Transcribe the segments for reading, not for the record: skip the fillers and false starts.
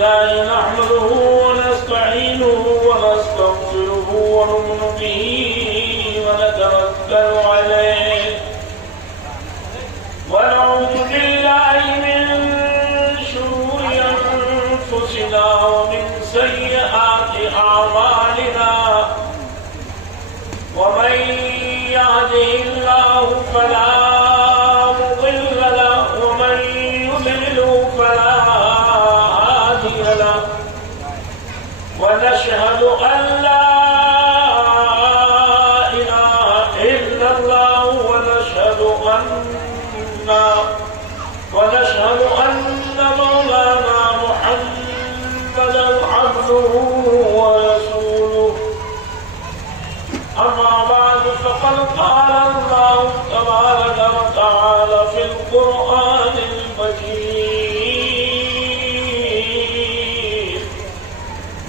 لله نحمده ونستعينه ونستغفره ونؤمن به ونتوكل عليه ونعوذ بالله من شرور أنفسنا ومن سيئات أعمالنا ومن يهده الله فلا مضل له ومن يضلل فلا هادي له ونشهد أن لا إله إلا الله ونشهد أن مولانا محمدا عبده ورسوله أما بعد فقد قال الله تبارك وتعالى في القرآن المجيد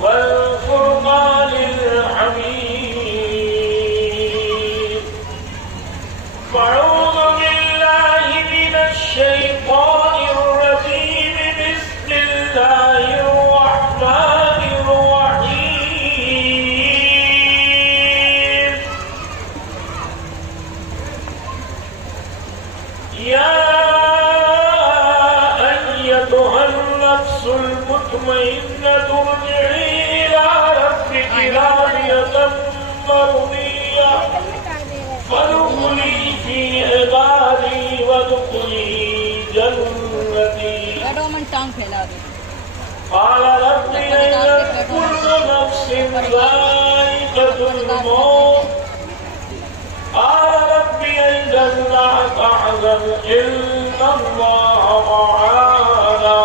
والفرقان الحميد فأعوذ بالله من الشيطان الرجيم بسم الله الرحمن الرحيم يا أيتها النفس المطمئنة ارجعي إلى ربك راضية مرضية فادخلي في عبادي وادخلي جنتي قال رب إنك كل نفس ذائقة الموت قال رب إذا لا تحزن إن الله معنا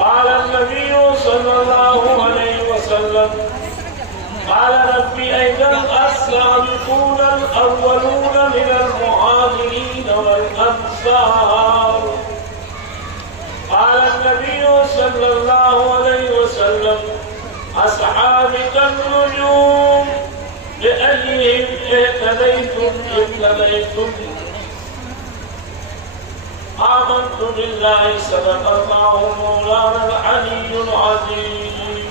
قال النبي صلى الله عليه وسلم قال رب أيضا السابقون الأولون من المهاجرين والأنصار قال النبي صلى الله عليه وسلم أصحابي كالنجوم بأيهم اهتديتم آمنت بالله صدق الله مولانا العلي العظيم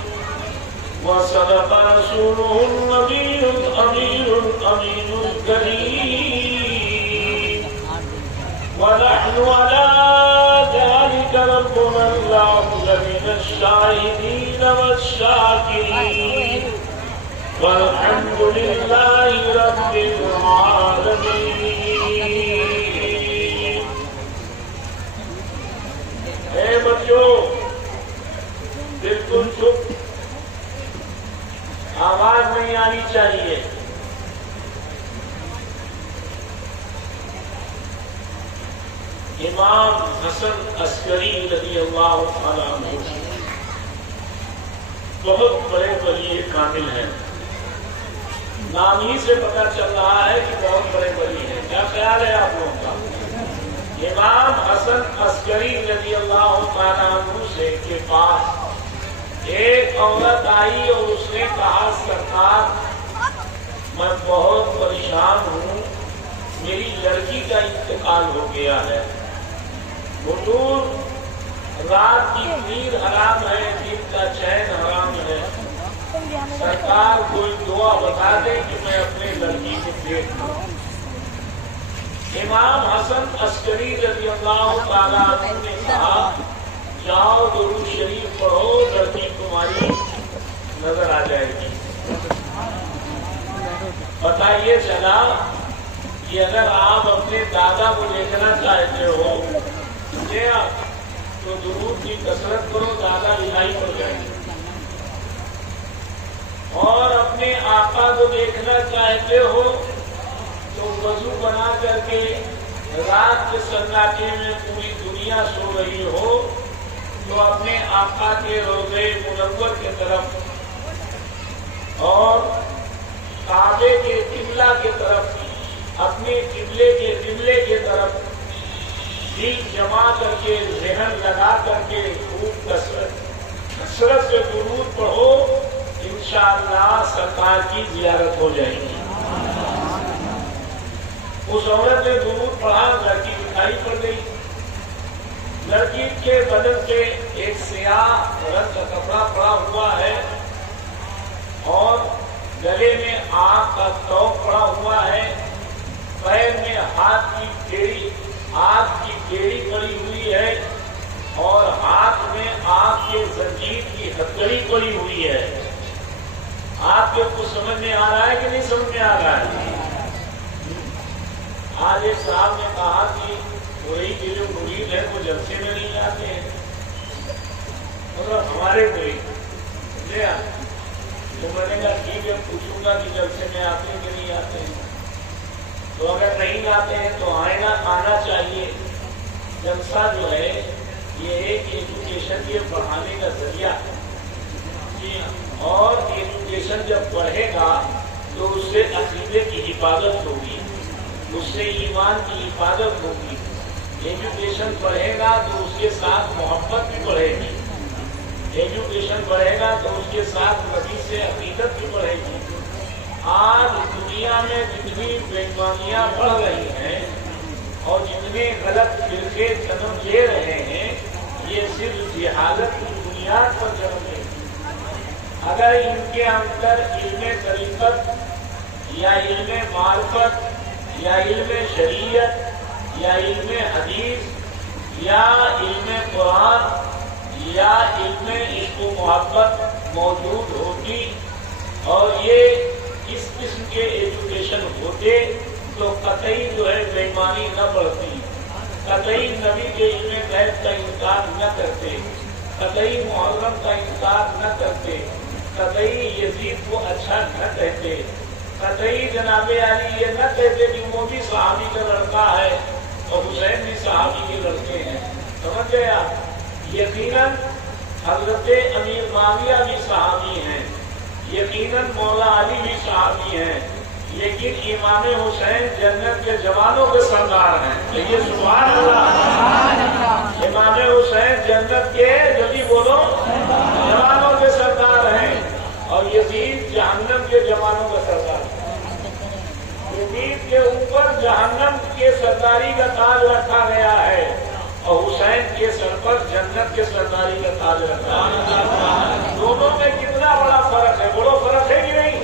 وصدق رسوله النبي الأمين الكريم ونحن على ذلك ربنا الله من الشاهدين والشاكرين والحمد لله رب العالمين. اے بچوں بالکل چپ، آواز نہیں آنی چاہیے. امام حسن عسکری رضی اللہ عنہ بہت بڑے ولی کامل ہیں. نام ہی سے پتہ چل رہا ہے کہ بہت بڑے ولی ہیں. کیا خیال ہے آپ لوگوں کا؟ امام حسن عسکری رضی اللہ عنہ سے کے پاس ایک عورت آئی اور اس نے کہا سرکار میں بہت پریشان ہوں، میری لڑکی کا انتقال ہو گیا ہے. حضور رات کی نیند حرام ہے، دن کا چین حرام ہے، سرکار کوئی دعا بتا دے کہ میں اپنے لڑکی کو دیکھ لوں. امام حسن عسکری رضی اللہ تعالیٰ عنہ نے کہا جاؤ درود شریف پڑھو، لڑکی تمہاری نظر آ جائے گی. پتہ یہ چلا کہ اگر آپ اپنے دادا کو دیکھنا چاہتے ہو تو درود کی کثرت کرو، دادا دلائی پڑ جائے گی. اور اپنے آقا کو دیکھنا چاہتے ہو تو وضو بنا کر کے رات کے سناٹے میں پوری دنیا سو رہی ہو تو اپنے آقا کے روضے منور کی طرف اور کعبے کے قبلہ کی طرف، اپنے قبلے کی طرف دل جما کر کے، ذہن لگا کر کے خوب کثرت سے درود پڑھو، انشاءاللہ سرکار کی زیارت ہو جائے گی. اس عورت نے درود پڑھا، لڑکی دکھائی پڑ گئی. लड़की के बदन पे एक स्याह रंग का कपड़ा पड़ा हुआ है और गले में आग का तौक पड़ा हुआ है, पैर में हाथ की बेड़ी आग की बेड़ी पड़ी हुई है और हाथ में आग के जंजीर की हथकड़ी पड़ी हुई है। आपके कुछ समझ में आ रहा है कि नहीं समझ में आ रहा है? आज एक साहब ने कहा कि वही के जो मुरीद है वो जलसे में नहीं आते हैं, मतलब हमारे मुरीद तो मैंने कहा ठीक है, पूछूंगा कि जलसे में आते हैं कि नहीं आते हैं। तो अगर नहीं आते हैं तो आना चाहिए। जलसा जो है ये एक एजुकेशन के बढ़ाने का जरिया है और एजुकेशन जब बढ़ेगा तो उससे अकीदे की हिफाजत होगी, उससे ईमान की हिफाजत होगी। एजुकेशन बढ़ेगा तो उसके साथ मोहब्बत भी बढ़ेगी, एजुकेशन बढ़ेगा तो उसके साथ नबी से अकीदत भी बढ़ेगी। आज दुनिया में जितनी बेईमानियां बढ़ रही हैं और जितने गलत फिरके जन्म ले रहे हैं, ये सिर्फ जिहालत की बुनियाद पर जन्म ले। अगर इनके अंदर इल्मे तरीकत या इल्मे मार्फत या इल्मे शरीयत या इल्मे हदीस या इल्मे कुरान या इल्मे इश्क मोहब्बत मौजूद होती और ये इस किस्म के एजुकेशन होते तो कतई जो है बेईमानी न बढ़ती, कतई नबी के इल्मे गैब का इनकार न करते, कतई मुहर्रम का इनकार न करते, कतई यजीद को अच्छा न कहते, कतई जनाबे अली ये न कहते कि वो भी सहाबी का लड़का है और हुसैन भी सहाबी के लड़के हैं। समझ गए आप? यकीनन हजरत अमीर माविया भी सहाबी हैं, यकीनन मौला अली भी सहाबी हैं, लेकिन इमाम हुसैन जन्नत के जवानों के सरदार हैं। ये सुभान अल्लाह, इमाम हुसैन जन्नत के जल्दी बोलो जवानों के सरदार हैं और यजीद जहन्नम के जवानों का सरदार है। यजीद के ऊपर जहन्नम के सरदारी का ताज रखा गया है और हुसैन के सर पर जन्नत के सरदारी का ताज रखा है। दोनों में कितना बड़ा फर्क है, बड़ो फर्क है कि नहीं?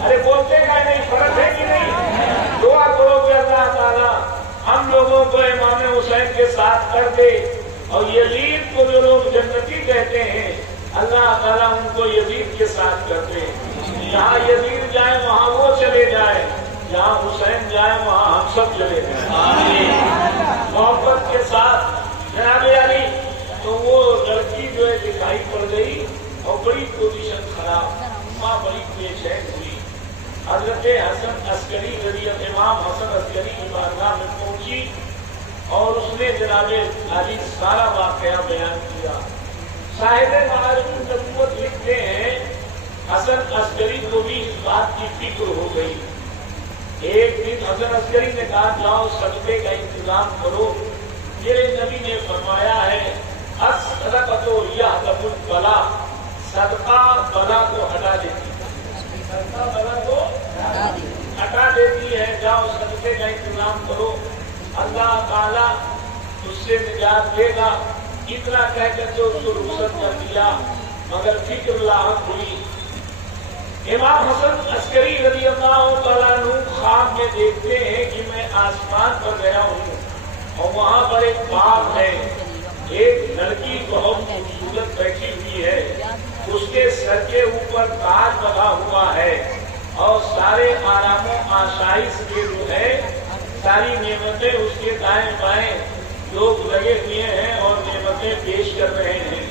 अरे बोलते का नहीं, फर्क है कि नहीं? दुआ करो कि अल्लाह ताला हम लोगों को इमाम हुसैन के साथ कर दे और यजीद को जो लोग जन्नती कहते हैं अल्लाह ताला उनको यजीद के साथ कर दे। जहाँ यजीद जाए वहाँ वो चले जाए, जहाँ हुसैन जाए वहाँ हम सब चले जाए मोहब्बत के साथ। जनाबे अली तो वो लड़की जो है दिखाई पड़ गई और बड़ी पोजीशन खराब, माँ बड़ी बेचैन हुई। हजरत हसन अस्करी इमाम हसन अस्करी की बारगाह में पहुंची और उसने जनाबे अली सारा वाकया बयान किया। साहिब मारिफुन नबुव्वत लिखते हैं हसन अस्करी को भी इस बात की फिक्र हो गई। एक दिन हसन अस्करी ने कहा जाओ सदक़े का इंतजाम करो, मेरे नबी ने फरमाया है अस्सदक़तो यहदमुल बला, सदका बला को हटा देती है, सदका बला को हटा देती है। जाओ सदक़े का इंतजाम करो, अल्लाह ताला उससे निजात देगा। इतना कहकर के उसको रुखसत कर दिया, मगर फिक्र लाहक हुई। इमाम हसन अस्करी रज़ियल्लाहु तआला अन्हु ख्वाब में देखते हैं कि मैं आसमान पर गया हूँ और वहाँ पर एक बाग है, एक लड़की बहुत खूबसूरत बैठी हुई है, उसके सर के ऊपर ताज लगा हुआ है और सारे आरामों आसाइश के जो है सारी नेमतें उसके दाएं बाएं लोग लगे हुए हैं और नेमतें पेश कर रहे हैं।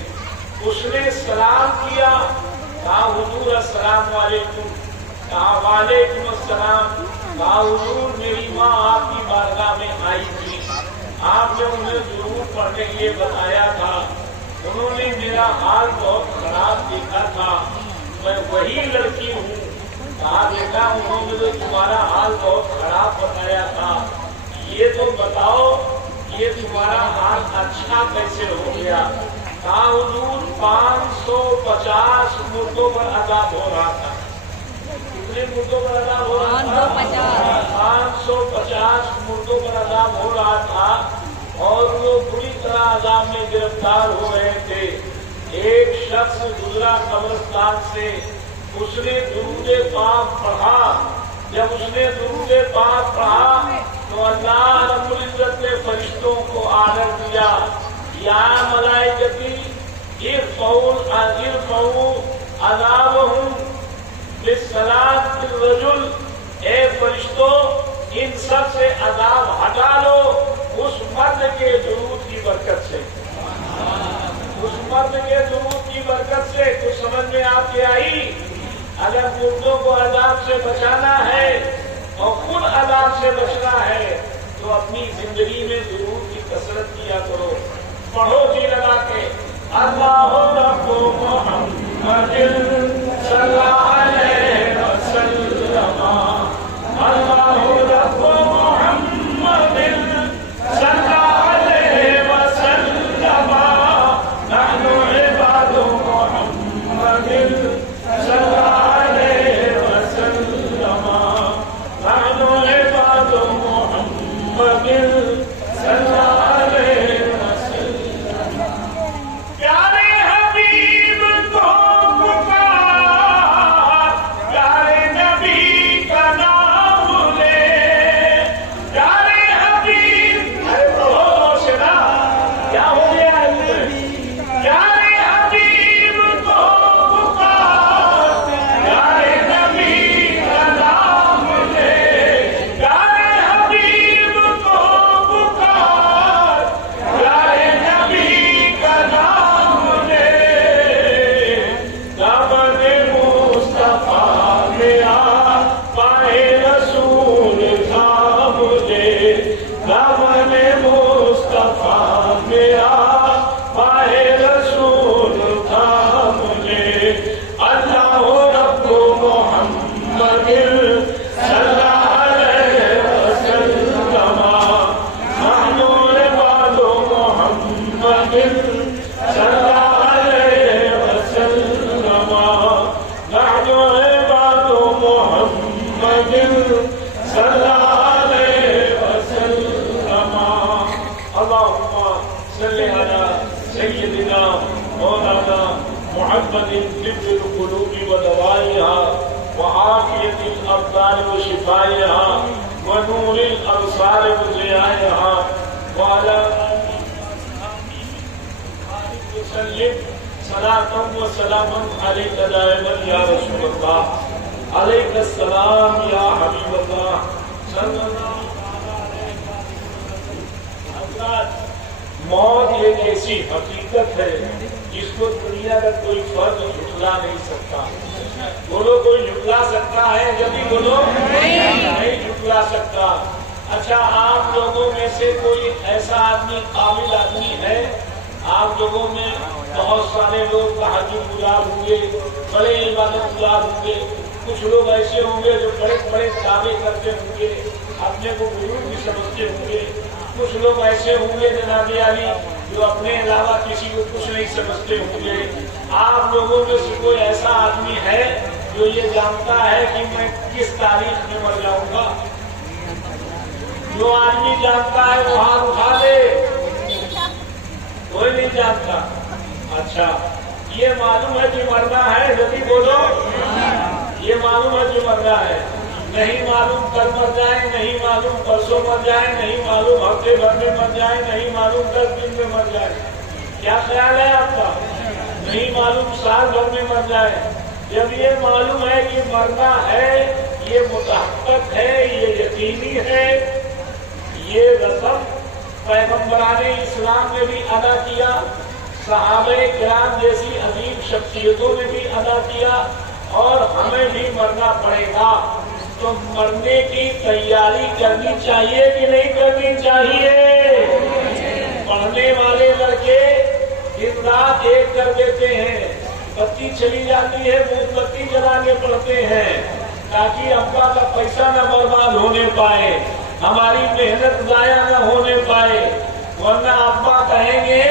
उसने सलाम किया, कहा हुजूर अस्सलाम वालेकुम, कहा वालेकुम अस्सलाम, कहा हुजूर मेरी माँ आपकी बारगाह में आई थी, आपने उन्हें जरूर पढ़ने के लिए बताया था, उन्होंने मेरा हाल बहुत खराब देखा था, मैं वही लड़की हूँ। कहा बेटा उन्होंने तो तुम्हारा हाल बहुत खराब बताया था, ये तो बताओ ये तुम्हारा हाल अच्छा कैसे हो गया? कहा हुजूर 550 मुर्दों पर अजाब हो रहा था। कितने मुर्दों पर अजाब हो रहा था? 550 मुर्दों पर अजाब हो रहा था اور وہ بری طرح عذاب میں گرفتار ہو رہے تھے. ایک شخص گزرا قبرستان سے, اس نے درود پاک پڑھا. جب اس نے درود پاک پڑھا تو اللہ رب العزت نے فرشتوں کو آرڈر دیا, یا ملائکتی ارفعوا عذابہم بالصلاۃ بالرجل, اے فرشتوں ان سب سے عذاب ہٹا لو اس مرد کے درود کی برکت سے. اس مرد کے درود کی برکت سے. کچھ سمجھ میں آپ کے آئی؟ اگر مردوں کو عذاب سے بچانا ہے اور خود عذاب سے بچنا ہے تو اپنی زندگی میں درود کی کثرت کیا کرو. پڑھو جی لگا کے, اللہ رب محمد صلی اللہ علیہ وسلم, اللہ رب محمد صلی اللہ علیہ وسلم, نحن عباد محمد صلی اللہ علیہ وسلم, نحن عباد محمد صلی اللہ علیہ وسلم. پیارے حبیب کو پکار, پیارے نبی کا نام لے, پیارے حبیب. ارے بہت سے نا کیا ہو گیا ہے؟ پیارے حبیب کو پکار, پیارے نبی کا نام لے, پیارے حبیب کو پکار, پیارے نبی کا نام لے. دامن مصطفیٰ میرا پائے رسول تھام لے, دامن مصطفیٰ میرا پائے رسول تھام لے. اللہ رب محمد صلی اللہ علیہ وسلم, نحن عباد محمد صلی اللہ علیہ وسلم, نحن عباد محمد صلی اللہ علیہ وسلم. اللہم صلی علی سیدنا مولانا محمد طب القلوب ودوائها وعافیة الابدان وشفائها ونور الابصار وضیائها وعلى وسلم صلاة وسلاما عليك دائما یا رسول اللہ, علیک السلام یا حبیب اللہ صلی اللہ علیہ وسلم. موت ایک ایسی حقیقت ہے جس کو دنیا کا کوئی فرد جھٹلا نہیں سکتا. بولو کوئی جھٹلا سکتا ہے؟ جبھی بولو نہیں جھٹلا سکتا. اچھا, آپ لوگوں میں سے کوئی ایسا آدمی, قابل آدمی ہے؟ آپ لوگوں میں بہت سارے لوگ تہجد گزار ہوں گے, بڑے عبادت گزار ہوں گے. کچھ لوگ ایسے ہوں گے جو بڑے بڑے دعوے کرتے ہوں گے, اپنے کو بزرگ بھی سمجھتے ہوں گے. کچھ لوگ ایسے ہوں گے جناب علی جو اپنے علاوہ کسی کو کچھ نہیں سمجھتے ہوں گے. آپ لوگوں میں سے کوئی ایسا آدمی ہے جو یہ جانتا ہے کہ میں کس تاریخ میں مر جاؤں گا؟ جو آدمی جانتا ہے وہ ہاتھ اٹھا لے. کوئی نہیں جانتا. اچھا, یہ معلوم ہے کہ مرنا ہے؟ جبھی بولو. یہ معلوم ہے کہ مرنا ہے. نہیں معلوم کل مر جائیں, نہیں معلوم پرسوں مر جائیں, نہیں معلوم ہفتے بھر میں مر جائیں, نہیں معلوم 10 دن میں مر جائیں. کیا خیال ہے آپ کا؟ نہیں معلوم سال بھر میں مر جائے. جب یہ معلوم ہے کہ مرنا ہے, یہ متحقق ہے, یہ یقینی ہے, یہ رسم پیغمبران اسلام نے بھی ادا کیا, صحابہ کرام جیسی عظیم شخصیتوں نے بھی ادا کیا, اور ہمیں بھی مرنا پڑے گا. تو مرنے کی تیاری کرنی چاہیے کہ نہیں کرنی چاہیے؟ پڑھنے والے لڑکے دن رات ایک کر دیتے ہیں, بتی چلی جاتی ہے موم بتی جلا کے پڑھتے ہیں تاکہ ابا کا پیسہ نہ برباد ہونے پائے, ہماری محنت ضائع نہ ہونے پائے. ورنہ ابا کہیں گے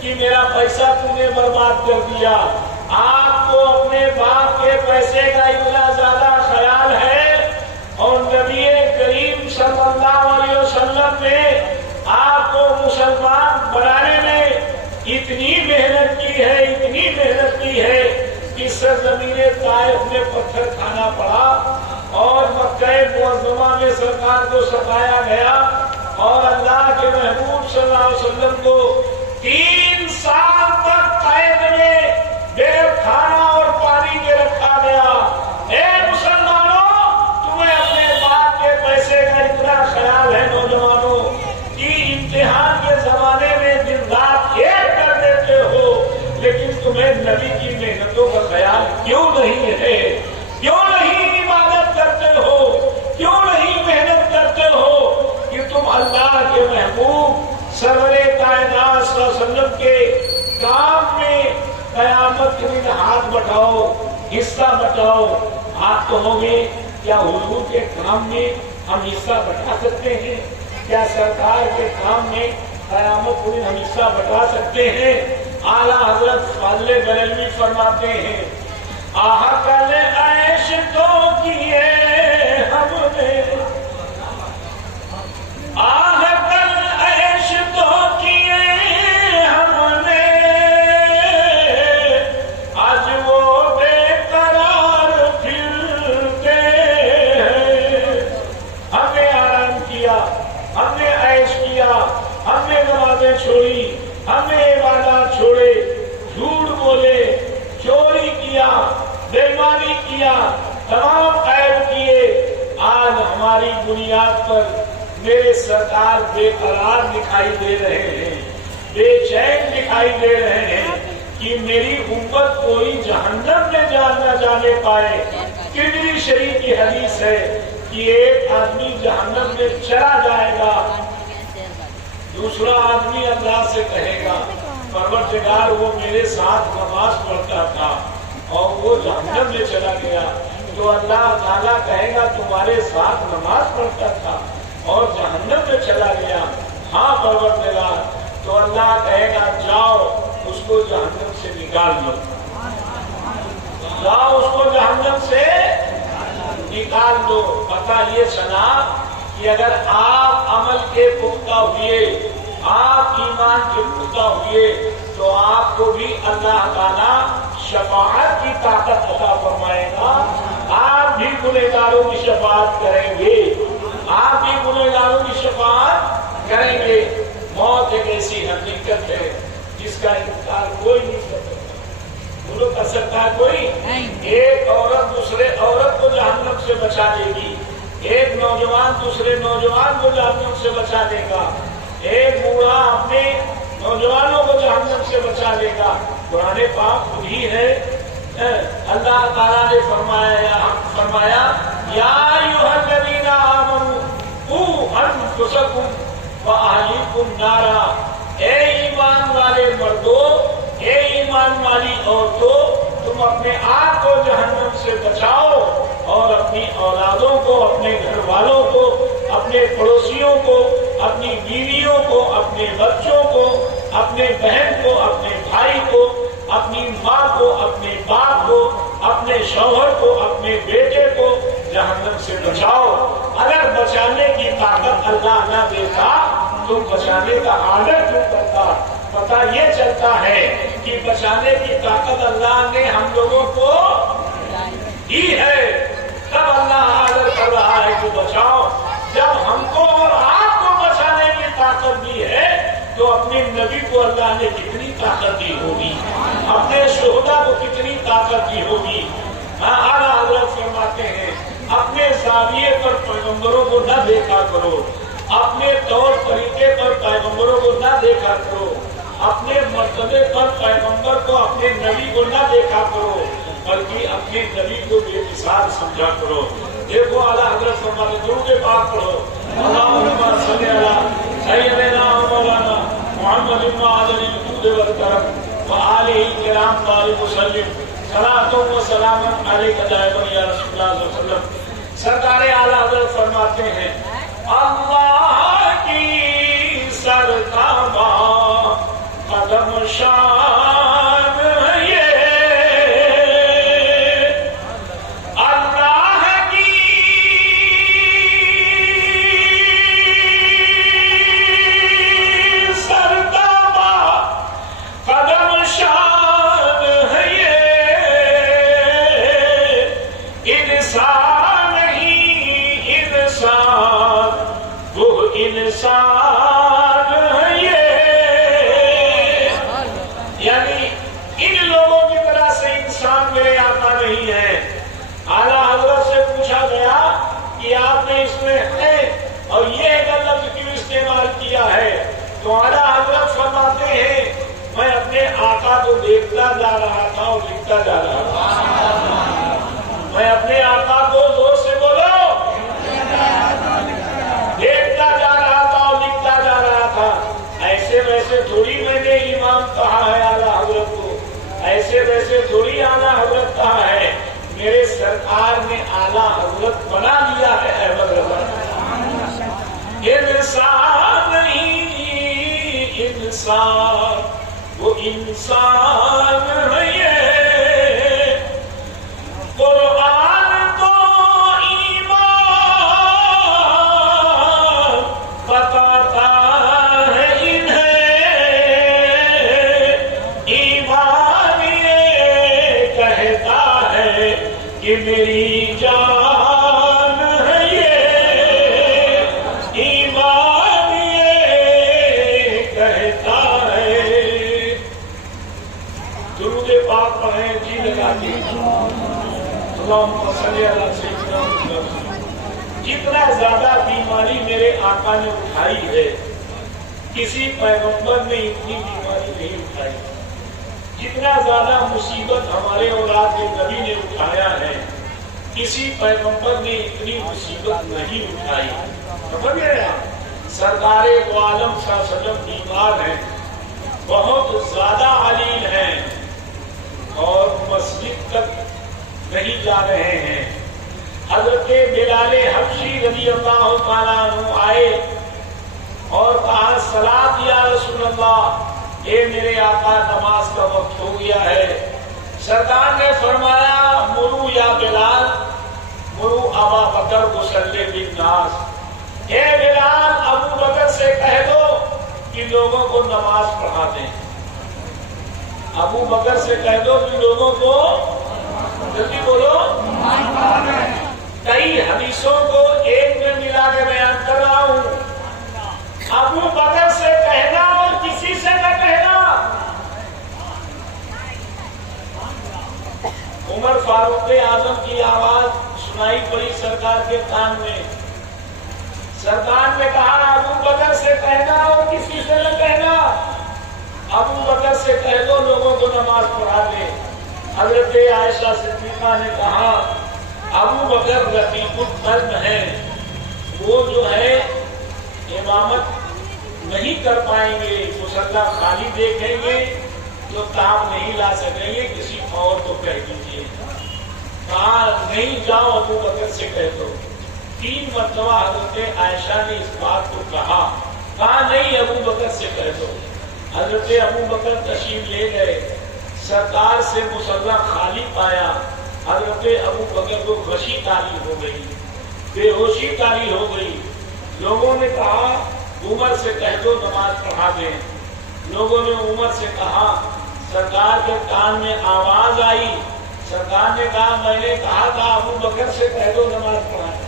کہ میرا پیسہ تم نے برباد کر دیا. آپ کو اپنے باپ کے پیسے کا اتنا زیادہ خیال ہے, اور نبی کریم صلی اللہ علیہ وسلم نے آپ کو مسلمان بنانے میں اتنی محنت کی ہے، اتنی محنت کی ہے کہ سرزمین طائف میں پتھر کھانا پڑا اور مکہ معظمہ میں سرکار کو ستایا گیا اور اللہ کے محبوب صلی اللہ علیہ وسلم کو 3 سال تک قید میں بغیر کھانا اور پانی کے رکھا گیا۔ اے مسلمانوں، تمہیں اپنے باپ کے پیسے کا اتنا خیال ہے نوجوانوں کہ امتحان کے زمانے میں دن رات ایک کر دیتے ہو، لیکن تمہیں نبی کی محنتوں کا خیال کیوں نہیں ہے؟ کیوں نہیں عبادت کرتے ہو؟ کیوں نہیں محنت کرتے ہو کہ تم اللہ کے محبوب سرور کائنات صلی اللہ علیہ وسلم کے کام میں قیامت کے دن ہاتھ بٹاؤ، حصہ بٹاؤ؟ آپ کہو گے کیا حضور کے کام میں ہم حصہ بٹا سکتے ہیں؟ کیا سرکار کے کام میں قیامت کے دن ہم حصہ بٹا سکتے ہیں؟ اعلیٰ حضرت فاضل بریلوی فرماتے ہیں، آہ کل عیش تو کیے ہم نے، آہ کل عیش تو کیے ہم نے، آج وہ بے قرار پھرتے ہیں۔ ہم نے آرام کیا، ہم نے عیش کیا، ہم نے نمازیں چھوڑی، ہم نے عبادات چھوڑے، جھوٹ بولے، چوری کیا، بے ایمانی کیا، تمام عیب کیے۔ آج ہماری بنیاد پر میرے سرکار بے قرار دکھائی دے رہے ہیں، بے چین دکھائی دے رہے ہیں کہ میری امت کوئی جہنم میں نہ جانے پائے۔ ترمذی شریف کی حدیث ہے کہ ایک آدمی جہنم میں چلا جائے گا، دوسرا آدمی اللہ سے کہے گا پروردگار وہ میرے ساتھ نماز پڑھتا تھا اور وہ جہنم میں چلا گیا، تو اللہ تعالیٰ کہے گا تمہارے ساتھ نماز پڑھتا تھا اور جہنم میں چلا گیا؟ ہاں پروردگار۔ تو اللہ کہے گا جاؤ اس کو جہنم سے نکال دو، جاؤ اس کو جہنم سے نکال دو۔ پتہ یہ چلا کہ اگر آپ عمل کے پختہ ہوئے، آپ ایمان کے پختہ ہوئے، تو آپ کو بھی اللہ تعالیٰ شفاعت کی طاقت عطا فرمائے گا۔ آپ بھی گنہگاروں کی شفاعت کریں گے، آپ بھی گنہگاروں کی شفاعت کریں گے۔ موت ایک ایسی حقیقت ہے جس کا انکار کوئی نہیں کر سکتا، بولو کر سکتا ہے کوئی؟ ایک عورت دوسرے عورت کو جہنم سے بچا دے گی، ایک نوجوان دوسرے نوجوان کو جہنم سے بچا دے گا، ایک بوڑھا اپنے نوجوانوں کو جہنم سے بچا لے گا۔ قرآن پاک خود ہی ہے، اللہ تعالیٰ نے فرمایا یا ایھا الذین آمنوا قوا انفسکم واہلیکم نارا، اے ایمان والے مردوں، اے ایمان والی عورتوں، تم اپنے آپ کو جہنم سے بچاؤ اور اپنی اولادوں کو، اپنے گھر والوں کو، اپنے پڑوسیوں کو، اپنی بیویوں کو، اپنے بچوں کو، اپنے بہن کو، اپنے بھائی کو، اپنی ماں کو، اپنے باپ کو، اپنے شوہر کو، اپنے بیٹے کو جہنم سے بچاؤ۔ اگر بچانے کی طاقت اللہ نہ دیتا تو بچانے کا آڈر کیوں کرتا؟ پتہ یہ چلتا ہے کہ بچانے کی طاقت اللہ نے ہم لوگوں کو دی ہے، تب اللہ آڈر کر رہا ہے کہ بچاؤ۔ جب ہم کو اور آپ کو بچانے کی طاقت دی ہے تو اپنے نبی کو اللہ نے کتنی طاقت دی ہوگی، اپنے شہداء کو کتنی طاقت دی ہوگی۔ اعلیٰ حضرت فرماتے ہیں اپنے زاویے پر پیغمبروں کو نہ دیکھا کرو، اپنے طور طریقے پر پیغمبروں کو نہ دیکھا کرو، اپنے مرتبے پر پیغمبر کو، اپنے نبی کو نہ دیکھا کرو، بلکہ اپنے نبی کو بے مثال سمجھا کرو۔ دیکھو اعلیٰ حضرت فرماتے درود پاک پڑھو، اللہم صلی علی سیدنا مولانا محمد بن علی الجود والکرم وآلہ الکرام طالب وسلم صلاۃ و سلام علیک دائما یا رسول اللہ صلی اللہ علیہ وسلم۔ سرکار اعلیٰ حضرت فرماتے ہیں اللہ کی سرتابہ قدم شان یہ اللہ को देखता जा रहा था और लिखता जा रहा था। मैं अपने आका को जोर से बोलो, देखता जा रहा था और लिखता जा रहा था। ऐसे वैसे थोड़ी मैंने इमाम कहा है आला हजरत को, ऐसे वैसे थोड़ी आला हजरत कहा है, मेरे सरकार ने आला हजरत बना लिया है अहमद रजा। इंसान नहीं इंसान, वो इंसान है ये। कुरान तो ईमान बताता है इन्हें, ईमान ये कहता है कि मेरी जान है ये, ईमान ये कहता है। दुरूद पाक पढ़ें जी लगा के, जितना ज्यादा बीमारी मेरे आका ने उठाई है, किसी पैगंबर ने इतनी बीमारी नहीं उठाई। जितना ज्यादा मुसीबत हमारे औलाद के नबी ने उठाया है, किसी पैगंबर ने इतनी मुसीबत नहीं उठाई। समझ गए आप? सरकारे दो आलम सल्लल्लाहु बीमार हैं, बहुत ज्यादा अलील हैं और मस्जिद तक नहीं जा रहे हैं। हजरत बिलाले हबशी रज़ी अल्लाह तआला अन्हु आए और कहा सलात या रसूल अल्लाह, ये मेरे आका नमाज का वक्त हो गया है। सरकार ने फरमाया मुरू या बिलाल, मुरू अबा बकर मुसल्ले बिन नास, हे बिलाल अबू बकर से कह दो कि लोगों को नमाज पढ़ा दें। अबू बकर से कह दो कि लोगों को, जल्दी बोलो, कई हदीसों को एक में मिला के बयान कर रहा हूं। अबू बकर से कहना और किसी से न कहना। उमर फारूक आजम की आवाज सुनाई पड़ी सरकार के कान में। सरकार ने कहा अबू बकर से कहना और किसी से न कहना। अबू बकर से कह दो लोगों को नमाज पढ़ा दे। हजरत आयशा सिद्दीका ने कहा अबू बकर रकीकुल कल्ब है, वो जो है इमामत नहीं कर पाएंगे, मुसल्ला खाली देखेंगे तो काम नहीं ला सकेंगे, किसी और को कह दीजिए। कहा नहीं जाओ अबू बकर से कह दो। 3 मरतबा हजरत आयशा ने इस बात को कहा नहीं अबू बकर से कह दो। हजरत अबू बकर तशरीफ ले गए, सरकार से मुसल्ला खाली पाया। हजरत अबू बकर को गशी तारी हो गई, बेहोशी तारी हो गई। लोगों ने कहा उमर से कह दो नमाज पढ़ा दें। लोगों ने उमर से कहा, सरकार के कान में आवाज आई। सरकार ने कहा मैंने कहा था अबू बकर से कह दो नमाज पढ़ाएं,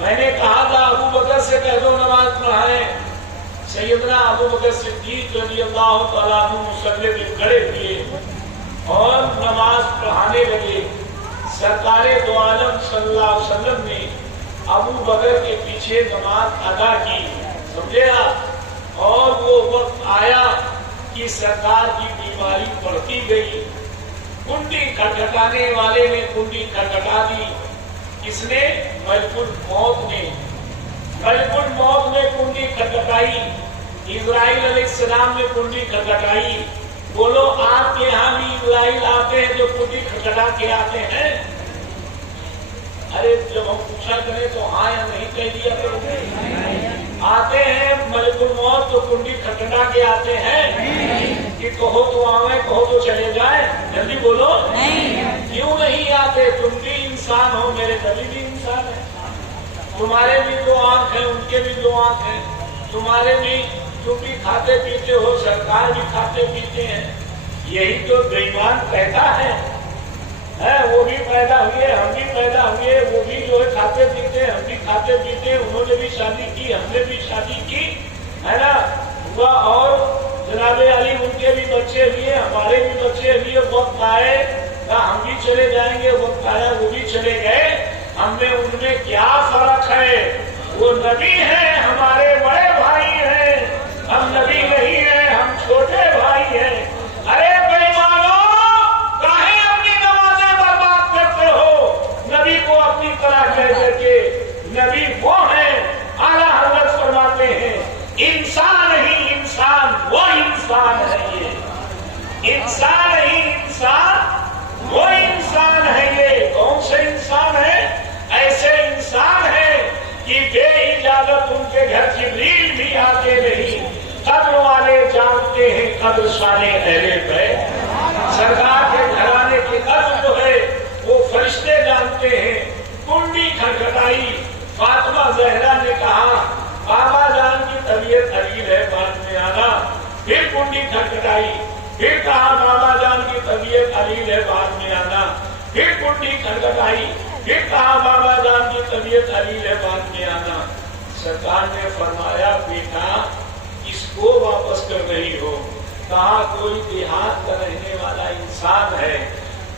मैंने कहा था अबू बकर से कह दो नमाज पढ़ाएं। सैयदना अबू बकर सिद्दीक रज़ियल्लाहु तआला अन्हु मुसल्ले पे खड़े हुए और नमाज पढ़ाने लगे। सरकारे दो आलम सल्लल्लाहु अलैहि वसल्लम ने अबू बकर के पीछे नमाज अदा की, समझे आप। और वो वक्त आया कि सरकार की बीमारी बढ़ती गई। कुंडी खटखटाने वाले ने कुंडी खटखटा दी। किसने? मलकुल मौत ने। मलकुल मौत ने कुंडी खटखटाई। इब्राहिम अलैहिस्सलाम ने कुंडी खटखटाई। बोलो आपके यहाँ भी इब्राहिम आते हैं जो कुंडी खटखटा के आते हैं? अरे जब हम पूछा करें तो हाँ या नहीं कह दिया करोगे। आते हैं मलकुल मौत तो कुंडी खटखटा के आते हैं कि कहो तो आवे, कहो तो चले जाए। जल्दी बोलो क्यों नहीं आते? तुम भी इंसान हो, मेरे नबी भी इंसान है। तुम्हारे भी 2 आंख है, उनके भी 2 आंख है। तुम्हारे भी, तुम भी खाते पीते हो, सरकार भी खाते पीते हैं। यही तो बेईमान कहता है वो भी पैदा हुए, हम भी पैदा हुए, वो भी जो है खाते पीते, हम भी खाते पीते। उन्होंने भी शादी की, हमने भी शादी की, है ना, हुआ। और जनाबे अली उनके भी बच्चे हुए, हमारे भी बच्चे हुए। वक्त आए ना हम भी चले जाएंगे, वक्त आया वो भी चले गए। हमें उनमें क्या फर्क है? वो नबी है, हमारे बड़े भाई हैं, हम नबी नहीं है, हम छोटे भाई हैं। अरे घर जिब्रील भी आते नहीं, कब्र वाले जानते हैं कब्र साले अहले पे। सरकार के घराने की कब्र जो है वो फरिश्ते जानते हैं। कुंडी खटखटाई, फातिमा जहरा ने कहा बाबा जान की तबीयत अजीब है, बाद में आना। फिर कुंडी खटखटाई, फिर कहा बाबा जान की तबीयत अजीब है, बाद में आना। फिर कुंडी खटखटाई, फिर कहा बाबा जान की तबीयत अजीब है, बाद में आना। सरकार ने फरमाया बेटा इसको वापस कर रही हो। कहा कोई देहात का रहने वाला इंसान है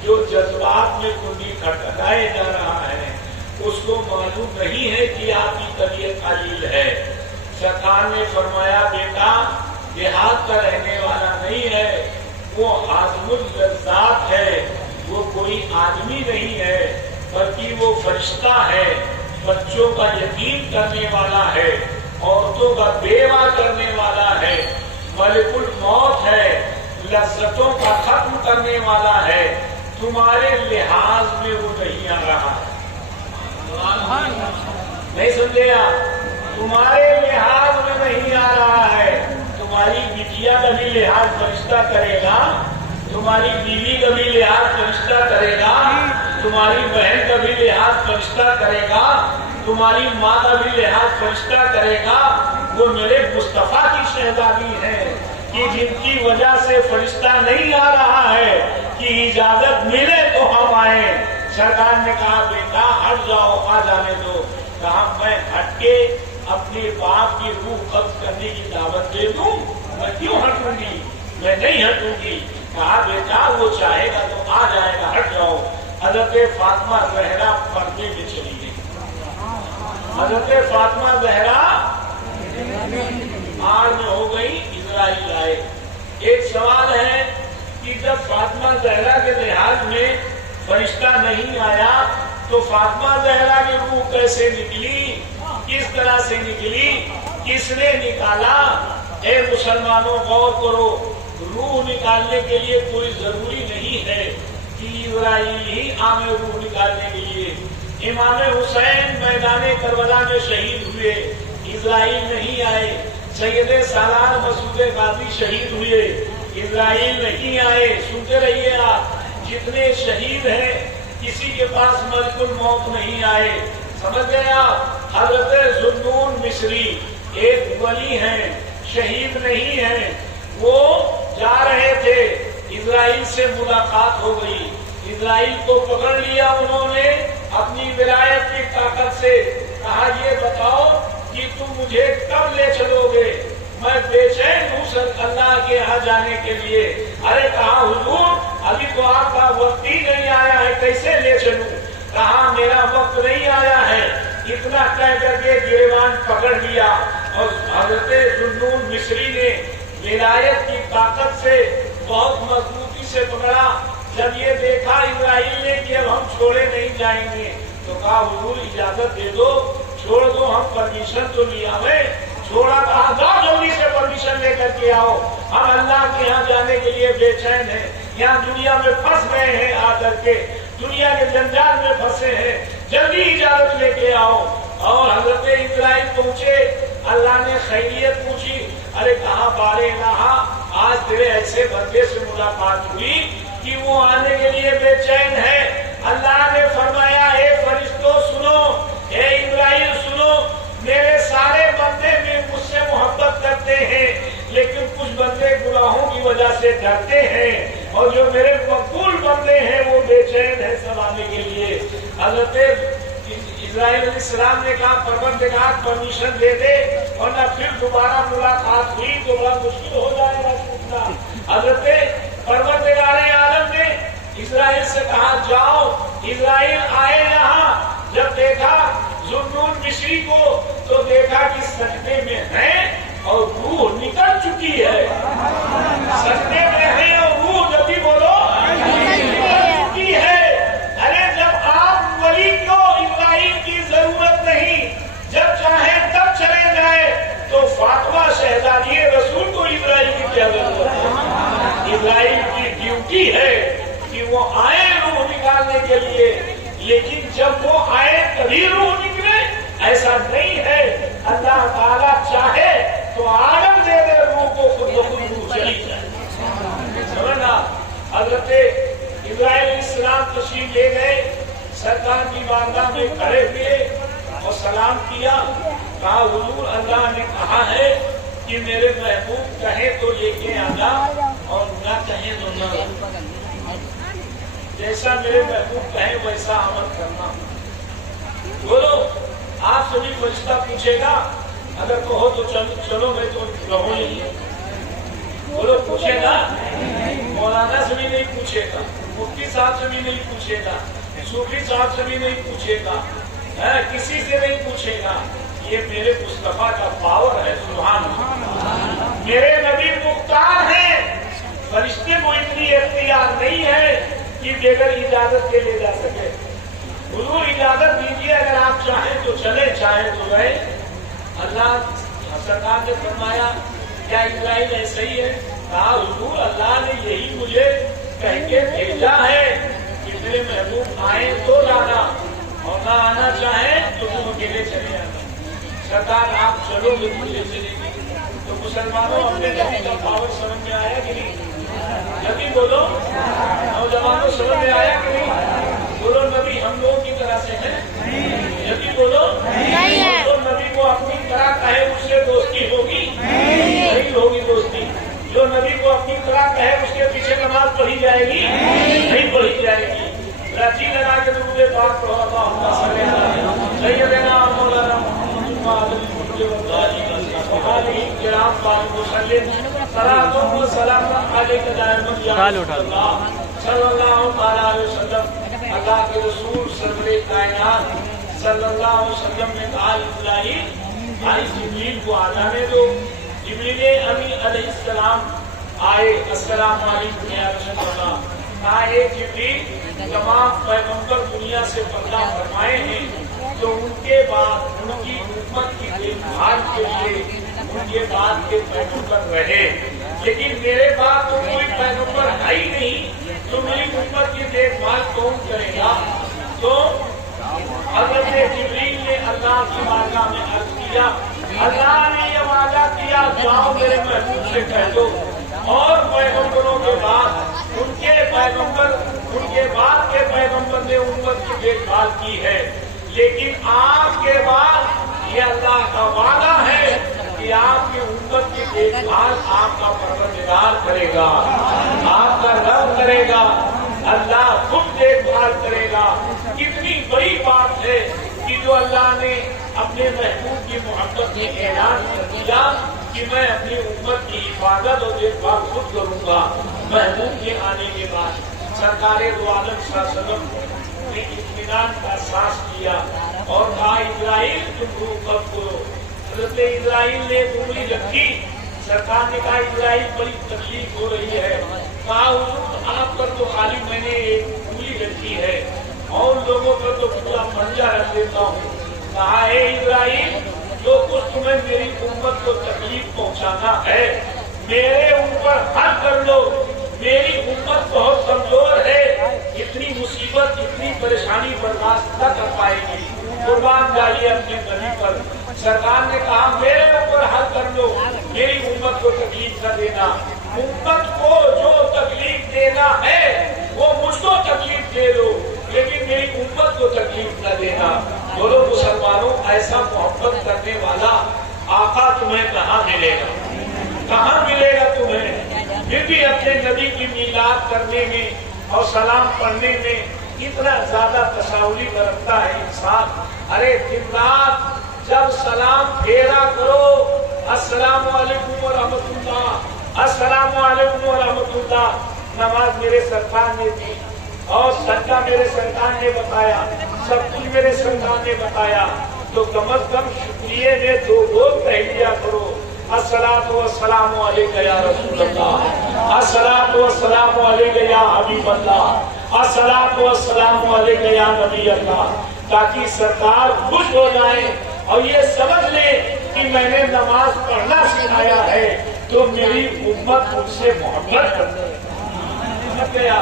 जो जज्बात में कुंडी खटखटाए जा रहा है, उसको मालूम नहीं है कि आपकी तबीयत अजीब है। सरकार ने फरमाया बेटा देहात का रहने वाला नहीं है, वो हाज़मुल लज़्ज़ात है, वो कोई आदमी नहीं है बल्कि वो फरिश्ता है, बच्चों का यतीम करने वाला है, औरतों का बेवा करने वाला है, मलिकुल मौत है, लज्जतों का खत्म करने वाला है। तुम्हारे लिहाज में वो नहीं आ रहा है। नहीं समझे आप? तुम्हारे लिहाज में नहीं आ रहा है। तुम्हारी बिटिया का भी लिहाज फरिश्ता करेगा, तुम्हारी बीवी का भी लिहाज फरिश्ता करेगा, तुम्हारी बहन का भी लिहाज फरिश्ता करेगा, तुम्हारी माँ का भी लिहाज फरिश्ता करेगा। वो मेरे मुस्तफा की शहजादी है कि जिनकी वजह से फरिश्ता नहीं आ रहा है कि इजाजत मिले तो हम आए। सरकार ने कहा बेटा हट जाओ, आ जाने दो। कहा मैं हट के अपने बाप की रूह कब्ज करने की दावत दे दूं? मैं क्यों हटूंगी? मैं नहीं हटूंगी। कहा बेटा वो चाहेगा तो आ जाएगा, हट जाओ। हजरत फातिमा ज़हरा पर्दे में चली गई। हजरत फातिमा ज़हरा आड़ में हो गई, इजराइल आए। एक सवाल है कि जब फातिमा ज़हरा के लिहाज में फरिश्ता नहीं आया तो फातिमा ज़हरा की रूह कैसे निकली, किस तरह से निकली, किसने निकाला? ए मुसलमानों गौर करो, रूह निकालने के लिए कोई जरूरी नहीं है कि इजराइल ही आमे रूह निकालने के लिए। इमाम हुसैन मैदान करबला में शहीद हुए, इजराइल नहीं आए। सैयदे सालार मसूद गाजी शहीद हुए, इजराइल नहीं आए। सुनते रहिए आप, जितने शहीद हैं किसी के पास मलकुल मौत नहीं आए। समझ गए आप? हजरत जुन्नून मिस्री एक वली हैं, शहीद नहीं हैं। वो जा रहे थे, इजराइल से मुलाकात हो गई, इजराइल को पकड़ लिया उन्होंने अपनी विलायत की ताकत से। कहा ये बताओ कि तुम मुझे कब ले चलोगे, मैं बेचैन हूँ अल्लाह के यहाँ जाने के लिए। अरे कहा हुजूर अभी तो आपका वक्त ही नहीं आया है, कैसे ले चलूं? कहा मेरा वक्त नहीं आया है। इतना कह करके गिरबान पकड़ लिया और हजरत जुन्नून मिस्री ने विलायत की ताकत से बहुत मजबूती से पकड़ा। जब ये देखा इजराइल ने कि अब हम छोड़े नहीं जाएंगे तो कहा हुजूर इजाजत दे दो, छोड़ दो, हम परमिशन तो लिया है। छोड़ा, कहा जाओ जल्दी से परमिशन लेकर के आओ, हम अल्लाह के यहाँ जाने के लिए बेचैन हैं, यहाँ दुनिया में फंस गए हैं, आकर के दुनिया के जंजाल में फंसे हैं, जल्दी इजाजत लेके आओ। और हजरत इजराइल पहुंचे, अल्लाह ने खैरियत पूछी। अरे कहा बारे कहा आज तेरे ऐसे बंदे से मुलाकात हुई कि वो आने के लिए बेचैन है। अल्लाह ने फरमाया ए फरिश्तों सुनो, ए इजराइल सुनो, मेरे सारे बंदे में मुझसे मोहब्बत करते हैं लेकिन कुछ बंदे गुनाहों की वजह से डरते हैं और जो मेरे मकबूल बंदे हैं वो बेचैन है सब आने के लिए। हजरत इजराइल अलैहिस्सलाम ने कहा परवरदिगार परमिशन दे दे वरना फिर दोबारा मुलाकात हुई तो बड़ा मुश्किल हो जाएगा छूटना। हजरत परवरदिगार आलम ने इजराइल से कहा जाओ। इजराइल आए यहाँ, जब देखा जुन्नून मिस्री को तो देखा कि सजदे में है और रूह निकल चुकी है। सजदे में है और रूह जब भी बोलो निकल चुकी है। अरे जब आप वली को इजराइल की जरूरत नहीं, जब चाहे तब चले जाए तो फातिमा शहजादी रसूल को इजराइल की क्या जरूरत है? इजराइल की ड्यूटी है कि वो आए रूह निकालने के लिए, लेकिन जब वो आए तभी रूह निकले। ایسا نہیں ہے. اللہ تعالیٰ چاہے تو عالم دے دے روح کو خود بخود روح چلی جائے. سمجھنا. حضرت ابراہیم علیہ السلام تشریف لے گئے, سرکار کی بارگاہ میں کھڑے ہوئے اور سلام کیا. کہا حضور اللہ نے کہا ہے کہ میرے محبوب کہیں تو لے کے آنا اور نہ کہیں تو نہ. جیسا میرے محبوب کہیں ویسا عمل کرنا. بولو آپ سبھی فرشتہ پوچھے گا, اگر کہو تو چلو میں تو رہوں نہیں. بولو پوچھے گا. مولانا سے بھی نہیں پوچھے گا, مفتی صاحب سے بھی نہیں پوچھے گا, صوفی صاحب سے بھی نہیں پوچھے گا, کسی سے نہیں پوچھے گا. یہ میرے مصطفیٰ کا پاور ہے. سبحان اللہ. میرے نبی مختار ہیں. فرشتے کو اتنی اختیار نہیں ہے کہ بغیر اجازت کے لے جا سکے. حضور اجازت دیجیے, اگر آپ چاہیں تو چلے, چاہیں تو رہے. اللہ سرکار نے فرمایا کیا اسرائیل ایسا ہی ہے؟ کہا حضور اللہ نے یہی مجھے کہہ کے بھیجا ہے کہ میرے محبوب آئے تو لانا اور نہ آنا چاہیں تو تم اکیلے چلے آنا. سرکار آپ چلو گے مجھے چلے گی. تو مسلمانوں اپنے نبی کا پاور سمجھ میں آیا کہ نہیں؟ نبی بولو. نوجوانوں سمجھ میں آیا کہ نہیں؟ بولو نبی ہم لوگوں کی طرح سے ہے. نبی بولو. تو نبی کو اپنی طرح کہے اس سے دوستی ہوگی نہیں ہوگی دوستی. جو نبی کو اپنی طرح کہے اس کے پیچھے نماز پڑھی جائے گی نہیں پڑھی جائے گی. راجی لگا کے درود پاک پڑھو. اللہم صلی علی سیدنا مولانا محمد وآلہ کرام پاک وسلم صلاۃ و سلام علیک دائما یا رسول اللہ صلی اللہ علیہ وسلم. اللہ کے رسول سرور کائنات صلی اللہ علیہ وسلم نے کہا ابراہیم بھائی جبریل کو آ جانے دو. جبریل امین علیہ السلام آئے. السلام علیکم یا رسول اللہ. کہا اے جبریل تمام پیغمبر دنیا سے پردہ فرمائے ہیں تو ان کے بعد ان کی امت کی دیکھ بھال کے لیے ان کے بعد کے پیغمبر رہے, لیکن میرے بعد تو کوئی پیغمبر ہے ہی نہیں, تو میری امت کی دیکھ بھال کون کرے گا؟ تو حضرت جبریل نے اللہ کی بارگاہ میں عرض کیا. اللہ نے یہ وعدہ کیا جاؤ میرے محبوب سے کہہ دو اور پیغمبروں کے بعد ان کے پیغمبر ان کے بعد کے پیغمبر نے امت کی دیکھ بھال کی ہے, لیکن آپ کے بعد یہ اللہ کا وعدہ ہے کہ آپ کی امت کی دیکھ بھال آپ کا پروردگار کرے گا, آپ کا رب کرے گا, اللہ خود دیکھ بھال کرے گا. کتنی بڑی بات ہے کہ جو اللہ نے اپنے محبوب کی محبت میں اعلان کر دیا کہ میں اپنی امت کی حفاظت اور دیکھ بھال خود کروں گا. محبوب کے آنے کے بعد سرکار دو عالم صلی اللہ علیہ وسلم نے اطمینان کا سانس لیا اور کہا ابراہیم تم روح کب کرو. حضرت ابراہیم نے انگلی رکھی. سرکار نے کہا ابراہیم بڑی تکلیف ہو رہی ہے. کہا حضور آپ پر تو خالی میں نے ایک انگلی رکھی ہے اور لوگوں پر تو پورا پنجہ رکھ دیتا ہوں. کہا اے ابراہیم جو کچھ تمہیں میری امت کو تکلیف پہنچانا ہے میرے اوپر حل کر لو. میری امت بہت کمزور ہے, اتنی مصیبت اتنی پریشانی برداشت نہ کر پائے گی. قربان جائیے اپنے نبی پر. سرکار نے کہا میرے اوپر حل کر لو, میری امت کو تکلیف نہ دینا. امت کو جو تکلیف دینا ہے وہ مجھ کو تکلیف دے دو, لیکن میری امت کو تکلیف نہ دینا. بولو مسلمانوں ایسا محبت کرنے والا آقا تمہیں کہاں ملے گا؟ کہاں ملے گا تمہیں؟ پھر بھی اپنے نبی کی میلاد کرنے میں اور سلام پڑھنے میں اتنا زیادہ تساہلی برتتا ہے انسان. ارے دن رات جب سلام پھیرا کرو السلام علیکم ورحمۃ اللہ, السلام علیکم ورحمۃ اللہ. نماز میرے سرکار نے دی اور سجدہ میرے سرکار نے بتایا, سب کچھ میرے سرکار نے بتایا, تو کم از کم شکریہ میں دو لوگ کہہ دیا کرو الصلاۃ والسلام علیک یا رسول اللہ, الصلاۃ والسلام علیک یا حبیب اللہ, الصلاۃ والسلام علیک یا نبی اللہ, تاکہ سرکار خوش ہو جائیں اور یہ سمجھ لیں کہ میں نے نماز پڑھنا سکھایا ہے تو میری امت مجھ سے محبت کرتی ہے.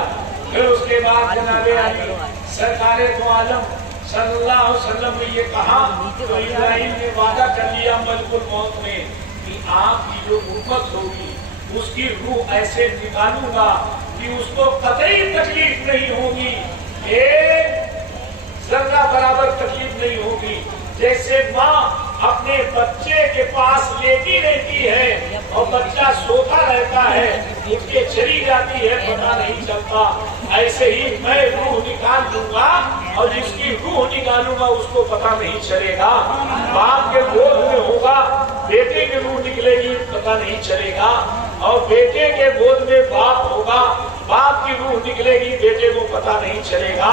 پھر اس کے بعد جناب علی سرکار دو عالم صلی اللہ علیہ وسلم نے یہ کہا تو ابراہیم نے وعدہ کر لیا ملک الموت میں کہ آپ کی جو امت ہوگی اس کی روح ایسے نکالوں گا کہ اس کو قطعی تکلیف نہیں ہوگی، ایک ذرہ برابر تکلیف نہیں ہوگی، جیسے ماں اپنے بچے کے پاس لیٹی رہتی ہے اور بچہ سوتا رہتا ہے، اٹھ کے چلی جاتی ہے پتہ نہیں چلتا، ایسے ہی میں روح نکال دوں گا اور جس کی روح نکالوں گا اس کو پتہ نہیں چلے گا۔ باپ کے گود میں ہوگا بیٹے کی روح نکلے گی پتہ نہیں چلے گا، اور بیٹے کے گود میں باپ ہوگا باپ کی روح نکلے گی بیٹے کو پتہ نہیں چلے گا۔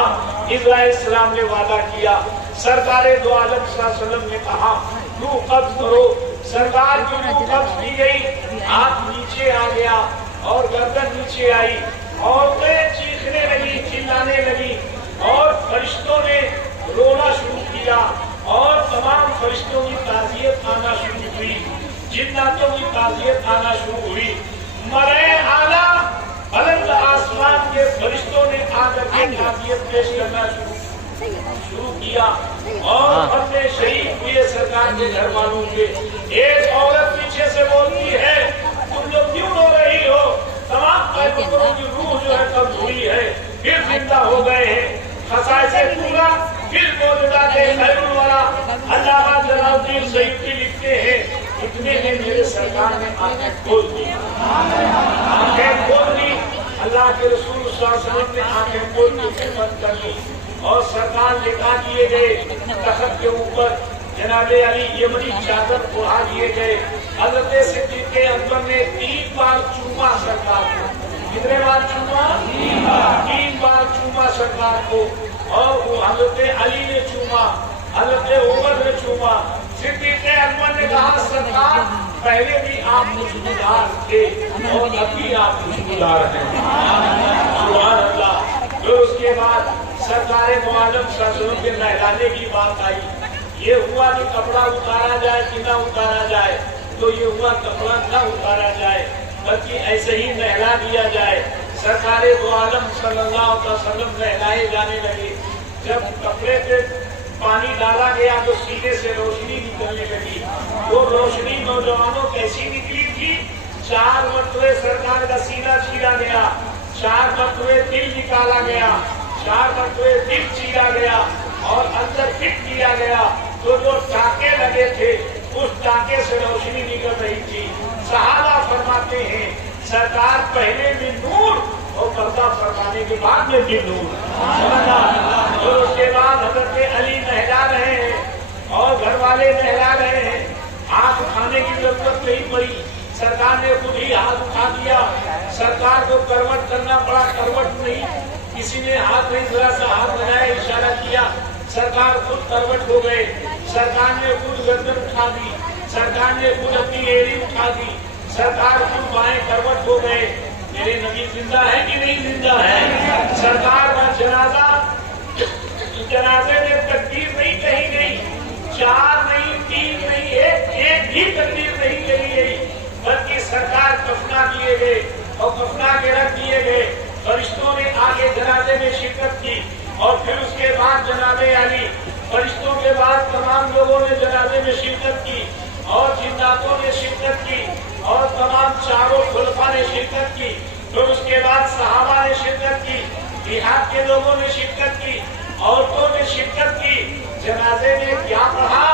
اسرائیل السلام نے وعدہ کیا، سرکار دو عالم صلی اللہ علیہ وسلم نے کہا روح قبض کرو، سرکار کی روح قبض کی گئی، ہاتھ نیچے آ گیا اور گردن نیچے آئی، عورتیں چیخنے لگی چلانے لگی اور فرشتوں نے رونا شروع کیا اور تمام فرشتوں کی تعزیت آنا شروع ہوئی، جناتوں کی تعزیت آنا شروع ہوئی، ملائے اعلیٰ بلند آسمان کے فرشتوں نے آ کر کے تعزیت پیش کرنا شروع کیا اور اپنے شہید ہوئے سرکار کے گھر والوں کے۔ ایک عورت پیچھے سے بولتی ہے تم لوگ کیوں رو رہی ہو؟ تمام پیغمبروں کی روح جو ہے قبض ہوئی ہے پھر زندہ ہو گئے ہیں، خصائص پورا پھر موجودات خیر الورا علامہ جلال الدین سیوطی لکھتے ہیں اتنے میں میرے سرکار نے آنکھیں کھول دی، آنکھیں کھول دی، اللہ کے رسول صلی اللہ علیہ وسلم نے آنکھیں کھول کے خدمت کر لی اور سرکار لٹا دیے گئے تخت کے اوپر، جناب علی یمنی چادر اڑا دیے گئے، حضرت صدیق اکبر نے 3 بار چوما سرکار کو، کتنے بار چوما؟ 3 بار چوما سرکار کو، اور وہ حضرت علی نے چوما، حضرت عمر نے چوما، صدیق اکبر نے کہا سرکار پہلے بھی آپ خوشبودار تھے اور ابھی آپ خوشبودار ہیں، سبحان اللہ۔ پھر اس کے بعد سرکار دو عالم صلی اللہ علیہ وسلم کے نہلانے کی بات آئی، یہ ہوا کہ کپڑا اتارا جائے کہ نہ اتارا جائے، تو یہ ہوا کپڑا نہ اتارا جائے بلکہ ایسے ہی نہلا دیا جائے۔ سرکار دو عالم صلی اللہ علیہ وسلم نہلائے جانے لگے، جب کپڑے پہ پانی ڈالا گیا تو سینے سے روشنی نکلنے لگی، وہ روشنی نوجوانوں کیسی نکلی تھی؟ 4 مرتبے سرکار کا سینہ چیرا گیا، 4 مرتبے دل نکالا گیا، 4 مرتبے دل چیرا گیا اور اندر فٹ کیا گیا، تو جو ٹانکے لگے تھے اس ٹانکے سے روشنی نکل رہی تھی۔ صحابہ فرماتے ہیں سرکار پہلے بھی نور اور پردہ فرمانے کے بعد میں بھی نور، اور اس کے بعد حضرت علی نہلا رہے ہیں اور گھر والے نہلا رہے ہیں، ہاتھ اٹھانے کی ضرورت نہیں پڑی، سرکار نے خود ہی ہاتھ اٹھا دیا، سرکار کو کروٹ کرنا پڑا، کروٹ نہیں، کسی نے ہاتھ نہیں، ذرا سا ہاتھ لگایا اشارہ کیا، سرکار خود کروٹ ہو گئے، سرکار نے خود گردن اٹھا دی، سرکار نے خود اپنی ایڑی اٹھا دی، سرکار خود بائیں کروٹ ہو گئے۔ میرے نبی زندہ ہے کہ نہیں زندہ ہے؟ سرکار کا جنازے میں تکبیر نہیں کہی گئی، 4 نہیں 3 نہیں ایک بھی تکبیر نہیں کہی گئی، بلکہ سرکار کفنا دیے گئے اور کفنا کے رکھ دیے گئے، فرشتوں نے آگے جنازے میں شرکت کی اور پھر اس کے بعد جناب علی، فرشتوں کے بعد تمام لوگوں نے جنازے میں شرکت کی اور جناتوں نے شرکت کی اور تمام چاروں خلفاء نے شرکت کی، پھر اس کے بعد صحابہ نے شرکت کی، دیہات کے لوگوں نے شرکت کی، عورتوں نے شرکت کی۔ جنازے میں کیا پڑھا؟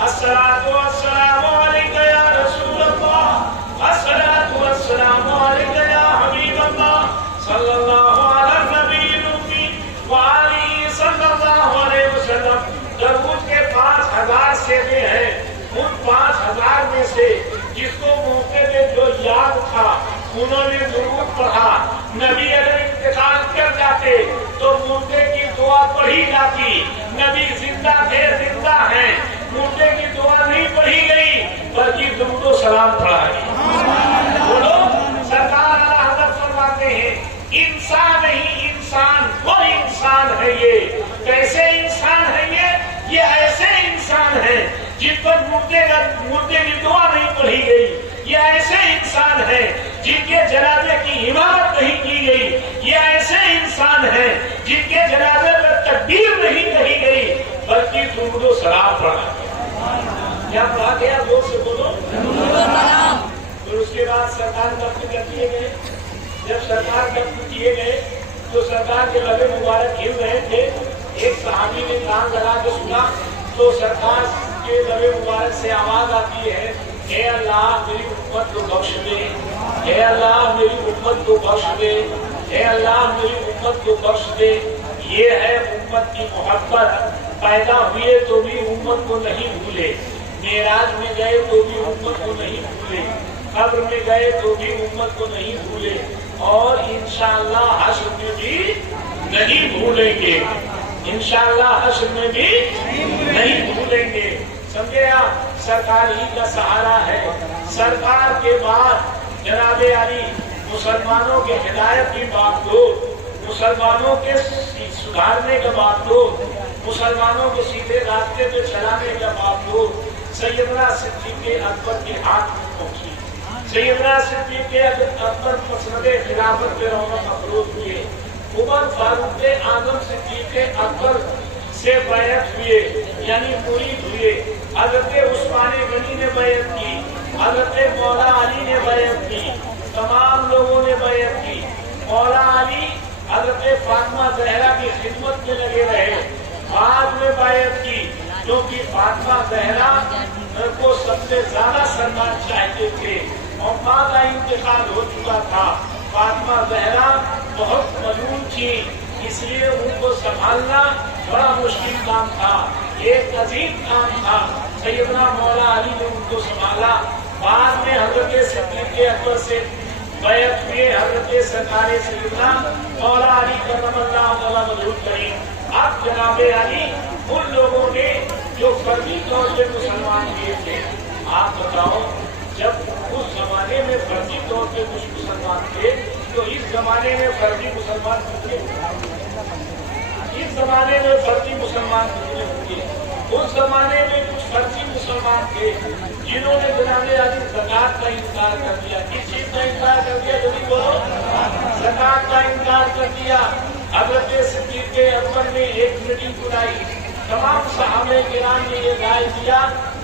الصلاۃ والسلام علیک یا رسول اللہ، الصلاۃ والسلام علیک یا حبیب اللہ، صلی اللہ علی النبی الامی وآلہ صلی اللہ علیہ وسلم۔ درود کے 5000 صیغے ہیں، ان 5000 میں سے جس کو موقع پہ جو یاد تھا انہوں نے درود پڑھا۔ نبی اگر انتقال کر جاتے تو مردے کی دعا پڑھی جاتی، نبی زندہ تھے زندہ ہیں، مردے کی دعا نہیں پڑھی گئی بلکہ درود و سلام پڑھا گیا۔ بولو، سرکار اعلیٰ حضرت فرماتے ہیں انسان نہیں انسان، کوئی انسان ہے یہ، کیسے انسان ہے یہ ایسے انسان ہیں جن پر مردے کی دعا نہیں پڑھی گئی، یہ ایسے انسان ہیں جن کے جنازے کی عمارت نہیں کی گئی، یہ ایسے انسان انسان ہیں جن کے جنازے میں تکبیر نہیں کہی گئی بلکہ درود و سلام پڑھا گیا. کیا پڑھا گیا؟ زور سے بولو. پھر اس کے بعد سرکار دفن کر دیے گئے. جب سرکار دفن کیے گئے تو سرکار کے لبے مبارک ہل رہے تھے. ایک صحابی نے کان لگا کے سنا تو سرکار کے لبے مبارک سے آواز آتی ہے اے اللہ میری امت کو بخش دے, اے اللہ میری امت کو بخش دے, اے اللہ میری امت کو بخش دے. یہ ہے امت کی محبت. پیدا ہوئے تو بھی امت کو نہیں بھولے, معراج میں گئے تو بھی امت کو نہیں بھولے, قبر میں گئے تو بھی امت کو نہیں بھولے, اور انشاءاللہ حشر میں بھی نہیں بھولیں گے. انشاءاللہ حشر میں بھی نہیں بھولیں گے. سمجھے آپ؟ سرکار ہی کا سہارا ہے. سرکار کے بعد جناب علی مسلمانوں کے ہدایت کی بات دو, مسلمانوں کے سدھارنے کا بات دو, مسلمانوں کو سیدھے راستے پہ چلانے کا بات دو. سیدنا صدیق اکبر کے ہاتھ میں پہنچی. سیدنا صدیق اکبر مسند خلافت پہ رونق افروز ہوئے. عمر فاروق اعظم صدیق اکبر سے بیعت ہوئے یعنی مرید ہوئے. حضرت عثمان غنی نے بیعت کی, حضرت مولا علی نے بیعت کی, تمام لوگوں نے بیعت کی. مولا علی حضرت فاطمہ زہرا کی خدمت میں لگے رہے. بعد میں بیعت کی کیونکہ فاطمہ زہرا کو سب سے زیادہ سرکار چاہتے تھے اور ماں کا انتقال ہو چکا تھا. فاطمہ زہرا بہت ملون تھی, اس لیے ان کو سنبھالنا بڑا مشکل کام تھا, ایک عظیم کام تھا. سیدنا مولا علی نے ان کو سنبھالا. بعد میں حضرت صدیق اکبر سے بیعت ہوئے حضرت سرکار سیدنا مولا علی کرم اللہ تعالی وجہ کریم. اب جناب علی ان لوگوں نے جو فرضی طور پہ مسلمان کیے تھے, آپ بتاؤ جب اس زمانے میں فرضی طور پہ کچھ مسلمان تھے تو اس زمانے میں فرضی مسلمان کتنے ہوئے؟ اس زمانے میں فرضی مسلمان کتنے ہوئے؟ اس زمانے میں کچھ فرضی مسلمان تھے جنہوں نے جناب علی زکات کا انکار کر دیا. کس چیز کا انکار کر دیا؟ جلدی بولو. زکات کا انکار کر دیا. حضرت صدیق اکبر نے ایک میٹنگ بلائی. تمام صحابہ کرام نے یہ رائے دیا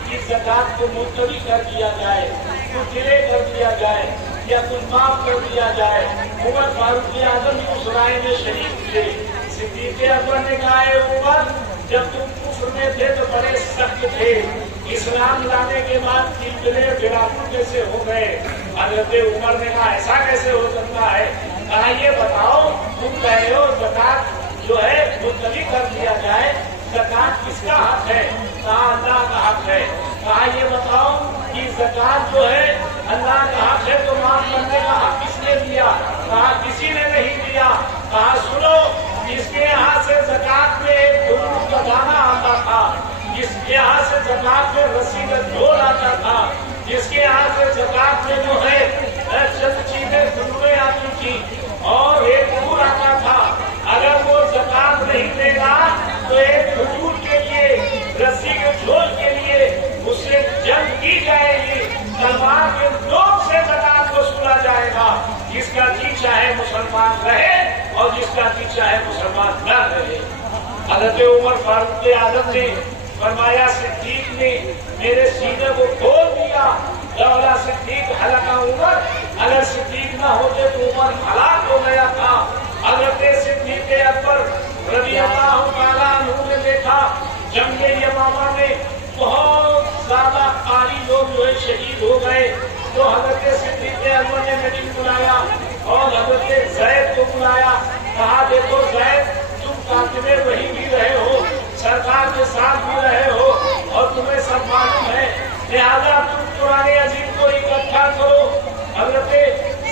کہ زکات کو ملتوی کر دیا جائے, کچھ ڈیلے کر دیا جائے یا کچھ معاف کر دیا جائے. عمر فاروق اعظم اس رائے میں شریک ہوئے. صدیق اکبر نے کہا ہے عمر جب تم کفر میں تھے تو بڑے سخت تھے, اسلام لانے کے بعد تلبلے بلاکو کیسے ہو گئے؟ حضرت عمر نے کہا ایسا کیسے ہو سکتا ہے؟ کہا یہ بتاؤ تم کہہ رہے ہو زکات جو ہے ملتوی کر دیا جائے, زکات کس کا حق ہے؟ کہا اللہ کا حق ہے. کہا یہ بتاؤ کہ زکات جو ہے اللہ کا حق ہے تو معاف کرنے کا حق کس نے دیا؟ کہا کسی نے نہیں دیا. کہا سنو, جس کے یہاں سے زکات میں ایک دھنوں کا دانہ آتا تھا, جس کے یہاں سے زکات میں رسی کا جھول آتا تھا, جس کے یہاں سے زکات میں جو ہے چند چیزیں دھنویں آتی تھی اور ایک پھول آتا تھا, اگر وہ زکات نہیں دے گا تو ایک کھجور کے لیے, رسی کے جھول کے لیے اس سے جنگ کی جائے گی, تلوار کے نوک سے زکات وصولا جائے گا. جس کا جی چاہے مسلمان رہے اور جس کا جی چاہے مسلمان نہ رہے. حضرت عمر فاروق اعظم نے فرمایا صدیق نے میرے سینے کو کھول دیا. لولا صدیق ہلاک عمر, اگر صدیق نہ ہوتے تو عمر ہلاک ہو گیا تھا. حضرت صدیق اکبر رضی اللہ تعالیٰ عنہ نے دیکھا جنگ یمامہ میں بہت زیادہ قاری لوگ جو ہے شہید ہو گئے, تو حضرت صدیق اکبر نے میٹنگ بلایا اور حضرت زید کو بلایا. کہا دیکھو زید تم کاتب وحی بھی رہے ہو, سرکار کے ساتھ بھی رہے ہو اور تمہیں سب معلوم ہے, لہذا تم قرآن عظیم کو اکٹھا کرو. حضرت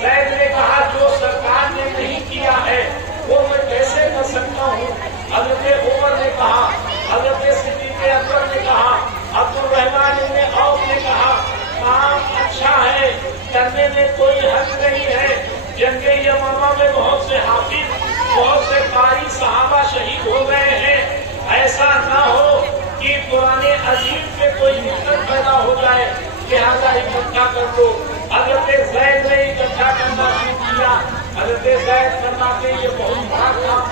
زید نے کہا جو سرکار نے نہیں کیا ہے وہ میں کیسے کر سکتا ہوں؟ حضرت عمر نے کہا, حضرت صدیق اکبر نے کہا, عبد الرحمن ابن عوف نے کہا کام اچھا ہے, کرنے میں کوئی حق نہیں ہے. جنگ یمامہ میں بہت سے حافظ, بہت سے قاری صحابہ شہید ہو گئے ہیں, ایسا نہ ہو کہ قرآن عظیم پہ کوئی حکمت پیدا ہو جائے, لہذا اکٹھا کر دو. حضرت زید نے اکٹھا کرنا شروع کیا. حضرت زید فرماتے یہ بہت بڑا کام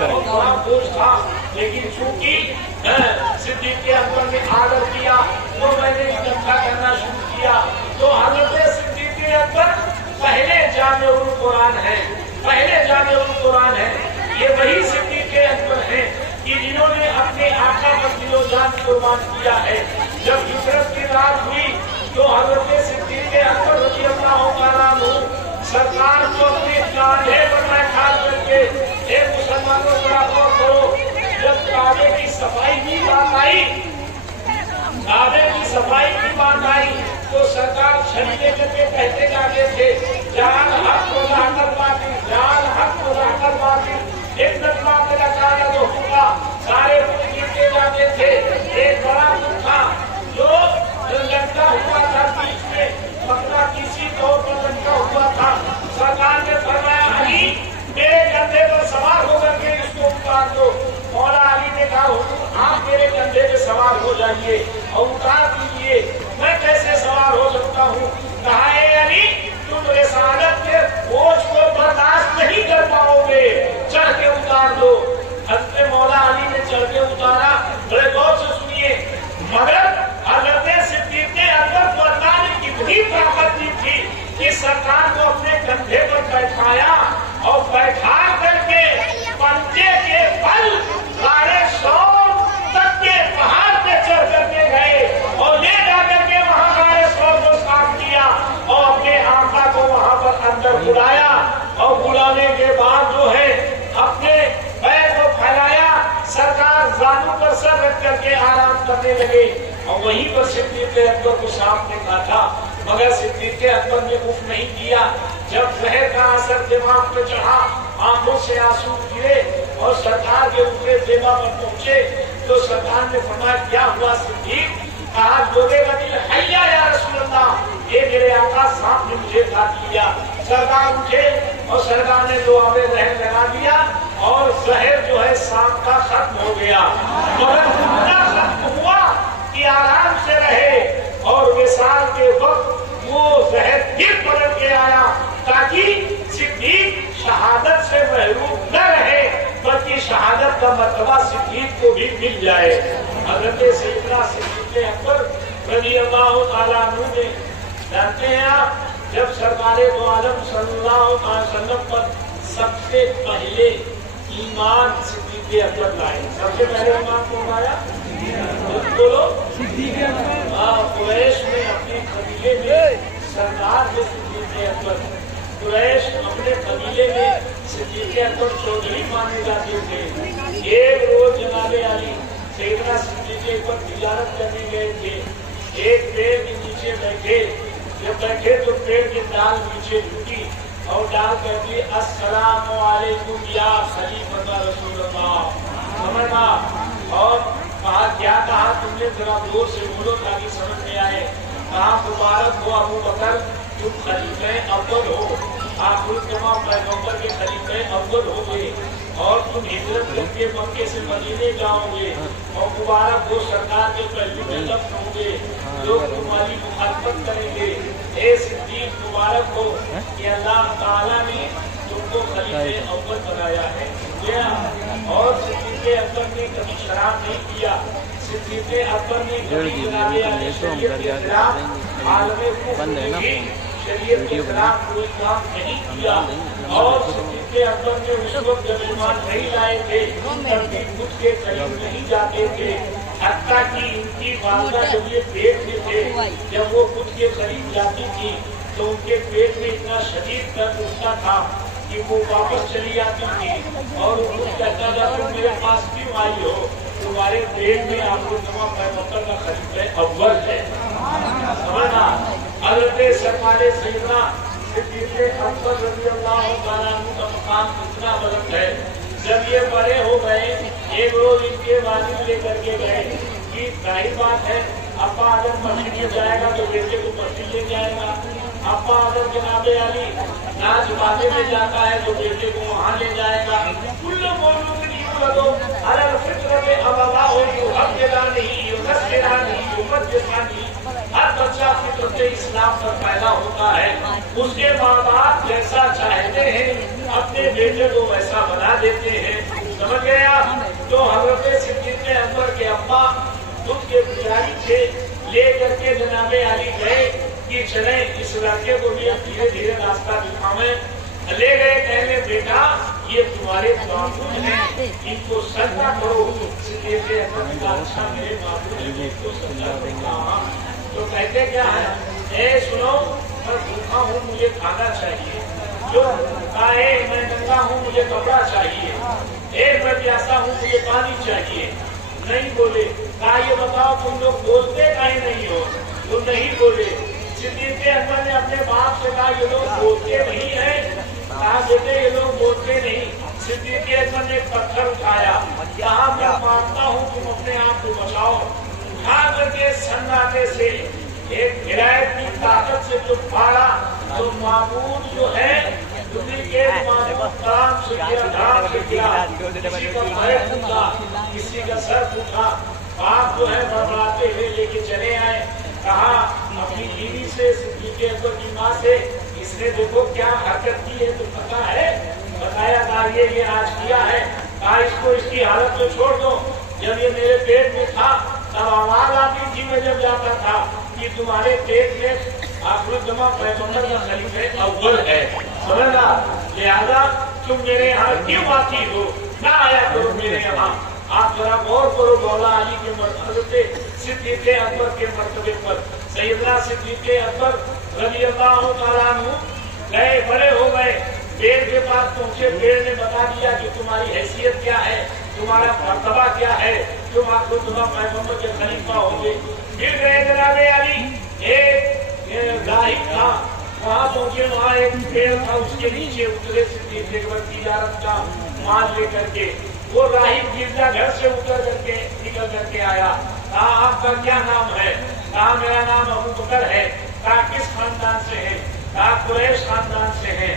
बहुत बड़ा बोझ था, लेकिन चूंकि सिद्दीक़ अकबर ने आदर किया तो मैंने इकट्ठा करना शुरू किया। तो हज़रत सिद्दीक़ अकबर पहले जामिउल कुरान है, पहले जामिउल कुरान है। ये वही सिद्दीक़ अकबर हैं कि जिन्होंने अपने आका का दिलो जान कुर्बान किया है। जब हिजरत की रात हुई तो हज़रत सिद्दीक़ अकबर रज़ियल्लाहु तआला अन्हु सरकार को अपने कांधे पर बैठा करके, हे मुसलमानों जरा गौर करो, जब काबे की सफाई की बात आई, काबे की सफाई की बात आई तो सरकार छड़ी लेकर के कहते जाते थे, जान हक को लाकर बाकी, जान हक को लाकर बाकी, एक नकमा मेरा काला तो होगा, सारे कुछ गिरते जाते थे। एक बड़ा कुछ था जो लटका हुआ था बीच में, पकड़ा किसी तौर पर लटका हुआ था। सरकार ने फरमाया, अली मेरे कंधे पर सवार होकर के इसको उतार दो। मौला अली ने कहा, हुजूर आप मेरे कंधे पे सवार हो जाइए और उतार दीजिए, मैं कैसे सवार हो सकता हूँ? कहा, ए अली तुम रिसालत के बोझ को बर्दाश्त नहीं कर पाओगे, चढ़ के उतार दो। हज़रत मौला अली ने चढ़ के उतारा। बड़े गौर से सुनिए, मगर हज़रत सिद्दीक़ अकबर को अल्लाह ने कितनी ताकत दी थी कि सरकार को अपने कंधे पर बैठाया और बैठा करके पंजे के बल सारे सौर तक के पहाड़ पे चढ़ करके गए और ले जाकर के वहां सारे सौर को साफ किया और अपने आका को वहां पर अंदर बुलाया और बुलाने के बाद जो है अपने पैर को फैलाया, सरकार जानू पर सर रख करके आराम करने लगे और वहीं पर सिद्दीक़ अकबर को सांप ने काटा। मगर सिद्दीक़ अकबर ने कुछ नहीं किया। जब जहर का असर दिमाग पे चढ़ा, आंखों से आंसू गिरे और सरकार के ऊपरे जेबा पर पहुंचे तो सरकार ने फरमाया, क्या हुआ सिद्दीक़? कहा, बोलेगा दिल हैया या रसूलल्लाह, ये मेरे आका सांप ने मुझे काट लिया। सरकार उठे और सरकार ने दो आबे जहर लगा दिया और जहर जो है सांप का खत्म हो गया। मगर इतना खत्म हुआ कि आराम से रहे और विसाल के वक्त वो जहर फिर पलट के आया ताकि सिद्दीक़ शहादत से महरूम न रहे, बल्कि शहादत का मर्तबा सिद्दीक़ को भी मिल जाए। हज़रत सैयदना सिद्दीक़ अकबर रज़ियल्लाहु तआला अन्हु ने, जानते हैं आप, जब सरकारे दो आलम सल्लल्लाहु अलैहि वसल्लम पर सबसे पहले ईमान सिद्दीक़ अकबर लाए। सबसे पहले ईमान कौन लाया? बोलो, सिद्दीक़ अकबर। कुरैश में अपने कबीले में सरदार थे सिद्दीक़ अकबर। कुरैश अपने कबीले में सिद्दीक़ अकबर चौधरी माने जाते थे। एक रोज जनाबे अली सैयदना सिद्दीक़ अकबर तिजारत करने गए थे। एक पेड़ के नीचे बैठे, जब बैठे तो पेड़ की डाल नीचे झुकी और डाल कहती, अस्सलामु अलैकुम या खलीफत रसूलल्लाह। समझना। और कहा, क्या कहा तुमने? जरा जोर से बोलो ताकि समझ में आए। कहा, मुबारक हो अबू बकर, तुम खलीफे अव्वल हो, आखिर तमाम पैगंबर के खलीफे अव्वल हो गए और तुम हिजरत करके मक्के से मदीने जाओगे और मुबारक हो सरकार के पहलू में दफन होंगे, लोग तुम्हारी मुखालफत करेंगे। ए सिद्दीक़ मुबारक हो कि अल्लाह ताला ने तुमको खलीफे अव्वल बनाया है। और सिद्दीक़ अकबर ने कभी शराब नहीं किया। सिद्दीक़ अकबर ने कभी शरीयत के खिलाफ आलमे शरीयत के खिलाफ कोई काम नहीं किया। और सिद्दीक़ अकबर ने उस वक्त जब ईमान नहीं लाए थे तभी खुद के करीब नहीं जाते थे, हत्ता कि उनकी वालदा जब ये पेट में थे, जब वो खुद के करीब जाती थी तो उनके पेट में इतना शदीद दर्द उठता था कि वो वापस चली जाती थी और वो कहता था, तुम मेरे पास क्यों आई हो? तुम्हारे पेट में आपको तमाम पैगंबर का खलीफा अव्वल है। समझना। हज़रत सरकारे सैयदना सिद्दीक़ अकबर रज़ियल्लाहु तआला अन्हु का मकाम इतना बुलंद है। जब ये बड़े हो गए, एक रोज इनके वालिद लेकर के गए कि जाहिर बात है, अब्बा अगर मस्जिद में जाएगा तो बेटे को मस्जिद ले जाएगा। अब्बा अगर जनाबे अली नाच बाजे में जाता है तो बेटे को वहाँ ले जाएगा। कुल्लू मौलूद यूलदु अलल फित्रति अबवाहु युहव्विदानिही युनस्सिरानिही युमज्जिसानिही। हर बच्चा फितरत इस्लाम पर पैदा होता है, उसके माँ बाप जैसा चाहते हैं अपने बेटे को वैसा बना देते हैं। समझ तो हजरत सिद्दीक़ अकबर के अब्बा दूध के पुजारी थे, ले करके जनाबे अली गए कि चले इस लड़के को भी धीरे धीरे रास्ता दिखावे। ले गए, कहने बेटा ये तुम्हारे मामूल हैं, इनको सजदा करो। सिद्दीक़ अकबर का अच्छा मेरे मामूल है, इनको सजदा करो। तो कहते क्या है, ए सुनो, मैं भूखा हूँ, मुझे खाना चाहिए। जो कहे मैं नंगा हूँ, मुझे कपड़ा चाहिए। मैं प्यासा हूँ, मुझे पानी चाहिए। नहीं बोले। कहा ये बताओ तुम लोग बोलते काहे नहीं हो? तुम नहीं बोले। सिद्दीक़ अकबर ने अपने बाप से कहा ये लोग बोलते नहीं है। कहा बेटे ये लोग बोलते नहीं। सिद्दीक़ अकबर ने पत्थर उठाया, कहा मैं मारता हूँ, तुम अपने आप को बचाओ। उठा करके सन्नाटे से एक हिदायत की ताकत से जो मारा, तो मामूद जो है डुप्लीकेट मामूद काम से किया, धाम से किया। किसी का पैर फूटा, किसी का सर फूटा। बाप जो है बड़बड़ाते हुए लेके चले आए। कहा अपनी बीवी से, सिद्दीक़ अकबर की माँ से, इसने देखो क्या हरकत की है, तो पता है? बताया था ये आज किया है। कहा इसको इसकी हालत में छोड़ दो। जब ये मेरे पेट में था तब आवाज आती थी, मैं जब जाता था कि तुम्हारे पेट में आखिरुज़्ज़मा पैगंबर का खलीफे अव्वल है, समझना। लिहाजा तुम मेरे यहाँ क्यों आती हो? ना आया करो मेरे यहाँ। आप जरा गौर करो मौला अली के मर्तबे पे, सिद्दीक़ अकबर के मर्तबे पर। सैयदना सिद्दीक़ अकबर रज़ियल्लाहु तआला अन्हु गए, बड़े हो गए, पेड़ के पास पहुंचे। पेड़ ने बता दिया कि तुम्हारी हैसियत क्या है, तुम्हारा मर्तबा क्या है, तुम आखिरुज़्ज़मा पैगंबर के खलीफा होंगे। मिल गए जनाबे अली। एक राहिब था, वहाँ पहुंचे, वहाँ एक पेड़ था, उसके नीचे उतरे सिद्दीक़ अकबर तिजारत का माल लेकर के। वो राहिब गिरजा घर से उतर करके निकल करके आया। कहा आपका क्या नाम है? कहा मेरा नाम अबू बकर है। कहा किस खानदान से है? कहा कुरैश खानदान से है।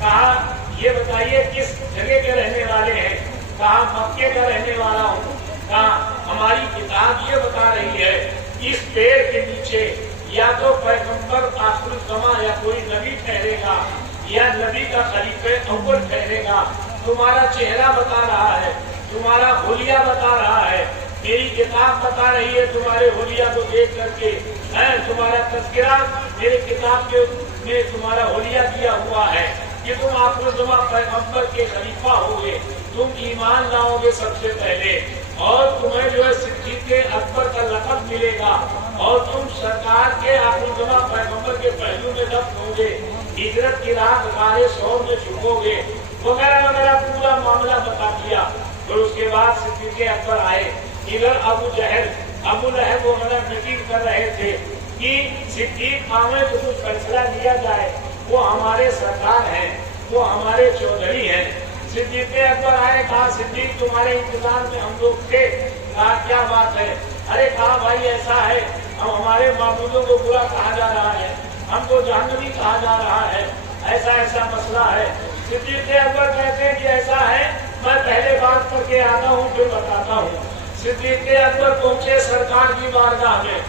कहा ये बताइए किस जगह के रहने वाले हैं? कहा मक्के का रहने वाला हूँ। कहा हमारी किताब ये बता रही है इस पेड़ के नीचे या तो पैगंबर आखिरुज़्ज़मा या कोई नबी ठहरेगा, या नबी का खलीफे अव्वल ठहरेगा। तुम्हारा चेहरा बता रहा है, तुम्हारा हुलिया बता रहा है, मेरी किताब बता रही है तुम्हारे हुलिया को देख करके है, तुम्हारा तज़किरा मेरी किताब के में तुम्हारा हुलिया दिया हुआ है कि तुम आखिरुज़्ज़मा पैगंबर के खलीफा होगे, तुम ईमान लाओगे सबसे पहले, और तुम्हें जो है सिद्दीक़ अकबर का लक़ब मिलेगा, और तुम सरकार के आखिरुज़्ज़मा पैगंबर के पहलू में दफन होगे, हिजरत की रात गारे शौर में झुकोगे, वगैरह वगैरह पूरा मामला बता दिया। फिर उसके बाद सिद्दीक़ अकबर आए। इधर अबू लहब वगैरह मीटिंग कर रहे थे कि सिद्दीक़ आवे तो कुछ फैसला लिया जाए, वो हमारे सरकार हैं, वो हमारे चौधरी हैं। सिद्दीक़ अकबर आए, कहा सिद्दीक़ तुम्हारे इंतजार में हम लोग थे। कहा क्या बात है? अरे कहा भाई ऐसा है, हम हमारे मामूलों को बुरा कहा जा रहा है, हमको जहन्नमी कहा जा रहा है, ऐसा ऐसा मसला है। सिद्दीक़ अकबर कहते हैं कि ऐसा है, मैं पहले बात करके आता हूँ फिर बताता हूँ। सिद्दीक़ अकबर पहुंचे सरकार की बारगाह में।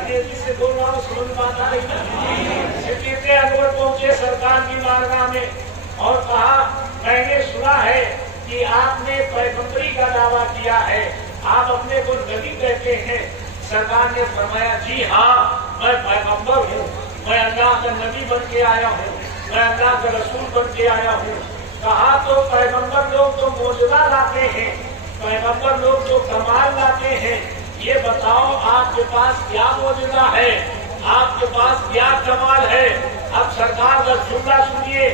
तेजी से बोल रहा हूँ, समझ बात आ रही है? सिद्दीक़ अकबर पहुंचे सरकार की बारगाह में और कहा मैंने सुना है कि आपने पैगंबरी का दावा किया है, आप अपने को नबी कहते हैं। सरकार ने फरमाया जी हाँ, मैं पैगंबर हूँ, मैं अल्लाह का नबी बन के आया हूँ, मैं अल्लाह का रसूल बन के आया हूँ। कहा तो पैगंबर लोग तो मौजूदा लाते हैं, पैगंबर लोग तो कमाल लाते हैं, ये बताओ आपके पास क्या मौजूदा है, आपके पास क्या कमाल है? अब सरकार का जुमला सुनिए।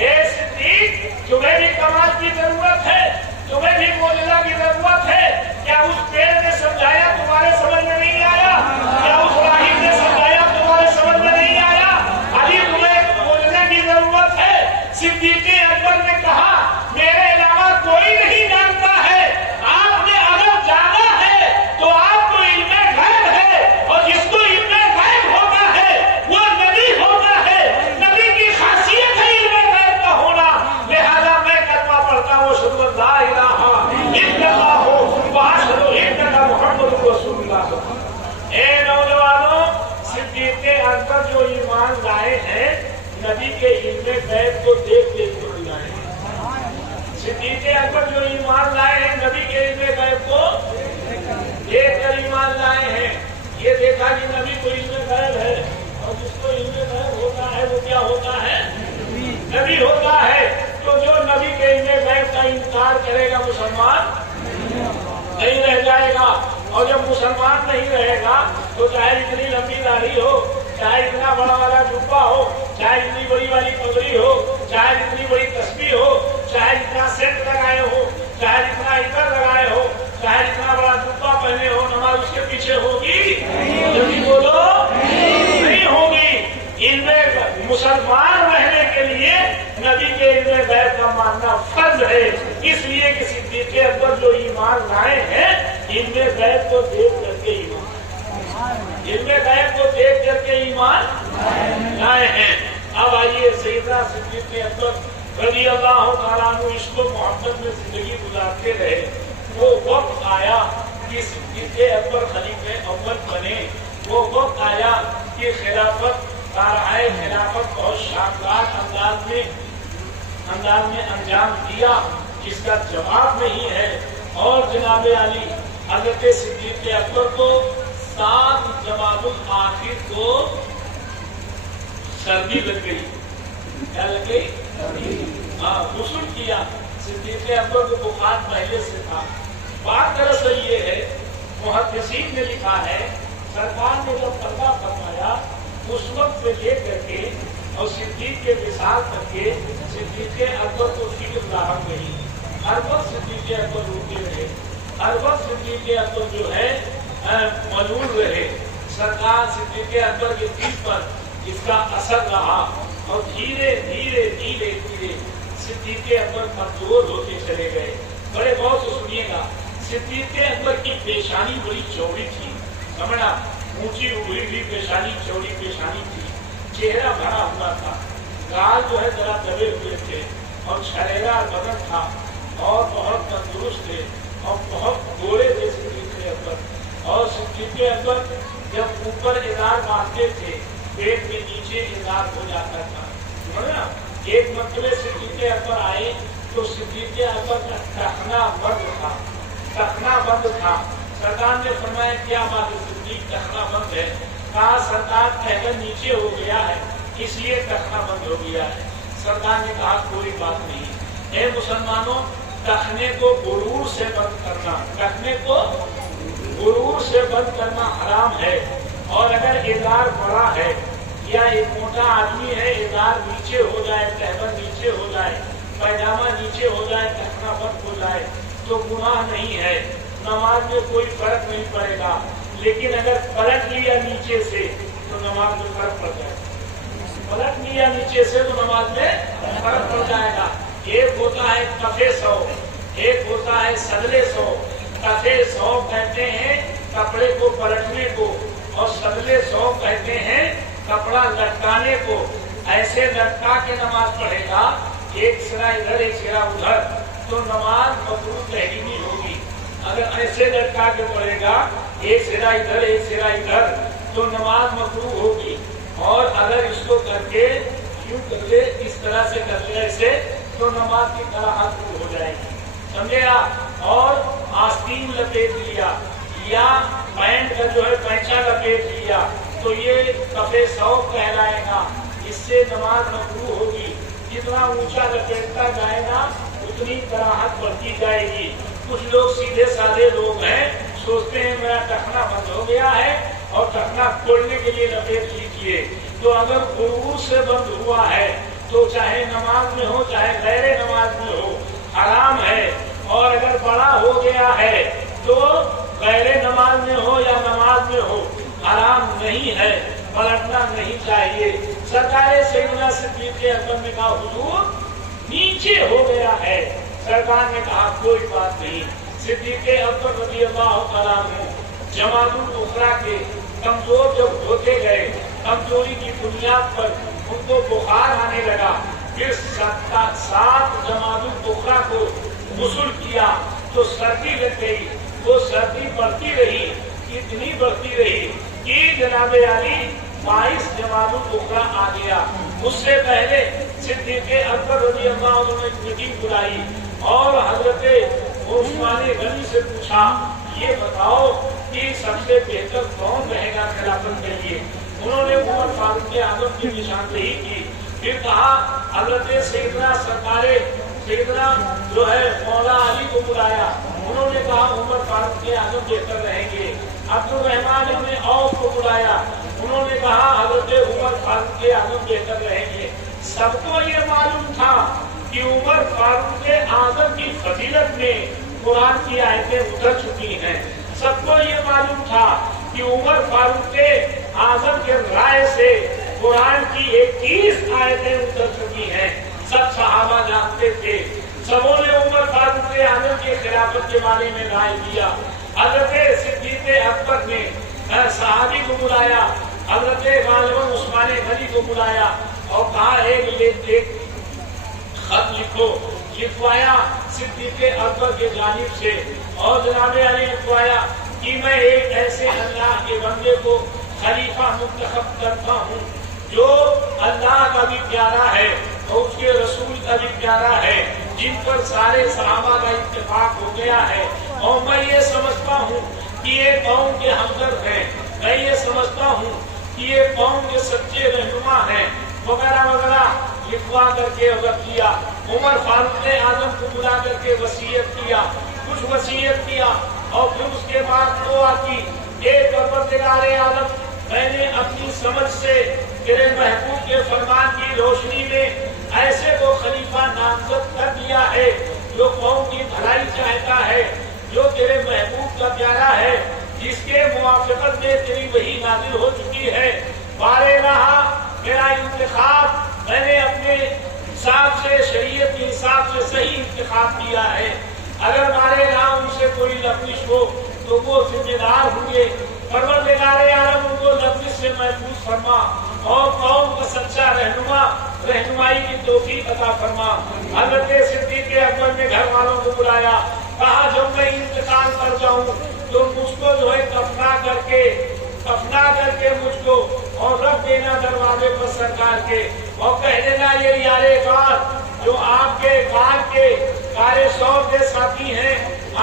ए सिद्दीक़, तुम्हें भी कमाल की जरूरत है, तुम्हें भी मौजूदा की जरूरत है। क्या उस पेड़ ने समझाया तुम्हारे समझ में नहीं आया? क्या उस राहिब ने समझाया तुम्हारे समझ में नहीं आया? अभी तुम्हें मौजूदा की जरूरत है। सिद्दीक़ अकबर ने कहा मेरे अलावा कोई नहीं जानता है, आपने अगर जाना है तो आपको इल्मे गैब है, और जिसको इल्मे गैब होता है वो नबी होता है, नबी की खासियत है इल्मे गैब का होना। लिहाजा मैं कलमा पढ़ता हूँ अशहदु अन ला इलाहा इल्लल्लाह व अशहदु अन्ना मुहम्मदुर रसूलुल्लाह। ए नौजवानों, सिद्दीक़ अकबर जो ईमान लाए हैं नबी के इल्मे गैब को देख देख कर लाए। सिद्दीक़ अकबर जो ईमान लाए हैं नबी के इल्म गैब को देख कर ईमान लाए हैं। ये देखा कि नबी को इल्म गैब है, और जिसको इल्म गैब होता है वो क्या होता है? नबी होता है। तो जो नबी के इल्म गैब का इनकार करेगा मुसलमान नहीं रह जाएगा। और जब मुसलमान नहीं रहेगा तो चाहे इतनी लंबी दाढ़ी हो, चाहे इतना बड़ा वाला जुब्बा हो, चाहे इतनी बड़ी वाली पगड़ी हो, चाहे इतनी बड़ी तस्बीह हो, चाहे इतना सेंट लगाए हो, चाहे इतना इतर लगाए हो, चाहे इतना बड़ा जुब्बा पहने हो, नमाज उसके पीछे होगी? जल्दी बोलो, नहीं होगी। इल्मे मुसलमान रहने के लिए नबी के इल्मे गैब का मानना फर्ज है। इसलिए कि सिद्दीक़ अकबर जो ईमान लाए हैं इल्मे गैब को देख करके ईमान, इल्मे गैब को देख करके ईमान लाए हैं। अब आइए सैयदना सिद्दीक़ अकबर रज़ी अल्लाह तआला अन्हु इसको मोहब्बत में जिंदगी गुजारते रहे। वो वक्त आया कि सिद्दीक़ अकबर खलीफे अव्वल बने। वो वक्त आया कि खिलाफत कारहाए खिलाफत बहुत शानदार अंदाज में अंजाम दिया, जिसका जवाब नहीं है। और जनाब अली हज़रत सिद्दीक़ अकबर को 7 जमादुल आखिर को सर्दी लग गई। क्या लग गई? हाँ, गुस्ल किया। सिद्दीक़ अकबर को बुखार पहले से था। बात दरअसल ये है, मुहद्दिसीन ने लिखा है, सरकार ने जब पर्दा फरमाया उस वक्त से लेकर के और सिद्दीक़ के विसाल तक के सिद्दीक़ अकबर को फिक्र लाहक नहीं। हर वक्त सिद्दीक़ अकबर रोते रहे, हर वक्त सिद्दीक़ अकबर जो है मलूल रहे। सरकार सिद्दीक़ अकबर के दिल पर इसका असर रहा और धीरे धीरे धीरे धीरे सिद्दीक़ अकबर कमजोर होते चले गए। बड़े गौर से सुनिएगा, सिद्दीक़ अकबर की पेशानी बड़ी चौड़ी थी, समझना, ऊंची उभरी हुई पेशानी, चौड़ी पेशानी थी। चेहरा भरा हुआ था, गाल जो है जरा दबे हुए थे और छरेरा बदन था और बहुत तंदुरुस्त थे और बहुत गोरे थे सिद्दीक़ अकबर। और सिद्दीक़ अकबर जब ऊपर इज़ार बांधते थे पेट के नीचे इज़ार हो जाता था, समझना। एक मरतबे सिद्दीक़ अकबर आए तो सिद्दीक़ अकबर का टखना बंद था, टखना बंद था। सरकार ने फरमाया क्या बात है सिद्दीक़, टखना बंद है? कहा सरकार टहलन नीचे हो गया है इसलिए टखना बंद हो गया है। सरकार ने कहा कोई बात नहीं। ए मुसलमानों, टखने को गुरूर से बंद करना, टखने को गुरूर से बंद करना हराम है। और अगर इज़ार बड़ा है या एक मोटा आदमी है, इज़ार नीचे हो जाए, टहबन नीचे हो जाए, पैजामा नीचे हो जाए, टखना बंद हो जाए तो गुनाह नहीं है, नमाज में कोई फर्क नहीं पड़ेगा। लेकिन अगर पलट लिया नीचे से तो नमाज में फर्क पड़ जाएगा, पलट लिया नीचे से तो नमाज में फर्क पड़ जाएगा। एक होता है कफे सौ, एक होता है सदले सौ। कफे सौ कहते हैं कपड़े को पलटने को और सदले सौ कहते हैं कपड़ा लटकाने को। ऐसे लटका के नमाज पढ़ेगा, एक सिरा इधर एक सिरा उधर, तो नमाज मकरूह तहरीमी होगी। अगर ऐसे लटका के पढ़ेगा, एक सिरा इधर एक सिरा इधर, तो नमाज मकरूह होगी। और अगर इसको करके यूं कर ले, इस तरह से कर ले ऐसे, तो नमाज की कराहत हो जाएगी, समझे आप। और आस्तीन लपेट लिया या पैंट का जो है पैंचा लपेट लिया तो ये कफे सौ कहलाएगा, इससे नमाज मकरूह होगी। जितना ऊंचा लपेटता जाएगा उतनी कराहत बढ़ती जाएगी। कुछ लोग सीधे साधे लोग हैं, सोचते हैं मेरा टखना बंद हो गया है और टखना खोलने के लिए लपेट लीजिए। तो अगर गुरूर से बंद हुआ है तो चाहे नमाज में हो चाहे गैर नमाज में हो हराम है। और अगर बड़ा हो गया है तो गैर नमाज में हो या नमाज में हो हराम नहीं है, पलटना नहीं चाहिए। सरकार सैयदना सिद्दीक़ अकबर ने कहा हुजूर नीचे हो गया है। सरकार ने कहा कोई बात नहीं। सिद्दीक़ अकबर रज़ी अल्लाह तआला अन्हु जमातुल उखरा के कमजोर जब होते गए, कमजोरी की बुनियाद पर उनको बुखार आने लगा, फिर 7 जमातुल उखरा को गुस्ल किया तो सर्दी लग गई। वो सर्दी बढ़ती रही, इतनी बढ़ती रही कि जनाब अली 22 जमातुल उखरा आ गया। उससे पहले सिद्दीक़ अकबर रज़ी अल्लाह अन्हु ने मीटिंग बुलाई اور حضرت عثमान غنی سے پوچھا یہ بتاؤ کہ سب سے بہتر کون رہے گا خلافت کے لیے؟ انہوں نے عمر فاروق اعظم کی نشاندہی کی. پھر کہا حضرت سیدنا جو ہے مولا علی کو بلایا. انہوں نے کہا عمر فاروق اعظم بہتر رہیں گے. عبد الرحمان ابن عوف کو بلایا. انہوں نے کہا حضرت عمر فاروق اعظم بہتر رہیں گے. سب کو یہ معلوم تھا کہ عمر فاروق اعظم کی فضیلت میں قرآن کی آیتیں اتر چکی ہیں. سب کو یہ معلوم تھا کہ عمر فاروق اعظم کے رائے سے قرآن کی 21 آیتیں اتر چکی ہیں. سب صحابہ جانتے تھے. سبوں نے عمر فاروق اعظم کی خلافت کے بارے میں رائے دیا. حضرت صدیق اکبر نے صحابی کو بلایا. حضرت غالباً عثمان غنی کو بلایا اور کہا ایک خط لکھو. لکھوایا صدیق اکبر کے جانب سے اور جناب علی لکھوایا کہ میں ایک ایسے اللہ کے بندے کو خلیفہ منتخب کرتا ہوں جو اللہ کا بھی پیارا ہے اور اس کے رسول کا بھی پیارا ہے, جن پر سارے صحابہ کا اتفاق ہو گیا ہے. اور میں یہ سمجھتا ہوں کہ یہ قوم کے ہمدرد ہیں. میں یہ سمجھتا ہوں کہ یہ قوم کے سچے رہنما ہیں وغیرہ وغیرہ لکھوا کر کے وقت کیا. عمر فاروق اعظم کو بلا کر کے وصیت کیا, کچھ وصیت کیا اور پھر اس کے بعد دعا کی. ایک پروردگار عالم, میں نے اپنی سمجھ سے تیرے محبوب کے فرمان کی روشنی میں ایسے کو خلیفہ نامزد کر دیا ہے جو قوم کی بھلائی چاہتا ہے, جو تیرے محبوب کا پیارا ہے, جس کے موافقت میں تیری وحی نازل ہو چکی ہے. بارے رہا میرا انتخاب میں نے اپنے حساب سے, شریعت کے حساب سے صحیح انتخاب کیا ہے. اگر ہمارے یہاں ان سے کوئی لفظ ہو تو وہ ذمہ دار ہوں گے. پروردگار عالم ان کو لفظ سے محفوظ فرما اور قوم کا سچا رہنمائی کی توفیق عطا فرما. حضرت صدیق اکبر نے گھر والوں کو بلایا. کہا جب میں انتقال کر جاؤں تو مجھ کو جو ہے کفنا کر کے مجھ کو اور رکھ دینا دروازے پر سرکار کے, اور کہہ دینا یہ یارے کار جو آپ کے کارے شور کے ساتھی ہیں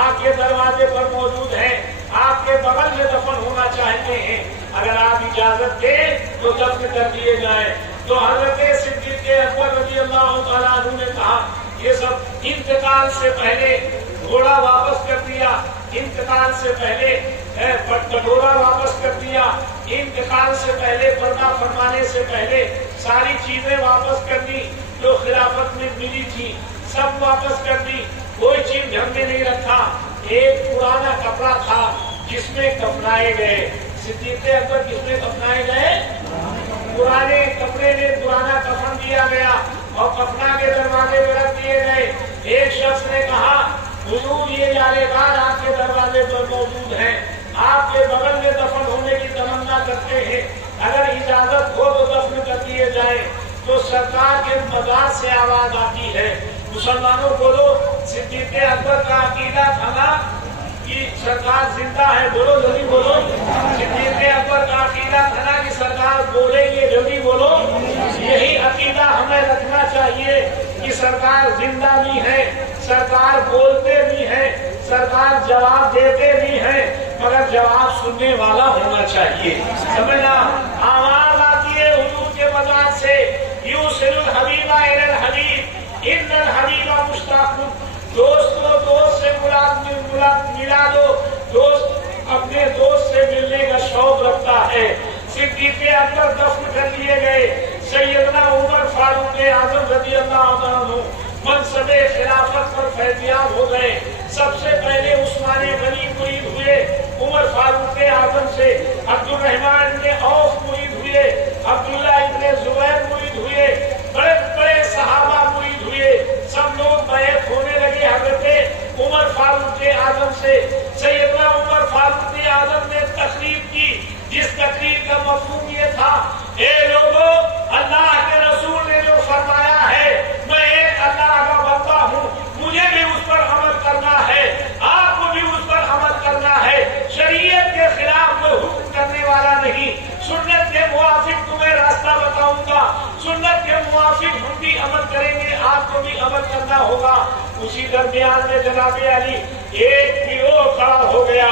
آپ کے دروازے پر موجود ہیں, آپ کے بغل میں دفن ہونا چاہتے ہیں. اگر آپ اجازت دیں تو دفن کر دیے جائیں. تو حضرت صدیق اکبر رضی اللہ تعالیٰ عنہ نے کہا یہ سب انتقال سے پہلے گھوڑا واپس کر دیا, انتقال سے پہلے کٹورا واپس کر دیا, انتقال سے پہلے پردہ فرمانے سے پہلے ساری چیزیں واپس کر دی جو خلافت میں ملی تھی, سب واپس کر دی. کوئی چیز گھر میں نہیں رکھا. ایک پرانا کپڑا تھا جس میں کفنائے گئے. صدیق اکبر کس میں کفنائے گئے؟ پرانے کپڑے میں پرانا کفن دیا گیا اور کفنا کے دروازے میں رکھ دیے گئے. ایک شخص نے کہا حضور یہ یارے کار آپ کے دروازے پر موجود ہیں, آپ کے بغل میں دفن ہونے کی تمنا کرتے ہیں, اگر اجازت ہو تو دفن کر دیے جائیں. تو سرکار کے مزار سے آواز آتی ہے, مسلمانوں بولو صدیق اکبر کا عقیدہ تھا نا کہ سرکار زندہ ہے, بولو جلدی بولو. صدیق اکبر کا عقیدہ تھا نا کہ سرکار بولیں گے, جلدی بولو. یہی عقیدہ ہمیں رکھنا چاہیے کہ سرکار زندہ بھی ہے, سرکار بولتے بھی ہیں, سرکار جواب دیتے بھی ہیں, مگر جواب سننے والا ہونا چاہیے. سمجھنا آواز آتی ہے حضور کے مزار سے, یوصل الحبیب الی الحبیب ان الحبیب مشتاق. دوست کو دوست سے ملا دو, دوست اپنے دوست سے ملنے کا شوق رکھتا ہے. صدیق اکبر دفن کر لیے گئے. سیدنا عمر فاروق اعظم رضی اللہ عنہ منصب خلافت پر فیضیاب ہو گئے. سب سے پہلے عثمان غنی مرید ہوئے عمر فاروق اعظم سے, عبد الرحمان ابن عوف مرید ہوئے, عبداللہ ابن زبیر مرید ہوئے, بڑے بڑے صحابہ مرید ہوئے. سب لوگ بیعت ہونے لگے حضرت عمر فاروق اعظم سے. سیدنا عمر فاروق اعظم نے تقریر کی, جس تقریر کا مفہوم یہ تھا, اے لوگوں اللہ کے رسول نے جو فرمایا ہے میں ایک اللہ کا بندہ ہوں, مجھے بھی اس پر عمل کرنا ہے, آپ کو بھی اس پر عمل کرنا ہے. شریعت کے خلاف میں حکم کرنے والا نہیں, سنت کے موافق تمہیں راستہ بتاؤں گا, سنت کے موافق को भी अमल करना होगा। उसी दरमियान में जनाब अली एक गिरोह खड़ा हो गया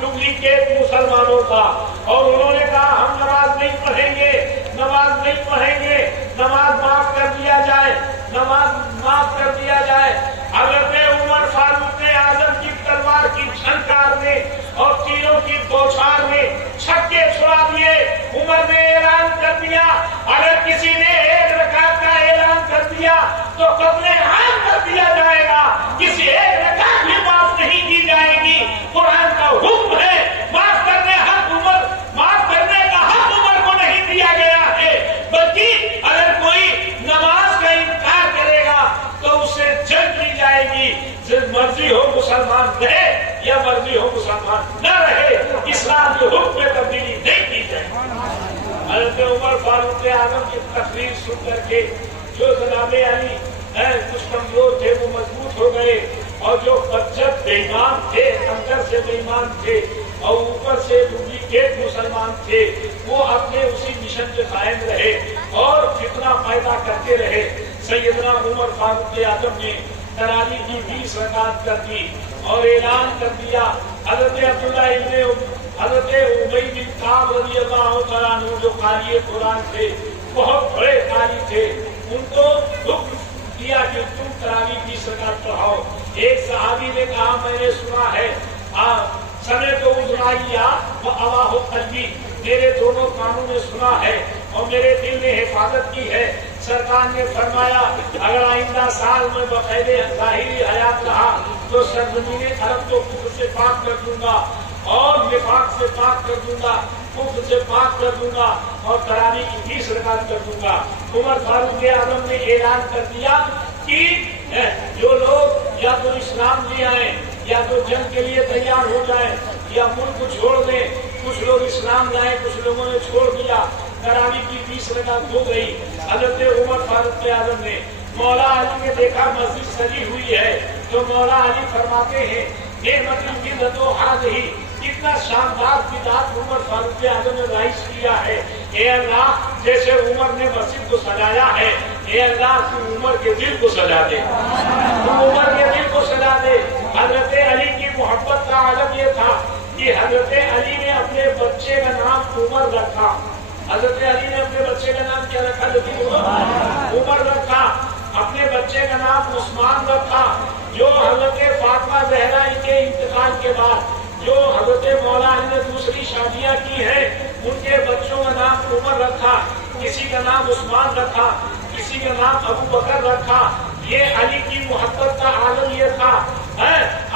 डुप्लीकेट मुसलमानों का, और उन्होंने कहा हम नमाज नहीं पढ़ेंगे, नमाज नहीं पढ़ेंगे, नमाज माफ कर दिया जाए, नमाज माफ कर दिया जाए। हजरत उमर फारूक ने आजम की तलवार की झनकार में और तीरों की बौछार में छक्के छुड़ा दिए। उमर ने ऐलान कर दिया, अगर किसी ने एक रकात का ऐलान कर दिया तो कत्ले आम कर दिया जाएगा, किसी एक रकात भी माफ नहीं की जाएगी। कुरान का हुक्म है, माफ करने का हक उमर को नहीं दिया गया है, बल्कि अगर कोई नमाज का इनकार करेगा तो उससे जंग की जाएगी। मर्जी हो मुसलमान रहे या मर्जी हो मुसलमान न रहे, इस्लाम के हुक्म में तब्दीली नहीं की जाए। हज़रत उमर फारूक आज़म की तकरीर सुन करके जो जनाब अली कुछ कमजोर थे वो मजबूत हो गए, और जो बच्चत बेईमान थे, अंदर से बेईमान थे और ऊपर से डुप्लीकेट मुसलमान थे, वो अपने उसी मिशन पे कायम रहे और फितना पैदा करते रहे। सैयदना उमर फारूक आज़म ने तरावी की 20 रकात कर दी और ऐलान कर दिया। हज़रत अब्दुल्लाह इब्ने हज़रत उबई बिन काब रज़ियल्लाहु तआला अन्हु जो कारी कुरान थे, बहुत बड़े कारी थे, उनको हुक्म दिया कि तुम तरावी 20 रकात पढ़ाओ। एक सहाबी ने कहा मैंने सुना है समय तो उजराइया व अवाहु कल्बी, मेरे दोनों कानों ने सुना है और मेरे दिल ने हिफाजत की है। सरकार ने फरमाया अगर आइंदा साल में बकायदे ज़ाहिरी हयात रहा तो सरजमीन अरब को कुफ्र से पाक कर दूंगा और निफाक से पाक कर दूंगा, कुफ्र से पाक कर दूंगा और तरावी की 20 रकात कर दूंगा। उमर फारूक आज़म ने ऐलान कर दिया कि जो लोग या तो इस्लाम ले आए या तो जंग के लिए तैयार हो जाए या मुल्क छोड़ दें। कुछ लोग इस्लाम लाए, कुछ लोगों ने छोड़ दिया। तरावी की 20 रकात हो गई। हज़रत उमर फारूक आज़म ने मौला अली ने देखा मस्जिद सजी हुई है तो मौला अली फरमाते हैं नेमतुल बिदअतु हाज़िही, कितना शानदार बिदअत उमर फारूक आज़म ने राइज किया है। ए अल्लाह, जैसे उमर ने मस्जिद को सजाया है, ए अल्लाह तू उमर के दिल को सजा दे, तू उमर के दिल को सजा दे। हज़रत अली की मोहब्बत का आलम ये था कि हज़रत अली ने अपने बच्चे का नाम उमर रखा। हज़रत अली ने अपने बच्चे का नाम क्या रखा? उमर रखा। अपने बच्चे का नाम उस्मान रखा। जो हज़रत फातिमा ज़हरा के इंतकाल के बाद जो हज़रत मौला अली ने दूसरी शादियां की है, उनके बच्चों का नाम उमर रखा, किसी का नाम उस्मान रखा, किसी का नाम अबू बकर रखा। ये अली की मोहब्बत का आलम ये था।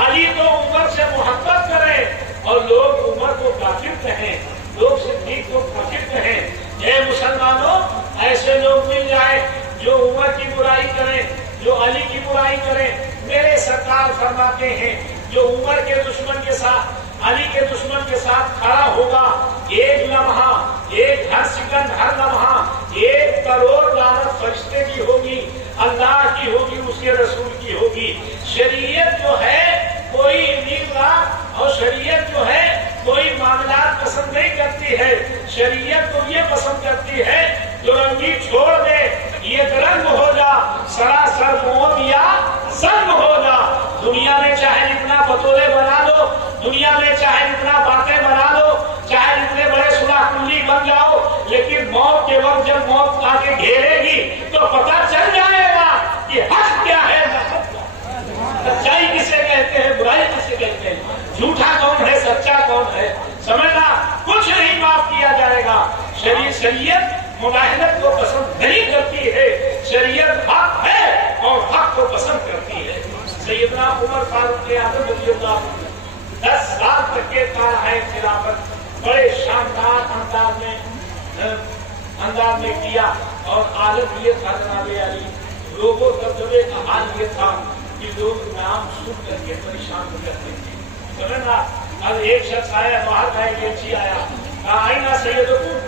अली तो उमर से मोहब्बत करें और लोग उमर को काफिर कहें, लोग सिद्दीक को काफिर कहें। ये मुसलमानों, ऐसे लोग मिल जाए जो उमर की बुराई करें, जो अली की बुराई करें। मेरे सरकार फरमाते हैं जो उमर के दुश्मन के साथ, अली के दुश्मन के साथ खड़ा होगा, एक लम्हा, एक हर सेकंड, हर लम्हा 1 करोड़ लानत फरिश्ते की होगी, अल्लाह की होगी, उसके रसूल की होगी। शरीयत जो है कोई नीला और शरीयत जो है कोई मामला पसंद नहीं करती है। शरीयत तो ये पसंद करती है जो रंगी छोड़ दे, ये रंग हो जा, सरासर मोम या संग हो जा। दुनिया में चाहे इतना बतौले बना लो, दुनिया में चाहे इतना बातें बना लो, चाहे इतने बड़े सुलह कुल्ली बन जाओ, लेकिन मौत के वक्त जब मौत आके घेरेगी तो पता चल जाएगा कि हक क्या है, सच्चाई किसे कहते हैं, बुराई किसे कहते हैं, झूठा कौन है, सच्चा कौन है। समझना, कुछ नहीं माफ किया जाएगा। शरीयत मुदाहिनत को पसंद नहीं करती है, शरीयत हक है और हक को पसंद करती है। सैयदना उमर फारूक आज़म रज़ियल्लाहु अन्हु 10 साल तक के कारहाय खिलाफत बड़े शानदार अंदाज में किया और आलम ये था जनाब अली, लोगों दबदबे का हाल ये था कि लोग नाम सुन करके परेशान हो जाते थे। समझना, अब एक शख्स आया, बाहर का एक एजेंसी आया, कहा आई ना सैयदकुम,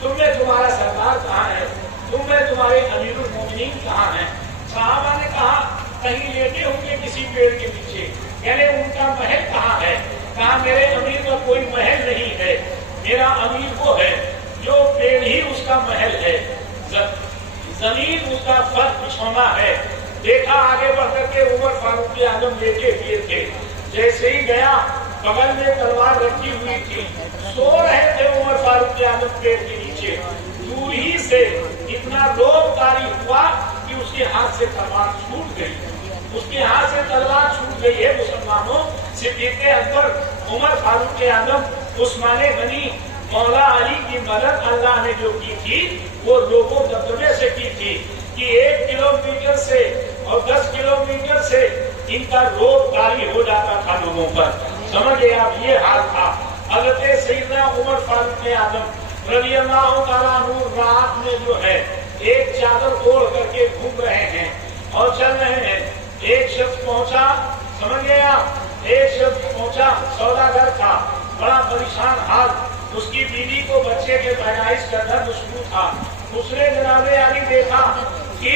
तुम में तुम्हारा सरदार कहाँ है, तुम में तुम्हारे अमीरुल मोमिनीन कहाँ है। सहाबा ने कहा कहीं लेटे होंगे किसी पेड़ के नीचे। कहने उनका महल कहाँ है? कहा मेरे अमीर का कोई महल नहीं है, मेरा अमीर वो है जो पेड़ ही उसका महल है, जमीन उसका फर्श बिछौना है। एक के उमर फारूक आजम लेटे हुए थे। जैसे ही गया, बगल में तलवार रखी हुई थी, सो रहे थे उमर फारूक आजम पेड़ के नीचे। दूर ही से इतना रोबदारी हुआ कि उसके हाथ से तलवार छूट गई। उसके हाथ से तलवार छूट गई है मुसलमानों। सिद्दीक़ अकबर उमर फारूक आजम उस्माने गनी मौला अली की मदद अल्लाह ने जो की थी वो लोगों दबदबे से की थी कि 1 किलोमीटर से और 10 किलोमीटर से इनका रोबदारी हो जाता था लोगों पर। समझ गए आप, ये हाल था। हज़रत सैयदना उमर फारूक आजम रज़ी अल्लाह तआला अन्हु रात में जो है एक चादर ओढ़ करके घूम रहे हैं और चल रहे हैं। एक शख्स पहुंचा, समझ गए आप, एक शख्स पहुंचा, सौदागर था, बड़ा परेशान हाल। उसकी बीवी को बच्चे के पैदाइश का दर्द शुरू था। दूसरे जनाबे आगे देखा कि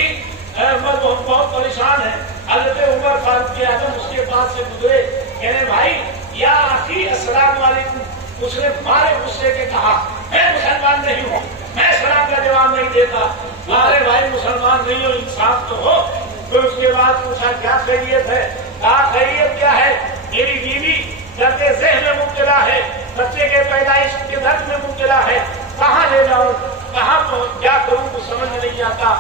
बहुत परेशान है। हज़रत उमर फारूक आजम उसके पास से गुजरे, कहने भाई या आखिर अस्सलाम वालेकुम। उसने मारे गुस्से के कहा, मैं मुसलमान नहीं हूँ, मैं सलाम का जवाब नहीं देता। अरे भाई मुसलमान नहीं हो, इंसाफ तो हो। फिर उसके बाद पूछा क्या खैरियत है? कहा खैरियत क्या है, मेरी बीवी दर्द ज़हन में मुब्तला है, बच्चे के पैदाइश के दर्द में मुब्तला है, कहाँ ले जाऊँ, कहाँ क्या करूँ, कुछ समझ नहीं आता।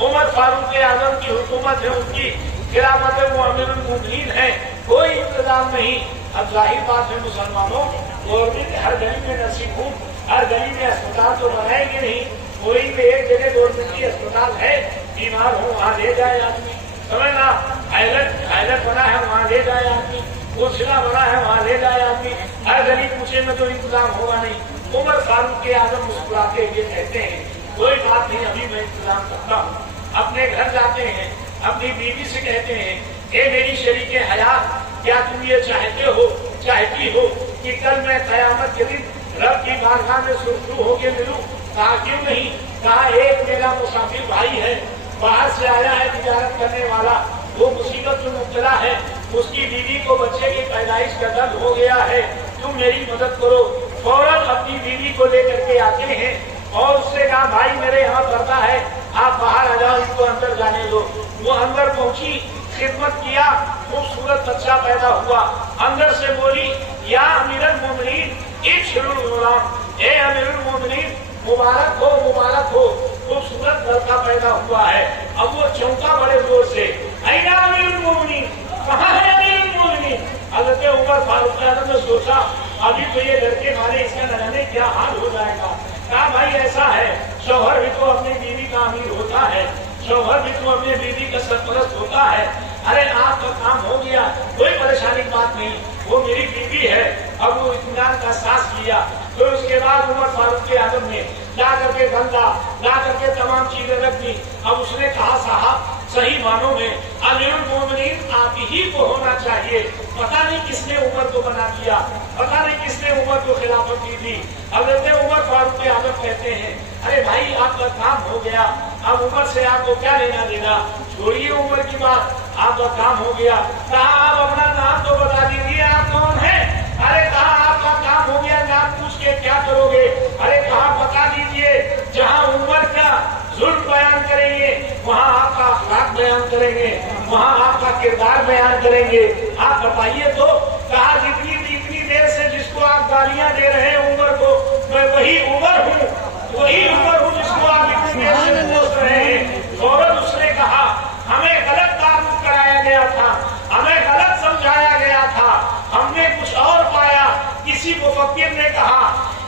उमर फारूक आजम की हुकूमत है, उनकी खिलाफत है, वो अमीरुल मोमिनीन है, कोई इंतजाम नहीं। अब जाहिर बात है मुसलमानों, गवर्नमेंट हर गली में नसीब हूँ, हर गली में अस्पताल तो बनाएंगे नहीं, कोई भी एक जगह गवर्नमेंट की अस्पताल है, बीमार हो वहाँ ले जाए आदमी, समझना। हाईलट बना है वहाँ ले जाए आदमी, कोशिला बना है वहाँ ले जाए आदमी, हर गली पूछे में तो इंतजाम होगा नहीं। उमर फारूक आजम मुस्कुराते हुए कहते हैं कोई बात नहीं, अभी मैं इंतजाम करता हूँ। अपने घर जाते हैं, अपनी बीवी से कहते हैं, ए मेरी शरीके हयात, क्या तुम ये चाहती हो कि कल मैं कयामत के दिन रब की बारगाह में सुरखरू होके मिलूं? कहा क्यों नहीं? कहा एक मेरा मुसाफिर भाई है, बाहर से आया है तिजारत करने वाला, वो मुसीबत में मुब्तला है, उसकी बीवी को बच्चे की पैदाइश का दर्द हो गया है, तुम मेरी मदद करो। फौरन अपनी बीवी को लेकर के आते हैं और उससे कहा भाई मेरे यहाँ पर्दा है, आप बाहर आ जाओ, इसको अंदर जाने दो। वो अंदर पहुंची, खिदमत किया, खूबसूरत बच्चा पैदा हुआ। अंदर से बोली या अमीरुल मोमिनीन इब्शिरुल गुलाम, ए अमीरुल मोमिनीन मुबारक हो, मुबारक हो, खूबसूरत लड़का पैदा हुआ है। अब वो चौंका बड़े जोर से, ऐना अमीरुल मोमिनीन, कहाँ है अमीरुल मोमिनीन? हज़रत उमर फारूक आजम ने सोचा अभी तो ये लड़के मारे, इसका न जाने क्या हाल हो जाएगा। कहा भाई ऐसा है, शौहर भी तो अपनी बीवी का अमीर होता है, शौहर भी तो अपनी बीवी का सरपरस्त होता है। अरे आपका काम हो गया, कोई परेशानी की बात नहीं, वो मेरी बीवी है। अब वो इत्मीनान का सांस लिया। तो उसके बाद उमर फारूक आजम ने ला करके गंदा, ला करके तमाम चीजें रख दी। अब उसने कहा साहब सही मानों में अमीरुल मोमिनीन आप ही को होना चाहिए। पता नहीं किसने उमर को बना दिया, पता नहीं किसने उमर को खिलाफत दी थी। हज़रत उमर फारूक आजम कहते हैं अरे भाई आपका काम हो गया, अब उमर से आपको क्या लेना देना, छोड़िए उमर की बात, आपका काम हो गया। कहा आप अपना नाम तो बता दीजिए, आप कौन है? अरे कहा आपका काम हो गया, नाम पूछ के क्या करोगे? अरे कहा बता दीजिए, जहाँ उमर का जुल्म बयान करेंगे वहाँ आपका अखलाक बयान करेंगे, वहाँ आपका किरदार बयान करेंगे, आप बताइए तो। कहा जितनी देर से जिसको आप गालियां दे रहे हैं उमर को, मैं वही उमर हूँ, वही उमर हूँ जिसको आप इतनी देर से पूछ रहे हैं। फौरन उसने कहा हमें गलत तारुफ कराया गया था, हमें गलत समझाया गया था, हमने कुछ और पाया। किसी मुफक्किर ने कहा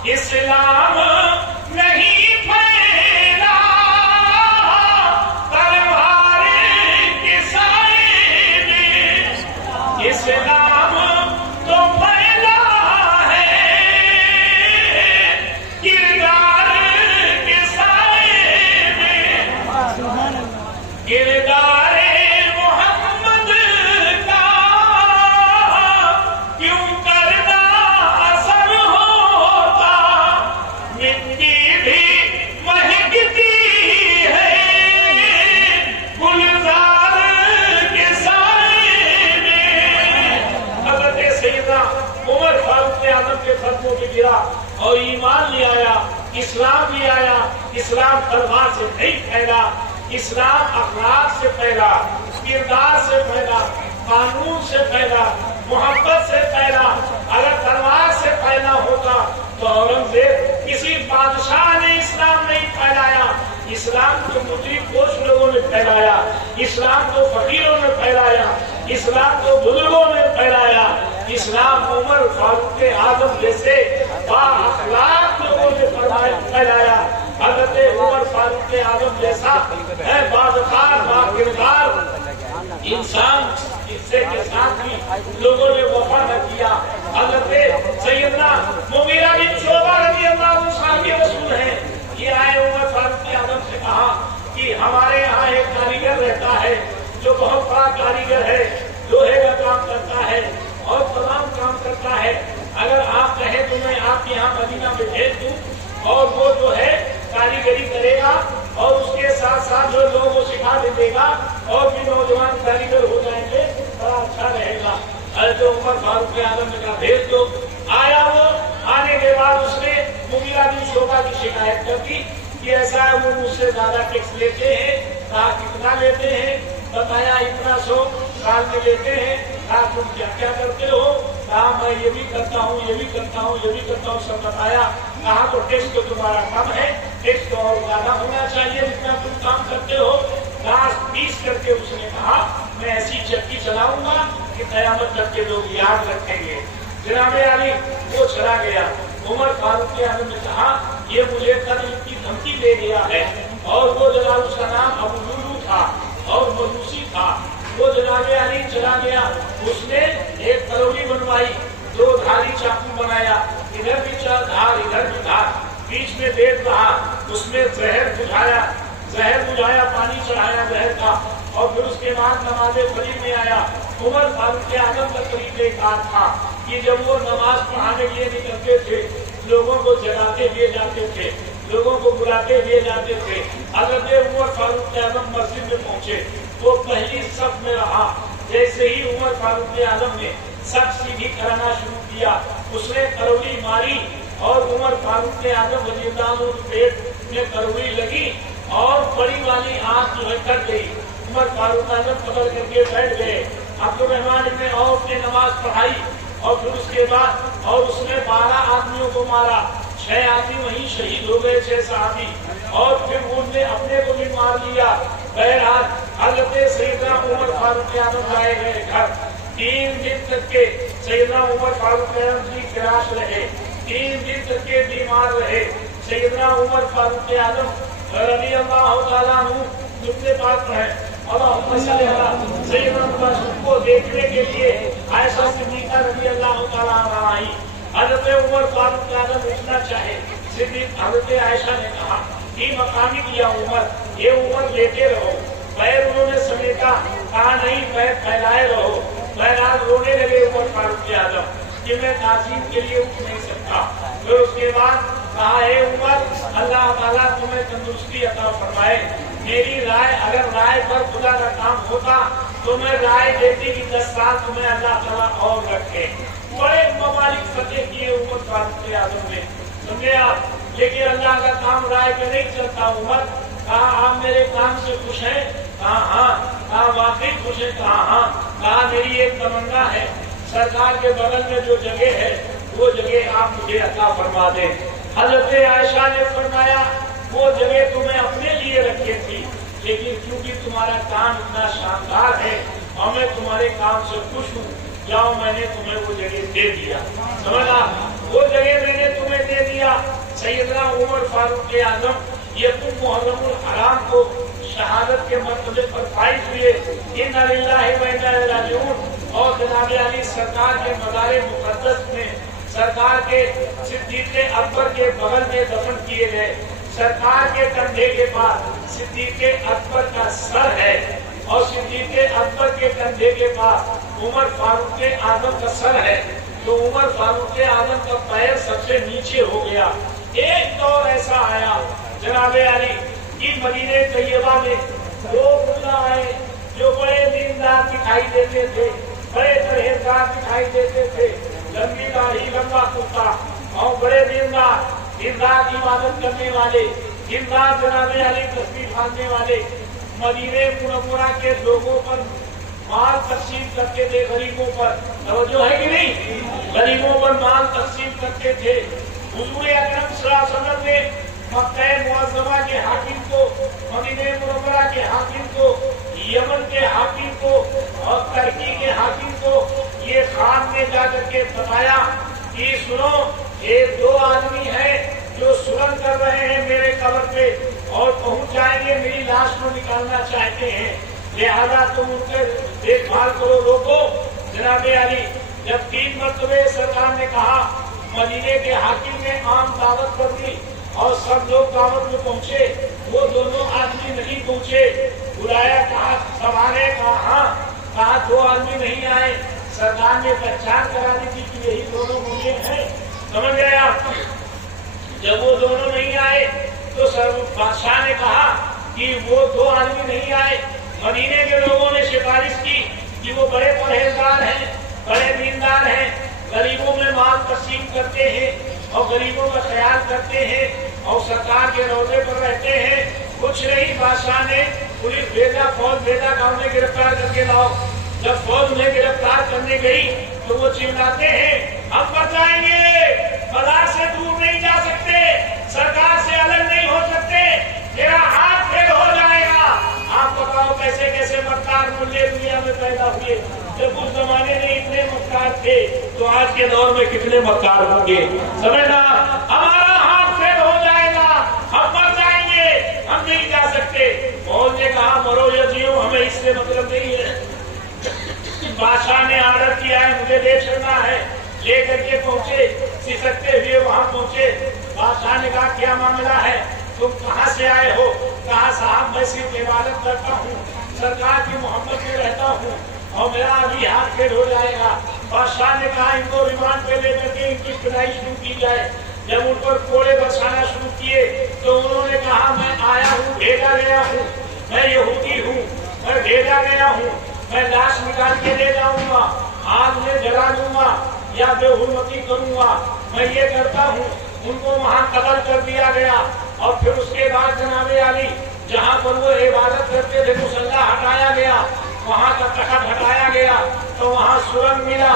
इस्लाम नहीं फैला तलवार के साए में, इस्लाम तो फैला है किरदार के साए में, किरदार मोहम्मद का क्यों करना असर होता, मिट्टी भी महकती है गुलजार के साए में। हज़रत सैयदना उमर फारूक आजम के कदमों में गिरा और ईमान ले आया, इस्लाम ले आया। इस्लाम तलवार से नहीं फैला, इस्लाम अखलाक से फैला, किरदार से फैला, कानून से फैला, मोहब्बत से फैला। अगर तलवार से फैला होता तो औरंगजेब किसी बादशाह ने इस्लाम नहीं फैलाया। इस्लाम तो मुस्लिम कोष लोगों ने फैलाया, इस्लाम तो फकीरों ने फैलाया, इस्लाम तो बुजुर्गों ने फैलाया। इस्लाम उमर फारूक आजम जैसे बाअखलाक लोगों ने फैलाया। हजरत उमर फारूक आजम जैसा बाज़कार बाकिरदार इंसान इससे के साथ भी लोगों ने वफा न किया। हजरत सैयदना मुगीरा बिन शुअबा रज़ियल्लाहु अन्हु के रसूल हैं, ये आए उमर फारूक आजम से कहा कि हमारे यहाँ एक कारीगर रहता है जो बहुत बड़ा कारीगर है, लोहे का काम करता है और तमाम काम करता है। अगर आप कहें तो मैं आपके यहाँ मदीना में भेज दूं और वो जो है कारीगरी करेगा और उसके साथ साथ जो लोगों को सिखा देगा और भी नौजवान कारीगर हो जाएंगे, बड़ा अच्छा रहेगा। जो उमर फारूक आजम ने कहा भेज दो। आया वो, आने के बाद उसने मुगीरा बिन शुअबा की शिकायत कर दी कि ऐसा है वो मुझसे ज्यादा टैक्स लेते हैं। कहा कितना लेते हैं? बताया इतना 100 साल में लेते हैं। कहा तुम क्या क्या करते हो? कहा मैं ये भी करता हूँ, ये भी करता हूँ, ये भी करता हूँ, सब बताया। कहा तो टैक्स तो तुम्हारा कम है, टैक्स तो और ज्यादा होना चाहिए जितना तुम काम करते हो। कहा 20 करके उसने कहा मैं ऐसी चक्की चलाऊंगा कि कयामत तक के लोग याद रखेंगे। जनाबे अली वो चला गया। उमर फारूक आजम ने कहा ये मुझे कत्ल की धमकी दे गया है और वो जनाब उसका नाम अबू लुलू था और मजूसी था। वो जनाबे अली चला गया, उसने एक करौली बनवाई, 2 धारी चाकू बनाया, इधर भी धार इधर भी धार, बीच में देख रहा, उसमें जहर बुझाया, पानी चढ़ाया जहर का और फिर उसके बाद नमाज़े फजर में आया। उमर फारूक आजम का तरीका कार था कि जब वो नमाज पढ़ाने के लिए निकलते थे, लोगों को जगाते हुए जाते थे, लोगों को बुलाते हुए जाते थे। हज़रत उमर फारूक आजम मस्जिद में पहुंचे, वो पहली सफ में रहा। जैसे ही उमर फारूक आजम ने सफ सीधी कराना शुरू किया, उसने करौली मारी और उमर फारूक आजम रज़ियल्लाहु अन्हु पेट में करौली लगी और बड़ी वाली आंख जो है कट गई। उमर फारूक आजम पकड़ करके बैठ गए। अब्दुर्रहमान इब्न औफ ने नमाज पढ़ाई और फिर उसके बाद और उसने 12 आदमियों को मारा, 6 आदमी वहीं शहीद हो गए, 6 सहाबी, और फिर उसने अपने को भी मार लिया। बहरहाल हज़रत सैयदना उमर फारूक आजम लाए गए घर। 3 दिन तक के सैयदना उमर फारूक आजम की फिराश रहे, 3 दिन तक के बीमार रहे। सैयदना उमर फारूक आजम रज़ियल्लाहु ताला अन्हु दुखने पाक है को देखने के लिए आयशा सिद्दीक़ा रज़ियल्लाहु ताला अन्हा आई। हज़रत उमर फारूक आजम उठना चाहे, सिद्दीक़ हज़रत आयशा ने कहा कि मकामी किया उमर, ये उमर लेटे रहो। पैर उन्होंने समेटा, कहा नहीं पैर फैलाए रहो। बहरहाल रोने लगे उमर फारूक आजम कि मैं ताज़ीम के लिए उठ नहीं सकता। फिर उसके बाद कहा हे उमर, अल्लाह ताला तुम्हें तंदुरुस्ती अता फरमाए। मेरी राय, अगर राय पर खुदा का काम होता तो मैं राय देती कि 10 साल तुम्हें अल्लाह ताला और रखे। बड़े ममालिक फतेह किए उमर फारूक आजम ने, समझे आप। लेकिन अल्लाह का काम राय पे नहीं चलता। उमर कहा आप मेरे काम से खुश हैं? कहा हाँ। कहा वाकई खुश है? कहा हाँ। कहा मेरी एक तमन्ना है, सरकार के बगल में जो जगह है वो जगह आप मुझे अता फरमा दें। हज़रत आयशा ने फरमाया वो जगह तुम्हें अपने लिए रखी थी, लेकिन क्योंकि तुम्हारा काम इतना शानदार है और मैं तुम्हारे काम से खुश हूँ, जाओ मैंने तुम्हें वो जगह दे दिया। समझा? वो जगह मैंने तुम्हें दे दिया। सैयदना उमर फारूक आजम यकुम मुहर्रमुल हराम को शहादत के मर्तबे पर फाइज हुए। इन्ना लिल्लाहि व इन्ना इलैहि राजिऊन। और जनाब अली सरकार के मज़ार मुक़द्दस में सरकार के सिद्दीक़ अकबर के बगल में दफन किए गए। सरकार के कंधे के पास सिद्दीक़ अकबर का सर है और सिद्दीक़ अकबर के कंधे के पास उमर फारूक आजम का सर है। तो उमर फारूक आजम का पैर सबसे नीचे हो गया। एक दौर ऐसा आया जनाब अली कि मदीने तैयबा में 2 मुल्ला आए जो बड़े दीनदार दिखाई देते थे, बड़े परहेजगार दिखाई देते थे, लंबी दाढ़ी लंबा कुर्ता और बड़े दीनदार इबादत करने वाले, दीनदार जनाब अली तस्बीह बांधने वाले। मदीने मुनव्वरा के लोगों पर माल तकसीम करते थे गरीबों पर, तवज्जो है कि नहीं, गरीबों पर माल तकसीम करते थे। हुजूर अकरम सल्लल्लाहु अलैहि वसल्लम ने मक्का मुअज़्ज़मा के हाकिम को, मदीना मुनव्वरा के हाकिम को, यमन के हाकिम को और टर्की के हाकिम को ये खान में जाकर के बताया कि सुनो, एक दो आदमी हैं जो सुरंग कर रहे हैं मेरे कब्र पे और पहुंच जाएंगे, मेरी लाश को निकालना चाहते हैं, लिहाजा तुम उनके देखभाल करो, रोको। जनाब अली जब 3 मरतबे सरकार ने कहा, मदीने के हाकिम ने आम दावत कर दी और सब लोग दावत में पहुंचे, वो दोनों आदमी नहीं पहुंचे। बुलाया, कहा सवारे, कहा 2 आदमी नहीं आए। सरकार ने पहचान करा दी थी कि यही दोनों मुझे हैं, समझ गए आप। जब वो दोनों नहीं आए तो बादशाह ने कहा कि वो 2 आदमी नहीं आए। मदीने के लोगों ने सिफारिश की कि वो बड़े परहेजगार हैं, बड़े दीनदार हैं, गरीबों में माल तकसीम करते हैं और गरीबों का ख्याल करते हैं और सरकार के रौदे पर रहते हैं। कुछ नहीं, बादशाह ने पुलिस भेजा, फौज भेजा, गांव में गिरफ्तार करके लाओ। जब फौज उन्हें गिरफ्तार करने गई तो वो चिल्लाते हैं, हम मर जाएंगे, बाजार से दूर नहीं जा सकते, सरकार से अलग नहीं हो सकते, मेरा हाथ फेल हो जाएगा। आप बताओ कैसे कैसे मक्कार मुल्ले दुनिया में पैदा हुए। जब उस जमाने में इतने मक्कार थे तो आज के दौर में कितने मक्कार होंगे, समझना। हमारा हाथ फेल हो जाएगा, हम मर जाएंगे, हम नहीं जा सकते। फौज ने कहा मरो या जियो, हमें इससे मतलब नहीं है। बादशाह ने ऑर्डर किया है, मुझे ले चलना है। लेकर के पहुंचे, सिसकते हुए वहां पहुंचे। बादशाह ने कहा क्या मामला है, तुम कहाँ से आए हो? कहा साहब मैं सिर्फ इबादत करता हूँ, सरकार की मोहब्बत में रहता हूँ और मेरा अभी हाथ फेल हो जाएगा। बादशाह ने कहा इनको रिमांड पे लेकर के इनकी पिटाई शुरू की जाए। जब उन पर कोड़े बरसाना शुरू किए तो उन्होंने कहा मैं आया हूँ, भेजा गया हूँ, मैं यहूदी हूँ, मैं भेजा गया हूँ, मैं लाश निकाल के ले जाऊंगा, आग में जला दूंगा या बेहुरमती करूंगा, मैं ये करता हूँ। उनको वहां कत्ल कर दिया गया और फिर उसके बाद जनाबे अली जहाँ पर वो इबादत करते थे मुसल्ला हटाया गया, वहां का तखत हटाया गया तो वहां सुरंग मिला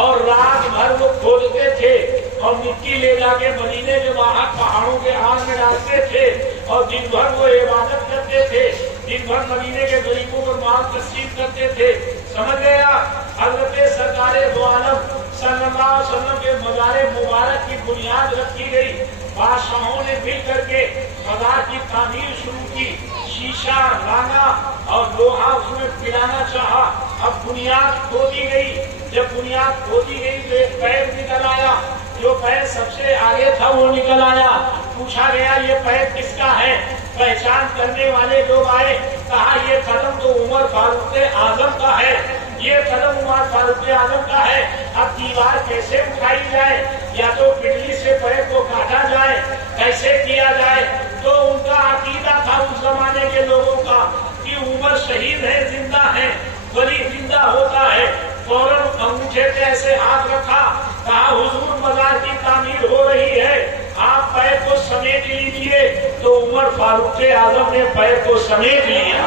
और रात भर वो खोदते थे और मिट्टी ले जाके मदीने के बाहर पहाड़ों के आग में डालते थे और दिन भर वो इबादत करते थे, दिन भर मदीने के गरीबों पर माल तकसीम करते थे। समझ गया। हजरत सरकारे दो आलम सल्लल्लाहु अलैहि वसल्लम के मज़ारे मुबारक की बुनियाद रखी गई। बादशाहों ने मिल करके मज़ार की तामीर शुरू की, शीशा लाना और लोहा उसमें पिलाना चाहा। अब बुनियाद खोदी गई, जब बुनियाद खोदी गई तो एक पैर निकल आया, जो पैर सबसे आगे था वो निकल आया। पूछा गया ये पैर किसका है? पहचान करने वाले लोग आए, कहा ये कदम तो उमर फारूक आजम का है, ये कदम उमर फारूक आजम का है। अब दीवार कैसे उठाई जाए, या तो पिटली से पैर को काटा जाए, कैसे किया जाए? तो उनका अकीदा था उस जमाने के लोगों का कि उमर शहीद है, जिंदा है, वली जिंदा होता है। फौरन अंगूठे पे ऐसे हाथ रखा, कहा हुजूर मज़ार की तामीर हो रही है, आप पैर को समेट लीजिए। तो उमर फारूक आजम ने पैर को समेट लिया।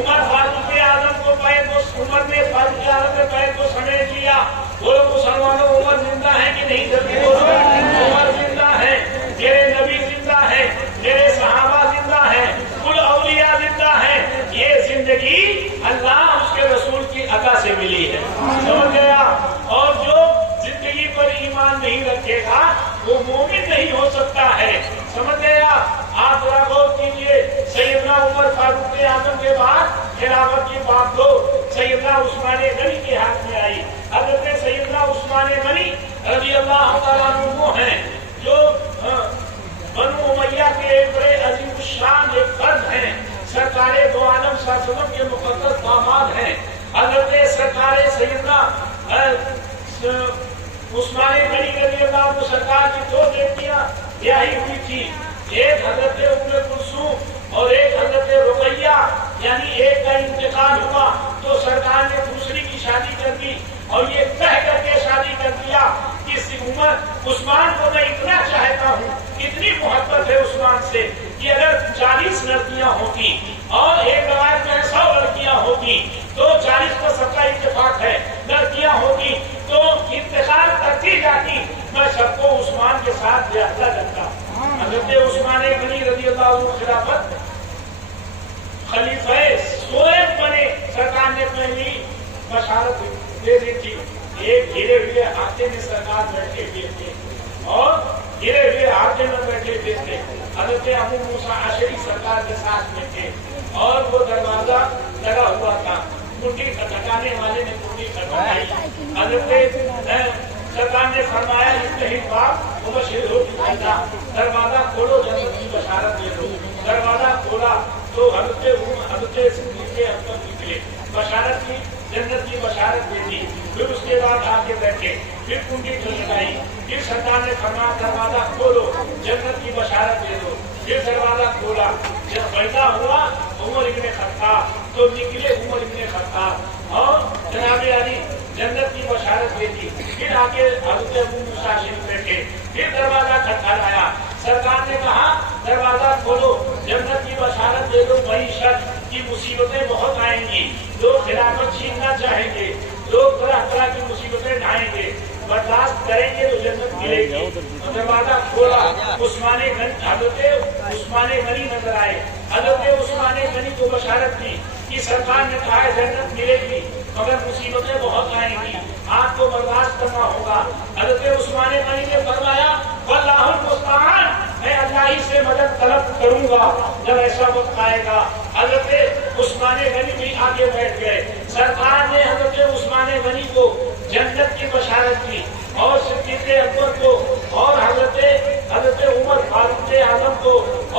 उमर फारूक आजम को पैर को उमर ने फारूक आजम ने पैर को समेट लिया। बोलो मुसलमानों, उमर जिंदा है कि नहीं? उमर जिंदा है, मेरे नबी जिंदा है, मेरे सहाबा जिंदा है, कुल औलिया जिंदा है। ये जिंदगी अल्लाह उसके रसूल की अता से मिली है, समझ गया। और जो जिंदगी पर ईमान नहीं रखेगा वो मोमिन नहीं हो सकता है, समझ गया। आप जरा गौर कीजिए, सैयदना उमर फारूक आजम के बाद खिलाफत की बात हो सैयदना उस्मान गनी के हाथ में आई। हजरत सैयदना उस्मान गनी रज़ी अल्लाह तआला अन्हु हैं, जो बनु उमैया के एक बड़े अजीम शान एक फर्द हैं, सरकारे दो आलम सल्लल्लाहु के मुक़द्दस दामाद हैं। हजरत सरकारे सैयदना उस्मान गनी रज़ी अल्लाह को सरकार की 2 बेटियां ब्याही हुई थी, एक हजरत उम्मे कुलसूम और एक हजरत रुकैया, यानी एक का इंतकाल हुआ तो सरकार ने दूसरी की शादी कर दी और ये कह करके शादी कर दिया कि उमर उस्मान को मैं इतना चाहता हूँ, इतनी मोहब्बत है उस्मान से कि अगर 40 लड़कियां होती और एक रवायत में 100 लड़कियां होती तो نے پہلی بشارت دے دی تھی. ایک گرے ہوئے ہاتھے میں سرکار بیٹھے ہوئے تھے اور گرے ہوئے ہاتھے میں بیٹھے ہوئے تھے. حضرت ابو موسیٰ اشعری سرکار کے ساتھ میں تھے اور وہ دروازہ لگا ہوا تھا. کنڈی کھٹکانے والے نے کنڈی کھٹکائی. حضرت سرکار نے فرمایا استحق باپ مبشر ہو جائے، دروازہ کھولو جنت کی بشارت دے دو. دروازہ کھولا تو حضرت صدیق اکبر نکلے، بشارت کی جنت کی بشارت دے دی. پھر اس کے بعد آ کے بیٹھے، پھر کنڈی کھٹکائی. پھر سرکار نے فرمایا دروازہ کھولو جنت کی بشارت دے دو. پھر دروازہ کھولا. جب پیدا ہوا عمر ابن خطاب تو نکلے عمر ابن خطاب اور جناب علی جنت کی بشارت دے دی. پھر آ کے حضرت ابو موسیٰ اشعری بیٹھے، پھر دروازہ کھٹکھٹایا. سرکار نے کہا دروازہ کھولو جنت کی بشارت دے دو. معیشت کی مصیبتیں بہت آئیں گی، لوگ خلافت چھیننا چاہیں گے، لوگ طرح طرح کی مصیبتیں ڈھائیں گے، برداشت کریں گے تو جنت ملے گی. دروازہ کھولا. حضرت عثمان غنی نظر آئے. حضرت عثمان غنی کو بشارت دی کہ سرکار نے کہا ہے جنت ملے گی مگر مصیبتیں بہت آئیں گی، آپ کو برداشت کرنا ہوگا. حضرت عثمان غنی نے فرمایا واللہ المستعان، میں اللہ ہی سے مدد طلب کروں گا جب ایسا وقت آئے گا. حضرت عثمان غنی بھی آگے بیٹھ گئے. سرکار نے حضرت عثمان غنی کو جنت کی بشارت دی اور صدیق اکبر کو اور حضرت عمر فاروق اعظم کو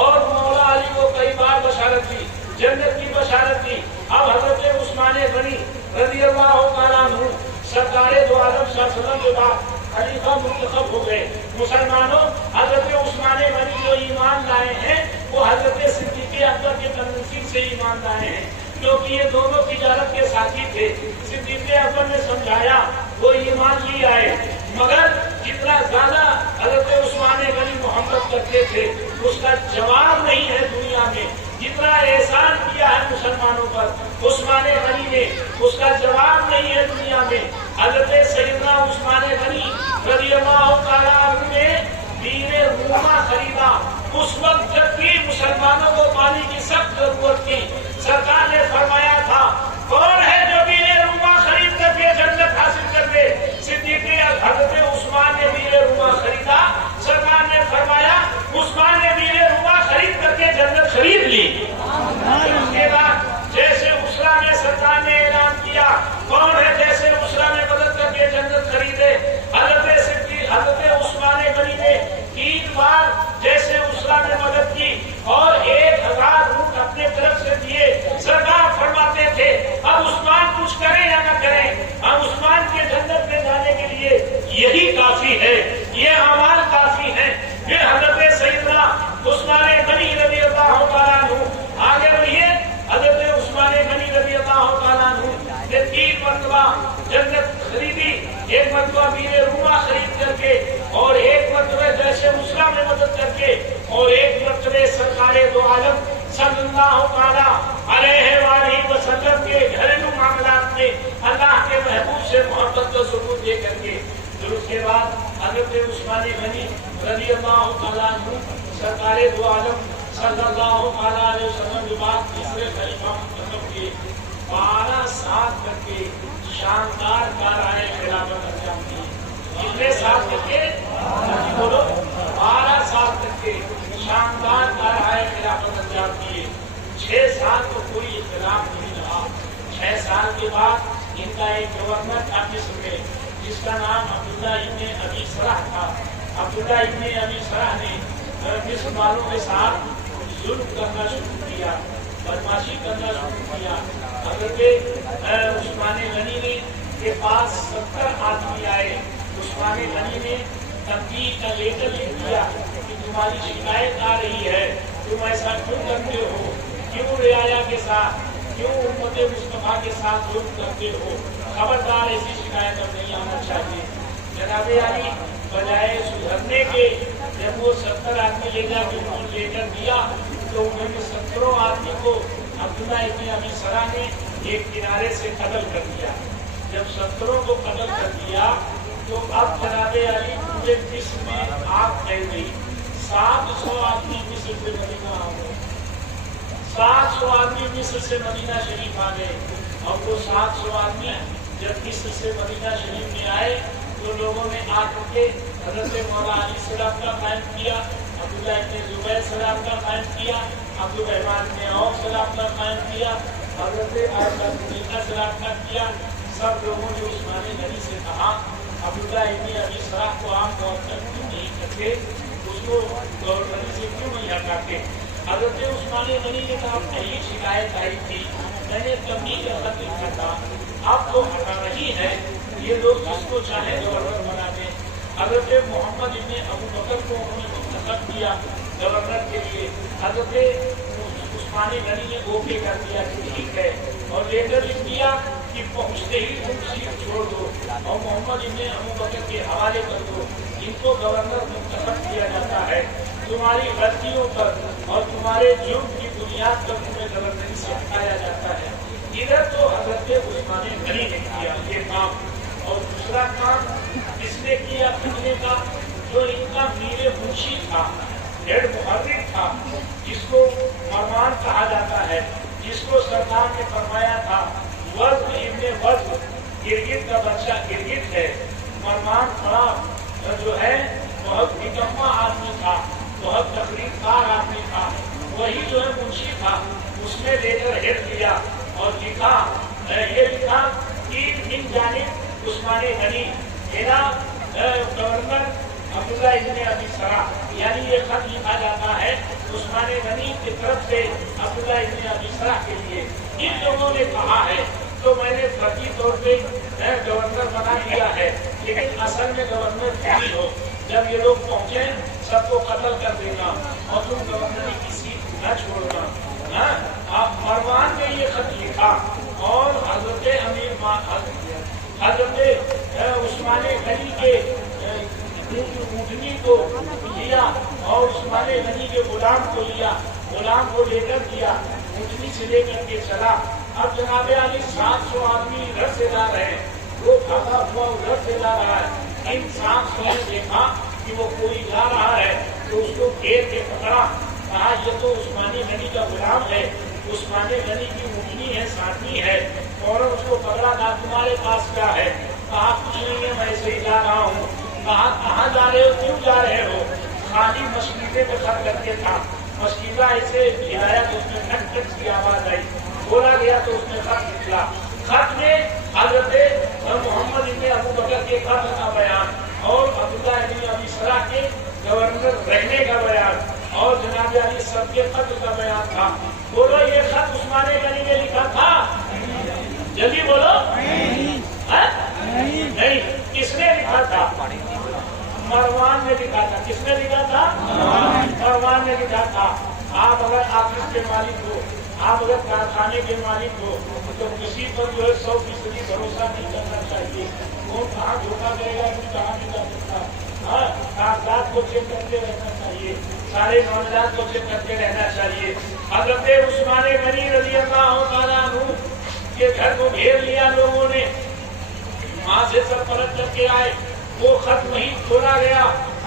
اور مولا علی کو کئی بار بشارت دی، جنت کی بشارت دی. اب حضرت عثمان غنی رضی اللہ تعالیٰ عنہ سرکار دو عالم صلی اللہ علیہ وسلم کے بعد خلیفہ منتخب ہو گئے. مسلمانوں، حضرت عثمان غنی جو ایمان لائے ہیں وہ حضرت صدیق اکبر کے تنصیب سے ایمان لائے ہیں، کیونکہ یہ دونوں تجارت کے ساتھی تھے. صدیق اکبر نے سمجھایا وہ ایمان لے آئے، مگر جتنا زیادہ حضرت عثمان غنی محبت کرتے تھے اس کا جواب نہیں ہے دنیا میں. جتنا احسان کیا ہے مسلمانوں پر عثمان غنی نے، اس کا جواب نہیں ہے دنیا میں. حضرت سیدنا عثمان غنی رضی اللہ تعالیٰ عنہ نے بیر روما خریدا اس وقت جب کہ مسلمانوں کو پانی کی سخت ضرورت تھی. سرکار نے فرمایا تھا کون ہے جو بیر روما خرید کر کے جنت حاصل کر دے؟ صدیق حضرت عثمان نے بیر روما خریدا. سرکار نے فرمایا عثمان نے بیر روما خرید کر کے جنت خرید لی. اس کے بعد جیسے اسرا میں سرکار نے اعلان کیا کون ہے جیسے اسرا میں مدد کر کے جنت خریدے؟ حضرت عثمان غنی نے 3 بار جیسے اسرا میں مدد کی اور 1000 اونٹ اپنے طرف سے دیے. سرکار فرماتے تھے اب عثمان کچھ کریں یا نہ کریں، ہم عثمان کے جنت میں جانے کے لیے یہی کافی ہے، یہ اعمال کافی ہیں. پھر حضرت سیدنا عثمان غنی رضی اللہ تعالیٰ عنہ آگے بڑھیے. حضرت عثمان غنی رضی اللہ تعالیٰ عنہ نے 3 مرتبہ جنت خریدی. ایک مرتبہ بیر روما خرید کر کے اور ایک مرتبہ جیسے اسرا میں مدد کر کے اور ایک مرتبہ سرکار دو عالم صلی اللہ تعالیٰ علیہ وآلہ وسلم کے گھریلو معاملات میں اللہ کے محبوب سے محبت کا ثبوت دے کر کے. پھر اس کے بعد حضرت عثمان غنی رضی اللہ تعالیٰ عنہ سرکار دو عالم صلی اللہ تعالیٰ علیہ وسلم کے بعد تیسرے خلیفہ منتخب کیے. 12 سال تک کے شاندار کارنامے خلافت انجام دیے. کتنے سال تک کے؟ بولو 12 سال تک کے شاندار کارنامے خلافت انجام دیے. 6 سال تو کوئی اختلاف نہیں رہا. 6 سال کے بعد ان کا ایک گورنر تھا مصر میں جس کا نام عبداللہ ابن ابی سرح تھا. عبداللہ ابن ابی سرح نے مصر والوں کے ساتھ ظلم کرنا شروع کیا، بدماشی کرنا شروع کیا. حضرت عثمان غنی نے کے پاس 70 آدمی آئے. عثمان غنی نے تنقید کا لیٹر لکھ دیا کہ تمہاری شکایت آ رہی ہے، تم ایسا کیوں کرتے ہو، کیوں رعایا کے ساتھ، کیوں امت مصطفیٰ کے ساتھ ظلم کرتے ہو، خبردار ایسی شکایت اب نہیں آنا چاہیے. جناب علی بجائے سدھرنے کے جب وہ 70 آدمی لے جا کے انہوں نے لیٹر دیا تو انہوں نے 70 آدمی کو عبداللہ ابن ابی سرح نے ایک کنارے سے قتل کر دیا. جب 70 کو قتل کر دیا تو اب جناب علی پورے مصر میں آگ پھیل گئی. 700 آدمی مصر سے مدینہ آ گئے. 700 آدمی مصر سے مدینہ شریف آ گئے. और वो 700 आदमी जब मिस्र से मदीना शरीफ में आए तो लोगों ने आकर के हजरत मौला अली सलाम का कायम किया, अब्दुल्लाह इब्न जुबैर सलाम का कायम किया, अब्दुल रहमान ने औफ सलाम का कायम किया, हजरत आयशा सलाम का किया। सब लोगों ने उस्मान गनी से कहा अब्दुल्लाह इब्न अबी सराह को आप मुअत्तल क्यों नहीं करते, उसको गवर्नर से क्यों नहीं हटाते। हजरत उस्मान गनी ने कहा पहली शिकायत आई थी, मैंने कभी गलत लिखा था, आप तो हटाना ही है, ये लोग जिसको चाहे गवर्नर बना दें। हजरत मोहम्मद इब्न अबू बकर को उन्होंने मुंतखब किया गवर्नर के लिए। हजरत उस्मान गनी ने ओके कर दिया कि ठीक है, और लेटर लिख दिया कि पहुंचते ही तुम सीट छोड़ दो और मोहम्मद इब्न अबू बकर के हवाले कर दो, इनको गवर्नर मुंतखब किया जाता है। तुम्हारी गलतियों पर और तुम्हारे जुर्म की बुनियाद पर तुम्हें गवर्नरी से हटाया जाता है। इधर तो हजरत उस्मान गनी ने किया ये काम, और दूसरा काम किसने किया खतने का, जो इनका मीर मुंशी था, हेड मुहर्रिर था, जिसको मरमान कहा जाता है, जिसको सरकार ने फरमाया था वज्र इब्ने वज्र, गिरगिट का बच्चा गिरगिट है। मरमान बड़ा जो है बहुत निकम्मा आदमी था, बहुत तकलीफदार आदमी था, वही जो है मुंशी था। उसने लेकर हेड किया और लिखा, ये लिखा कि इन जानिब उस्मान गनी मेरा गवर्नर अब्दुल्लाह इब्न अबी सराह, यानी ये खत लिखा जाता है उस्मान गनी की तरफ से अब्दुल्लाह इब्न अबी सराह के लिए। इन लोगों ने कहा है तो मैंने फर्जी तौर पे गवर्नर बना दिया है, लेकिन असल में गवर्नर नहीं हो। जब ये लोग पहुंचे सबको कत्ल कर देगा और तुम गवर्नर की सीट न छोड़ना। आप मरवान ने ये खत लिखा और हजरत अमीर हजरत उस्मान गनी के ऊँटनी को लिया और उस्मान गनी के गुलाम को लिया, गुलाम को लेकर दिया, ऊँटनी से लेकर के चला। अब जनाबे अली 700 आदमी इधर से जा रहे हैं, वो भागा हुआ उधर से जा रहा है। इन 700 ने देखा कि वो कोई जा रहा है तो उसको घेर के पकड़ा, कहा ये तो उस्मानी गनी का गुलाम है, उस्मानी गनी की ऊँटनी है, साथी है, और उसको पकड़ा। कहा तुम्हारे पास क्या है, कहा कुछ नहीं है, मैं ऐसे ही जा रहा हूँ। कहा कहाँ जा रहे हो, क्यों जा रहे हो, खाली मशकीते पे खत करके था, मशकीता ऐसे हिलाया तो उसमें खट खट की आवाज आई, बोला गया तो उसमें खत निकला। खत में हजरत मोहम्मद इब्न अबू बकर के खत का बयान और अब्दुल्लाह इब्न अबी सराह के गवर्नर रहने का बयान और जनाब अली सबके खत का बयान था। बोलो ये खत उस्मान गनी ने लिखा था? जल्दी बोलो। नहीं, किसने लिखा था? मरवान ने लिखा था। किसने लिखा था? मरवान ने लिखा था। आप अगर ऑफिस के मालिक हो, आप अगर कारखाने के मालिक हो, तो किसी पर जो है 100% भरोसा नहीं करना चाहिए। कौन कहाँ धोखा करेगा, कुछ कहाँ नहीं कर सकता। कागजात को चेक करते रहना चाहिए, सारे मामलात को चेक करते रहना चाहिए। हजरत उस्मान गनी रज़ियल्लाहु ताला अन्हु के घर को घेर लिया लोगों ने, वहां से सब पलट करके आए, वो खत वहीं छोड़ा गया।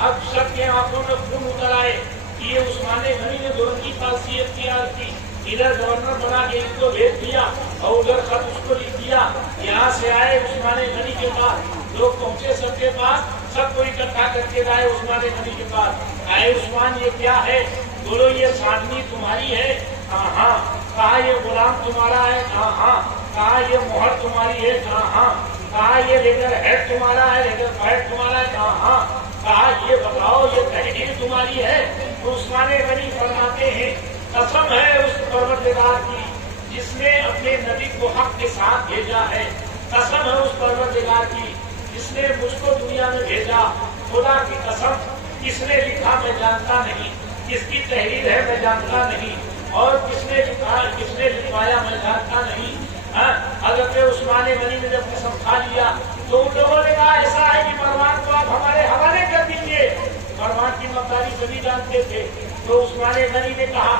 अब सबके आंखों में खून उतर आए कि ये उस्मान गनी ने दुरंगी पालसी इख्तियार की, इधर गवर्नर बना के इनको भेज दिया और उधर खत उसको लिख दिया। यहाँ से आए उस्मान गनी के पास, लोग पहुंचे सबके पास, सबको इकट्ठा करके लाए उस्मान गनी के पास। आए उस्मान ये क्या है? बोलो ये साधनी तुम्हारी है? हाँ। कहा ये गुलाम तुम्हारा है? हाँ। कहा ये मोहर तुम्हारी है? हाँ। कहा ये लेटर हेड तुम्हारा है, लेटर पैड तुम्हारा है? हाँ। कहा ये बताओ ये तहरीर तुम्हारी है? तो उस्मान गनी फरमाते हैं कसम है उस परवरदिगार की जिसने अपने नबी को हक के साथ भेजा है, कसम है उस परवरदिगार की जिसने मुझको दुनिया में भेजा। खुदा की कसम, किसने लिखा मैं जानता नहीं, किसकी तहरीर है मैं जानता नहीं, और किसने लिखा किसने लिखवाया मैं जानता नहीं। हजरत उस्मान गनी ने जब कसम खा लिया तो उन लोगों ने कहा ऐसा है कि मरवान को आप हमारे हवाले कर दीजिए। मरवान की मक्कारी सभी जानते थे। तो उस्मान गनी ने कहा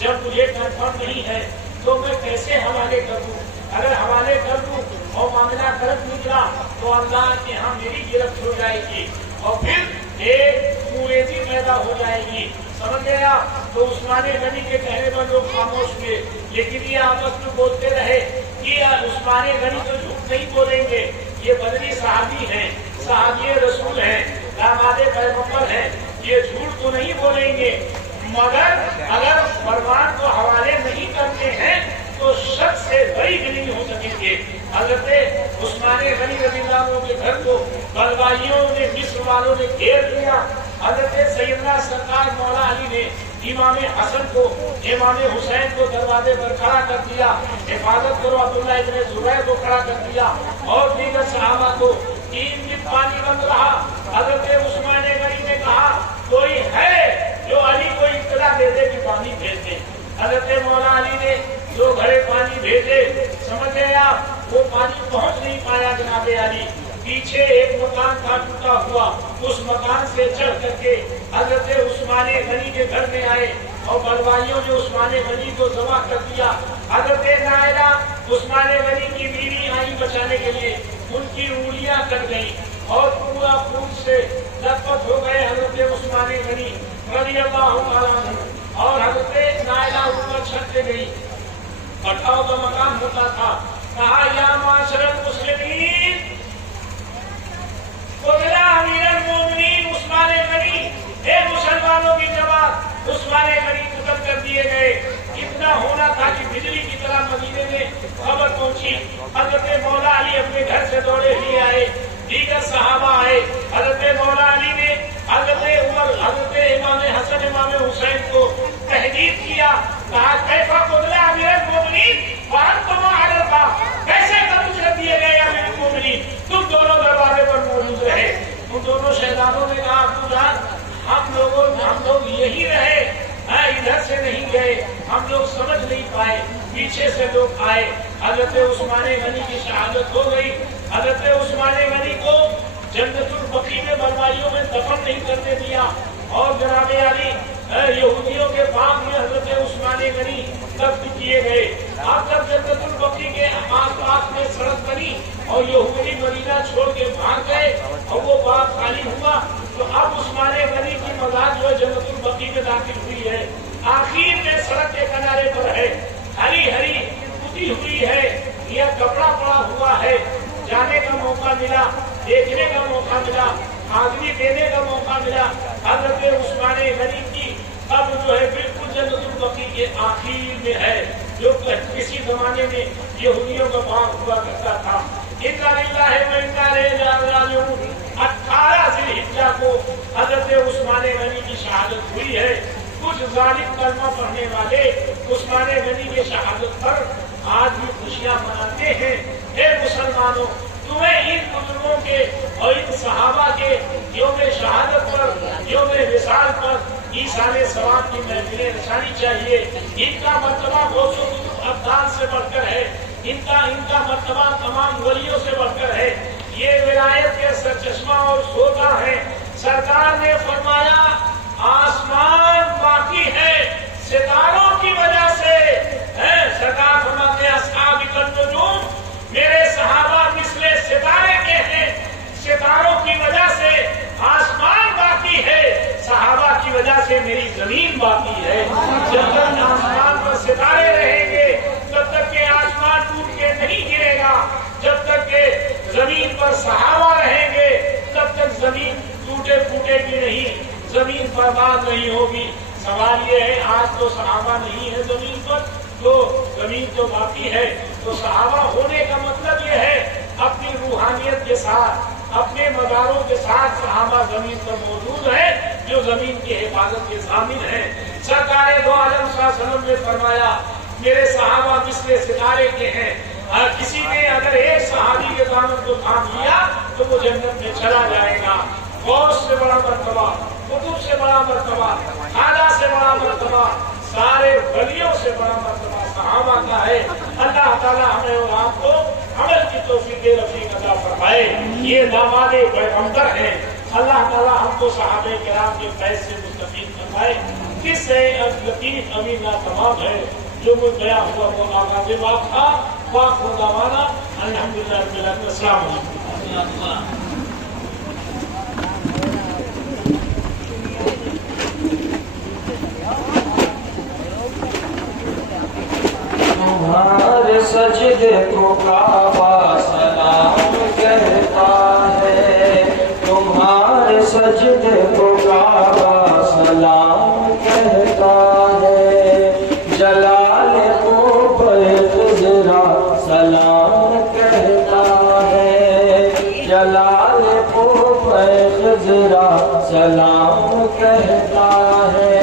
जब मुझे कंफर्म नहीं है तो मैं कैसे हवाले कर दूं? अगर हवाले कर दूं और मामला गलत निकला तो अल्लाह के यहाँ मेरी गिरफ्त हो जाएगी और फिर एक कुरेजी पैदा हो जाएगी। समझ गया? तो उस्मान गनी के कहने पर लोग खामोश हुए, लेकिन ये आपस में बोलते रहे कि یہ عثمان غنی تو جھوٹ نہیں بولیں گے، یہ بدری صحابی ہیں، صحابی رسول ہیں، داماد پیغمبر ہیں، یہ جھوٹ تو نہیں بولیں گے، مگر اگر فرمان کو حوالے نہیں کرتے ہیں تو شک سے بری بھی نہیں ہو سکیں گے۔ حضرت عثمان غنی رضی اللہ عنہ کے گھر کو بلوائیوں نے، مصر والوں نے گھیر لیا۔ حضرت سیدنا سرکار مولا علی نے امام حسن کو، امام حسین کو دروازے پر کھڑا کر دیا، حفاظت کرو عبداللہ ابن زبیر کو کھڑا کر دیا، اور دیگر صحابہ کو 3 دن پانی بند رہا۔ حضرت عثمان غنی نے کہا کوئی ہے جو علی کو اطلاع دے دے کہ پانی بھیج دے۔ حضرت مولا علی نے 2 گھڑے پانی بھیجے، سمجھ گئے آپ، وہ پانی پہنچ نہیں پایا جناب علی۔ پیچھے ایک مکان تھا ٹوٹا ہوا، اس مکان سے چڑھ کر کے حضرت عثمان غنی کے گھر میں آئے اور بلوائیوں نے عثمان غنی کو ذبح کر دیا۔ حضرت نائلہ عثمان غنی کی بیوی آئی بچانے کے لیے، ان کی انگلیاں کٹ گئیں اور پورا خون سے لطپت ہو گئے حضرت عثمان غنی رضی اللہ تعالیٰ عنہ، اور حضرت نائلہ اوپر چھت سے گئی، پٹھاؤ کا مقام ہوتا تھا، کہا یا معاشر المسلمین، قتل امیر المومنین عثمان غنی، اے مسلمانوں کی جماعت، عثمان غنی قتل کر دیے گئے۔ اتنا ہونا تھا کہ بجلی کی طرح مدینے میں خبر پہنچی۔ حضرت مولا علی اپنے گھر سے دوڑے ہی آئے، دیگر صحابہ آئے، حضرت مولا علی نے حضرت عمر، حضرت امام حسن، امام حسین کو تحدید کیا، کہا کیفا قتل امیر المومنین وانتم علی الباب، کیسے قتل کر دیے گئے امیر المومنین، تم دونوں دروازے پر موجود رہے۔ ان دونوں شہزادوں نے کہا ابو جان ہم لوگ یہی رہے، ادھر سے نہیں گئے، ہم لوگ سمجھ نہیں پائے، پیچھے سے لوگ آئے۔ حضرت عثمان غنی کی شہادت ہو گئی۔ حضرت عثمان غنی کو جنت البقیع میں بلوائیوں میں دفن نہیں کرنے دیا، اور جناب علی یہودیوں کے باغ میں حضرت عثمان غنی دفن کیے گئے۔ اب جب جنت البقیع کے آس پاس میں سڑک بنی اور یہودی مدینہ چھوڑ کے بھاگ گئے اور وہ باغ خالی ہوا، تو اب عثمان غنی کی مزار جو ہے جنت البقیع میں داخل ہوئی ہے، آخر میں سڑک کے کنارے پر ہے، ہری ہری پتی ہوئی ہے، یہ کپڑا پڑا ہوا ہے۔ جانے کا موقع ملا، دیکھنے کا موقع ملا، آدمی دینے کا موقع ملا۔ حضرت عثمان غنی کی اب جو ہے بالکل جنت البقیع کے آخر میں ہے، جو کسی زمانے میں یہودیوں کا باغ ہوا کرتا تھا۔ انا للہ و انا الیہ راجعون۔ 18 ذی الحجہ کو حضرت عثمان غنی کی شہادت ہوئی ہے۔ کچھ ظالم کلمہ پڑھنے والے عثمان غنی کی شہادت پر آج بھی خوشیاں مناتے ہیں۔ اے مسلمانوں، تمہیں ان بزرگوں کے اور ان صحابہ کے یوم شہادت پر، یوم وصال پر ایصال ثواب کی محفلیں رچانی چاہیے۔ ان کا مرتبہ غوث و ابدال سے بڑھ کر ہے، ان کا مرتبہ تمام ولیوں سے بڑھ کر ہے۔ یہ ولایت کے سرچشمہ اور سوتا ہے۔ سرکار نے فرمایا آسمان باقی ہے ستاروں کی وجہ سے۔ سرکار فرماتے ہیں اصحاب النجوم، میرے صحابہ مثل ستارے کے ہیں، ستاروں کی وجہ سے آسمان باقی ہے، صحابہ کی وجہ سے میری زمین باقی ہے۔ جب تک آسمان پر ستارے رہیں گے تب تک کہ آسمان ٹوٹ کے نہیں گرے گا، جب تک کہ زمین پر صحابہ رہیں گے تب تک زمین ٹوٹے پھوٹے گی نہیں، زمین برباد نہیں ہوگی۔ سوال یہ ہے آج تو صحابہ نہیں ہے زمین پر، تو زمین تو باقی ہے۔ تو صحابہ ہونے کا مطلب یہ ہے اپنی روحانیت کے ساتھ، اپنے مزاروں کے ساتھ صحابہ زمین پر موجود ہے، جو زمین کی حفاظت کے ضامن ہیں۔ سرکار دو عالم صلی اللہ علیہ وسلم نے فرمایا میرے صحابہ مثل ستارے کے ہیں، کسی نے اگر ایک صحابی کے دامن کو تھام لیا تو وہ جنت میں چلا جائے گا۔ غوث سے بڑا مرتبہ، قطب سے بڑا مرتبہ، اعلیٰ سے بڑا مرتبہ، سارے ولیوں سے بڑا مرتبہ صحابہ کا ہے۔ اللہ تعالیٰ ہمیں اور آپ کو عمل کی توفیق رفیق عطا فرمائے۔ یہ داماد پیغمبر ہیں، اللہ تعالیٰ ہم کو صحابہ کرام کے فیض سے مستفید فرمائے۔ کس سے لطیف امین تمام ہے جو مجھ گیا ہوا وہ آغاز بات تھا۔ واخر دعوانا الحمدللہ رب العالمین۔ السلام علیکم۔ تمہارے سجدے کو کعبہ سلام کہتا ہے، تمہارے سجدے کو کعبہ سلام کہتا ہے، جلال کو خضرا سلام کہتا ہے، جلال کو خضرا سلام کہتا ہے،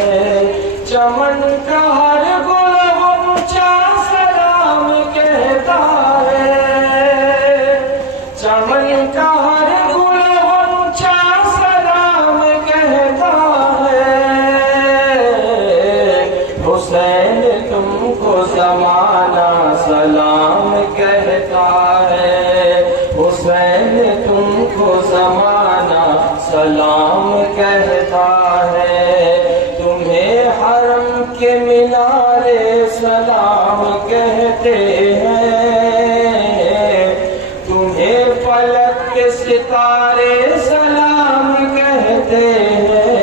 چمن کا ہر گل غنچہ سلام کہتا ہے، چمن کا ہر گل غنچہ سلام کہتا ہے، حسین تم کو زمانہ سلام کہتا ہے، حسین تم کو زمانہ سلام کہتا ہے، تمہیں حرم کے مینارے سلام کہتے ہیں، تمہیں فلک کے ستارے سلام کہتے ہیں،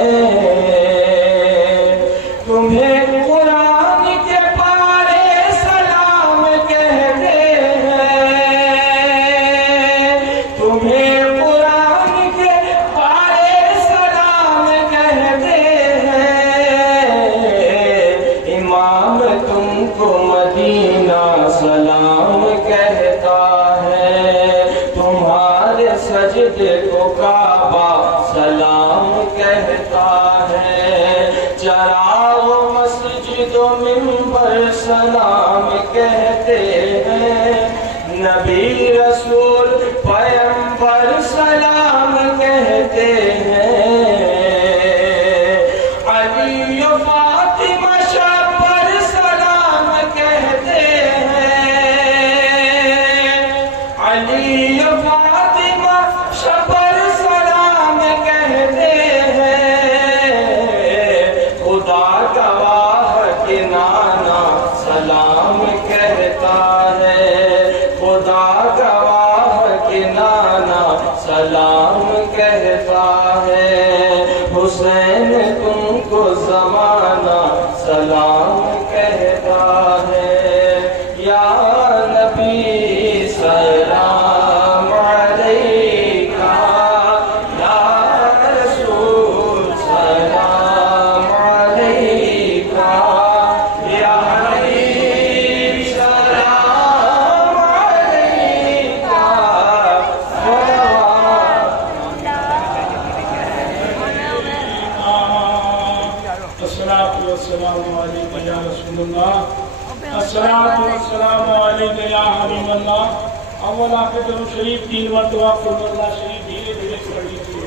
تمہیں قرآن کے پارے سلام کہتے ہیں، تمہیں قرآن کے پارے سلام کہتے ہیں، امام تم کو مدینہ سلام کہتا ہے، تمہارے سجدے کو کعبہ سلام کہتا ہے، چراغ مسجد و منبر سلام کہتے ہیں، نبی رسول پیغمبر سلام کہتے ہیں، علی و فاطمہ شبر سلام کہتے ہیں، علی و فاطمہ شبر سلام کہتے ہیں، خدا گواہ کہ نانا سلام کہتا ہے، خدا گواہ کہ نانا سلام کہتا ہے، حسین تم کو زمانہ سلام کہتا ہے، یا نبی سلام علیکہ، یا رسول سلام علیکہ، یا حبیب سلام علیکہ، الصلاۃ والسلام علیک یا رسول اللہ، الصلاۃ والسلام علیک یا حبیب اللہ۔ اول آخر درود شریف 3 مرتبہ قل اللہ شریف دھیرے دھیرے پڑھ لیجیے۔